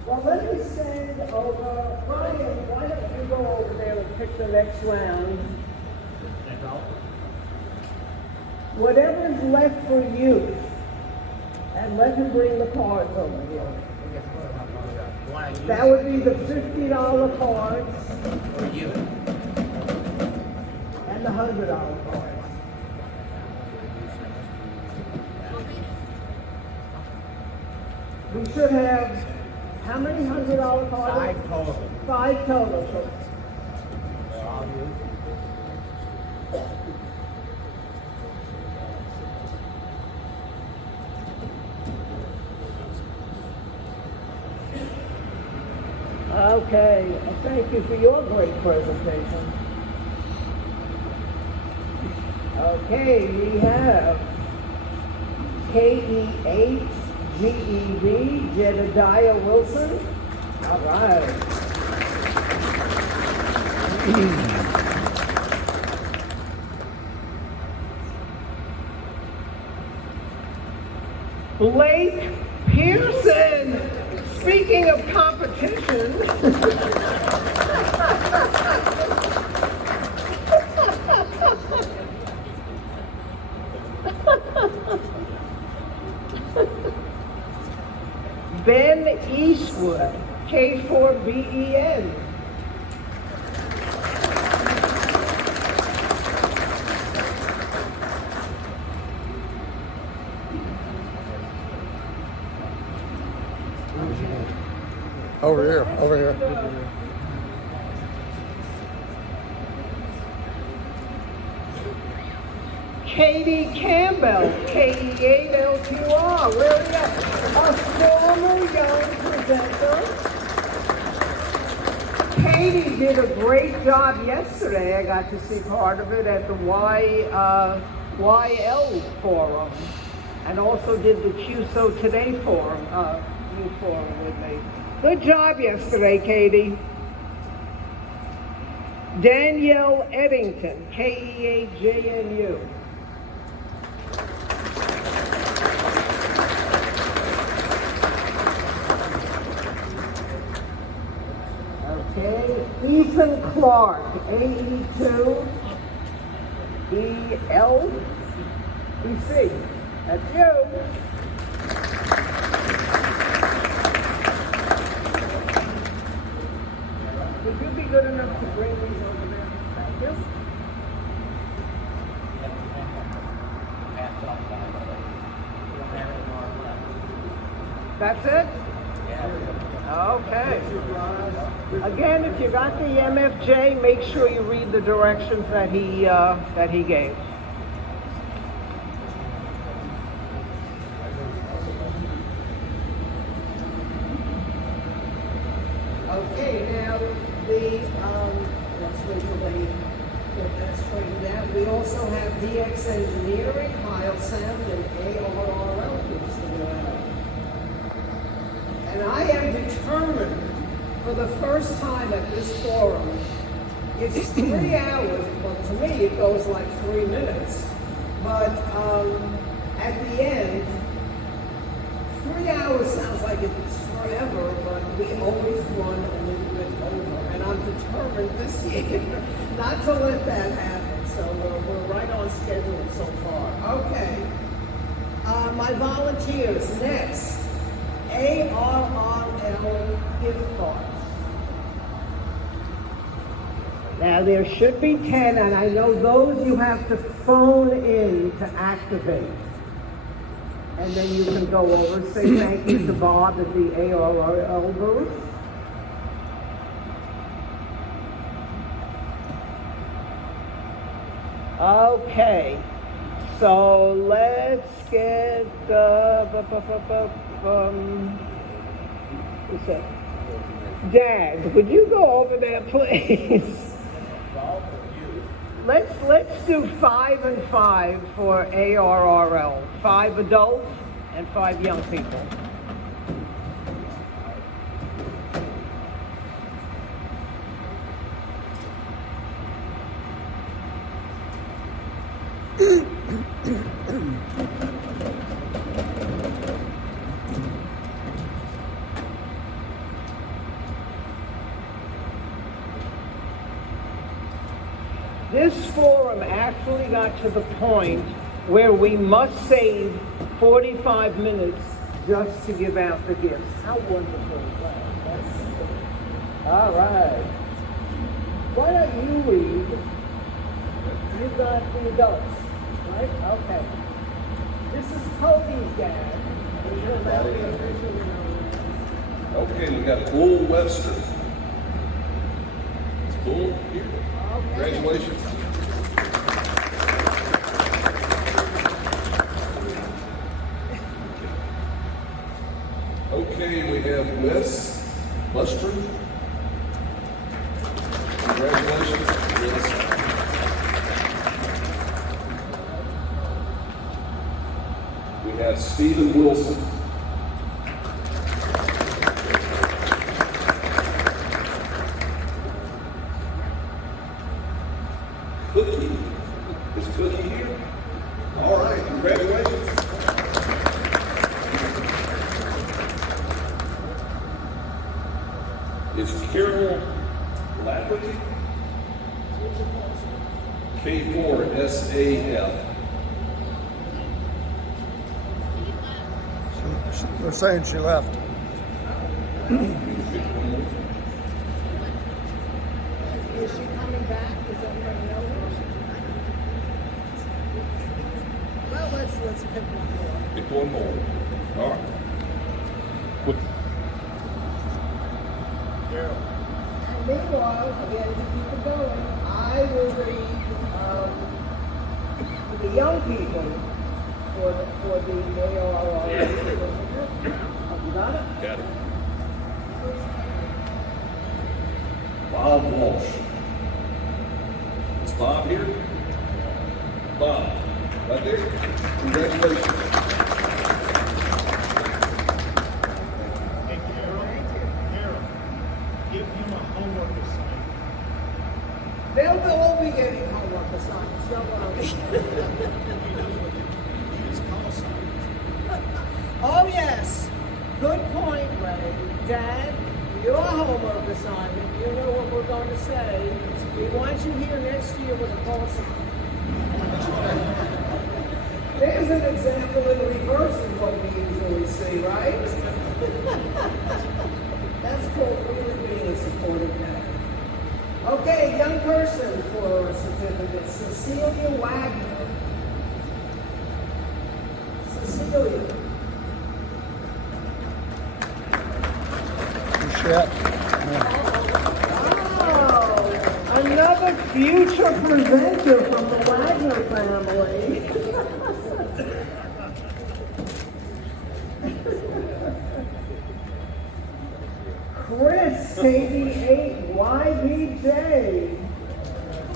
Well, let me send over, Brian, why don't you go over there and pick the next round? Whatever's left for you, and let him bring the cards over here. That would be the $50 cards. For you. And the $100 cards. We should have, how many $100 cards? 5 total. 5 total. Okay, thank you for your great presentation. Okay, we have KE8 GEV, Jedediah Wilson. All right. Blake Pearson. Speaking of competition. Ben Eastwood, K4BEN. Over here, over here. Katie Campbell, KE8LQR, where are you? A former young presenter. Katie did a great job yesterday. I got to see part of it at the YL forum, and also did the QSO Today forum, new forum with me. Good job yesterday, Katie. Danielle Eddington, Keajnu. Okay, Ethan Clark, AE2, ELEC. That's you. Would you be good enough to bring these over there? Thank you. That's it? Okay. Again, if you got the MFJ, make sure you read the directions that he gave. Okay, now let's wait till they get that straightened out. We also have DX Engineering, Kyle Sound, and ARRL groups to go out. And I am determined, for the first time at this forum, it's 3 hours, but to me it goes like 3 minutes. But at the end, 3 hours sounds like it's forever, but we always run a little bit over. And I'm determined this year not to let that happen. So we're right on schedule so far. Okay. My volunteers, next. ARRL gift cards. Now there should be 10, and I know those you have to phone in to activate. And then you can go over, say thank you to Bob at the ARRL booth. Okay, so let's get Dad, would you go over there, please? Let's do 5 and 5 for ARRL. 5 adults and 5 young people. This forum actually got to the point where we must save 45 minutes just to give out the gifts. How wonderful is that? All right. Why don't you read? You got the adults, right? Okay. This is Cody's dad. And he'll now be officially known as. Okay, we got Bull Webster. It's Bull here. Congratulations. Okay, we have Wes Lustron. Congratulations, Wes. We have Stephen Wilson. Cookie. Is Cookie here? All right, congratulations. Is Carole Lafferty? K4SAF. They're saying she left. Is she coming back? Does everybody know her? Well, let's pick one more. Pick one more. All right. And meanwhile, again, to keep it going, I will read the young people for the ARRL. You got it? Got it. Bob Walsh. Is Bob here? Bob, right there. Congratulations. Hey, Carole. Carole, give him a homework assignment. They'll all be getting homework assignments, don't worry. Oh, yes. Good point, Ray. Dad, your homework assignment, you know what we're going to say. We want you here next year with a call sign. There's an example in reverse of what we usually see, right? That's called really being a supportive parent. Okay, young person for a certificate, Cecilia Wagner. Cecilia. Oh, another future presenter from the Wagner family. Chris, KD8YBJ.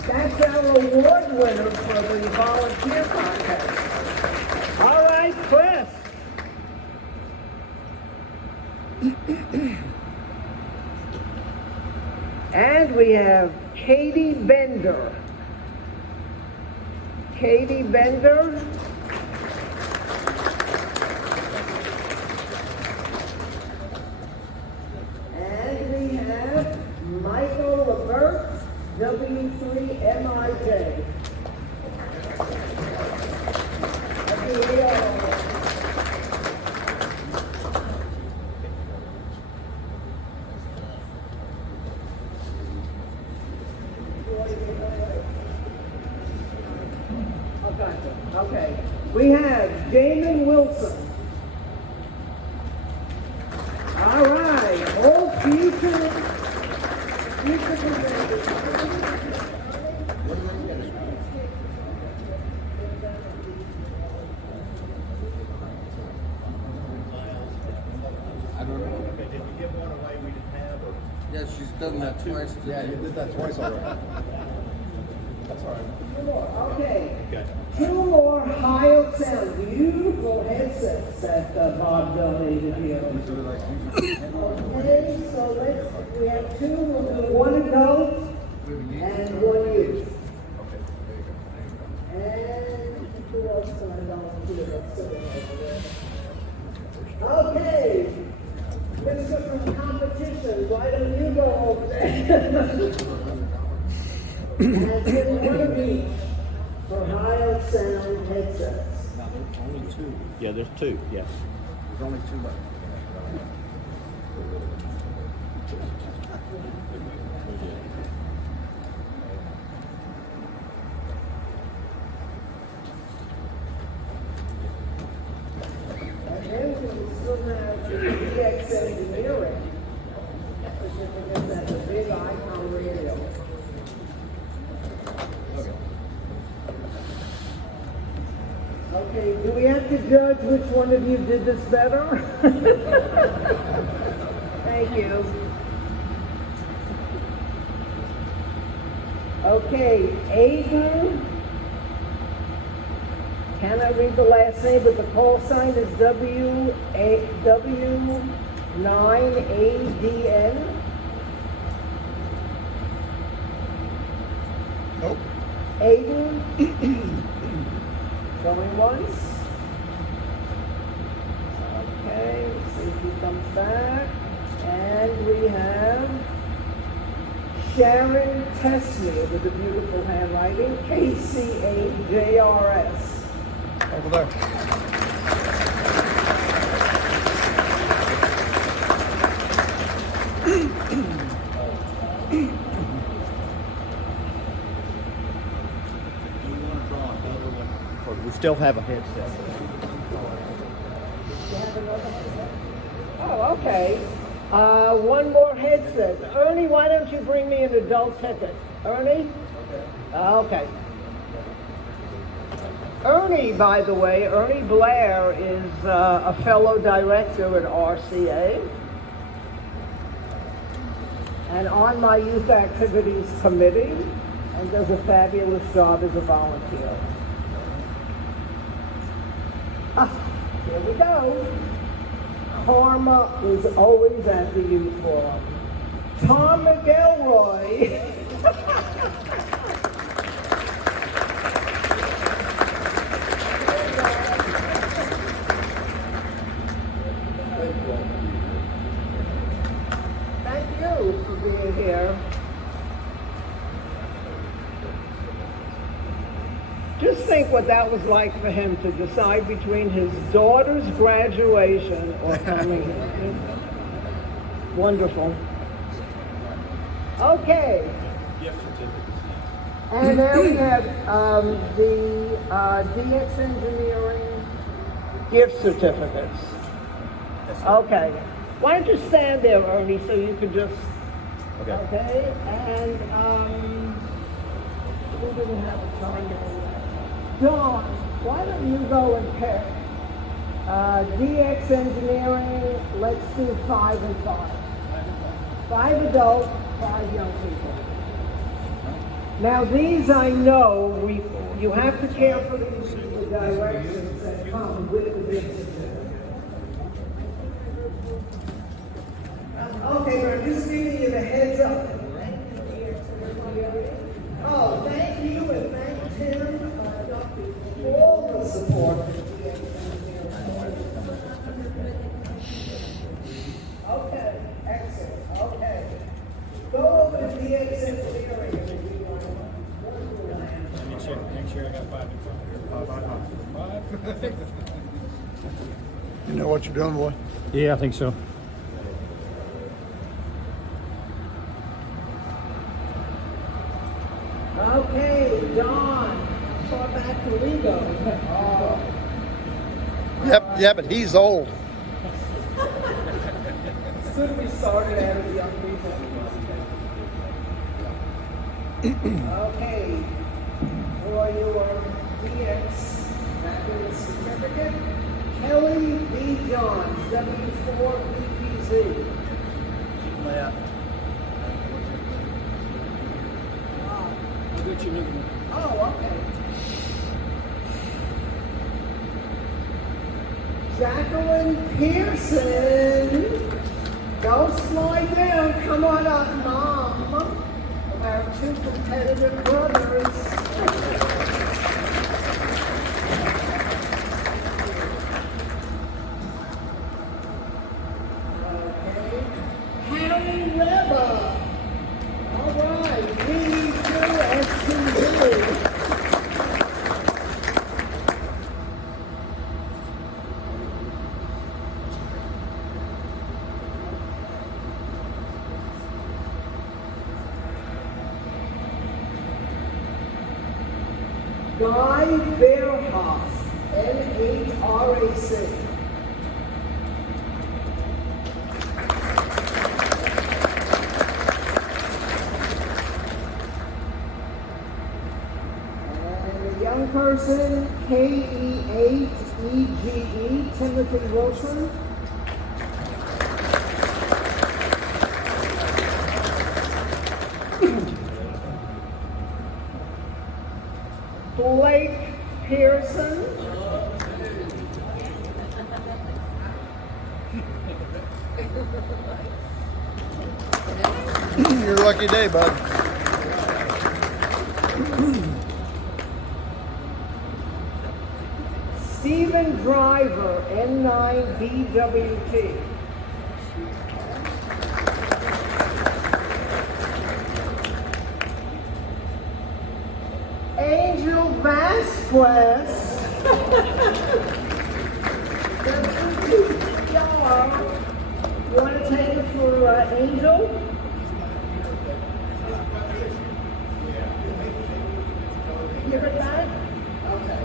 That's our award winner for the volunteer contest. All right, Chris. And we have Katie Bender. Katie Bender. And we have Michael Levert, W3MIJ. Okay, we have Damon Wilson. All right, all future presenters. Yeah, she's done that twice. Yeah, you did that twice already. That's all right. Okay. Two more high sound, beautiful headsets that Bob donated here. Okay, so we have two, we'll do one adult and one youth. And who else can I volunteer? Okay, Mr. from competition, why don't you go over there? And then one of each for high sound headsets. Only two. Yeah, there's two, yes. There's only two left. And then we still have DX engineering certificates at the big icon radio. Okay, do we have to judge which one of you did this better? Thank you. Okay, Aiden. Can I read the last name? But the call sign is W9ADN. Nope. Aiden. Going once. Okay, let's see if he comes back. And we have Sharon Tesme with the beautiful handwriting, KCAJRS. Over there. We still have a headset. Oh, okay. One more headset. Ernie, why don't you bring me an adult ticket? Ernie? Okay. Ernie, by the way, Ernie Blair is a fellow director at RCA. and on my youth activities committee, and does a fabulous job as a volunteer. Here we go. Karma is always at the youth forum. Tom McElroy. Thank you for being here. Just think what that was like for him to decide between his daughter's graduation or coming here. Wonderful. Okay. And there we have the DX Engineering gift certificates. Okay. Why don't you stand there, Ernie, so you could just... Okay. And we didn't have a time. Dawn, why don't you go and pick DX Engineering, let's do 5 and 5. 5 adults, 5 young people. Now these I know, you have to carefully read the directions that come with the gift certificate. Okay, but I'm just giving you the heads up. Oh, thank you and thank Tim for all the support. Okay, excellent. Okay. Go over to DX Engineering. Make sure I got 5 in front here. 5. You know what you're doing, boy? Yeah, I think so. Okay, Don. How far back do we go? Yeah, but he's old. Soon we started out as young people. Okay. For your DX fabulous certificate, Kelly B. Johns, W4 BPZ. Yeah. I'll get you another one. Oh, okay. Jacqueline Pearson. Don't slide down. Come on up, Mom. Our 2 competitive brothers. Okay. Harry Ribba. All right. V2STV. Guy Verhoff, NHRAC. And a young person, KE8EGE, Timothy Wilson. Blake Pearson. Your lucky day, bud. Stephen Driver, N9BWT. Angel Vasquez. You want to take it for Angel? Give it back? Okay.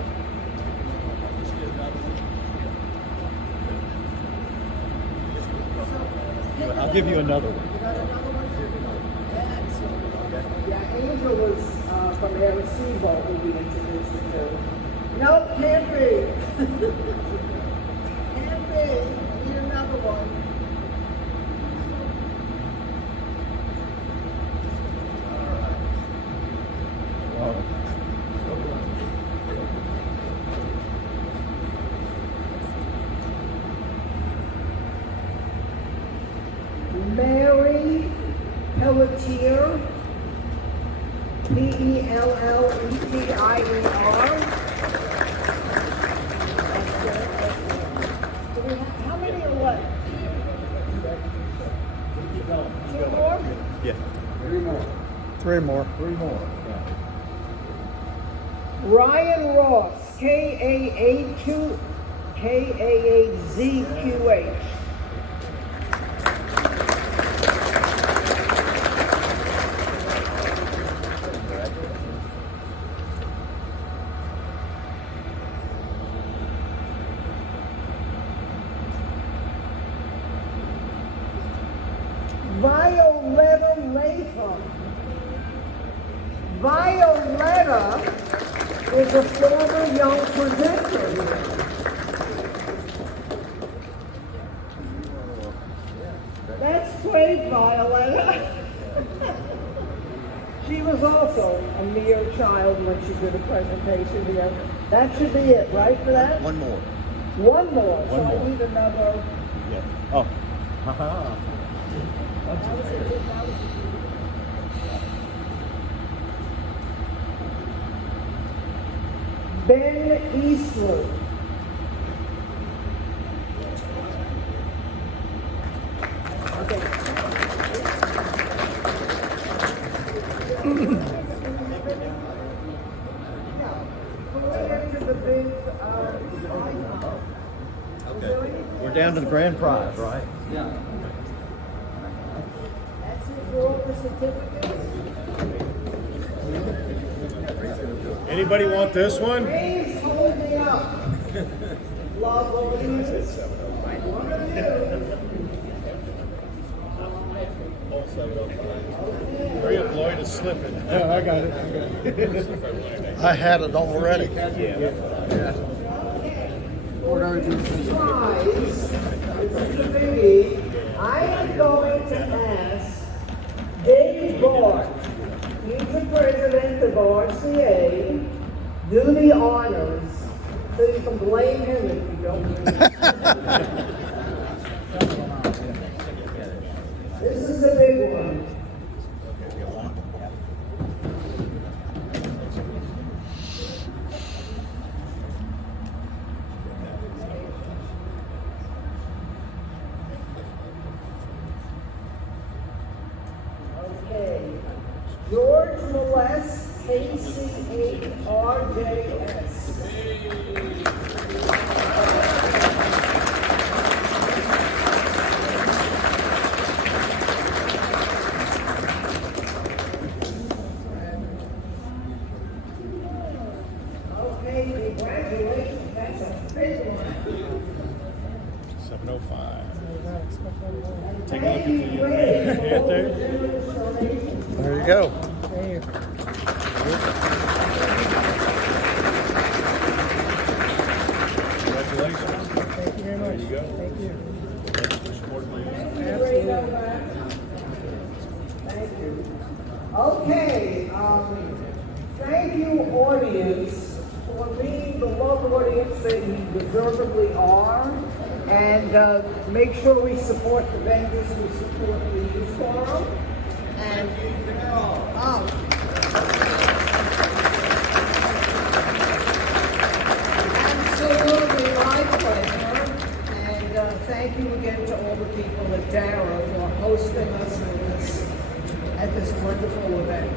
I'll give you another one. Yeah, Angel was from Arecibo who we introduced you to. Nope, can't be. Can't be. Need another one. Pellettier, Pellettier. How many are left? Two more? Yeah. Three more. Thrh more. Ryan Ross, Kaazqh. Violetta Latham. Violetta is a former young presenter here. That's great, Violetta. She was also a mere child when she did a presentation here. That should be it, right, for that? One more. One more. One So more. I need another. Yeah. Oh. Haha. Ben Eastwood. Okay. We're down to the grand prize, right? Yeah. That's it for all the certificates. Anybody want this one? Please hold me up. Love over the years. Hurry up, Lloyd is slipping. Yeah, I got it. I had it already. I am going to ask Dave Bart, he's the president of RCA, do the honors, so you can blame him if you don't. This is a big one. George Molest, KC8RJS. Okay, congratulations, that's a big one. 705. Take a look at the hand there. There you go. Congratulations. Thank you very much. There you go. Thank you. Thank you. Okay, thank you, audience, for being the love audience that you deservedly are. And make sure we support the vendors, we support the youth forum. And absolutely my pleasure. And thank you again to all the people at DARA for hosting us at this wonderful event.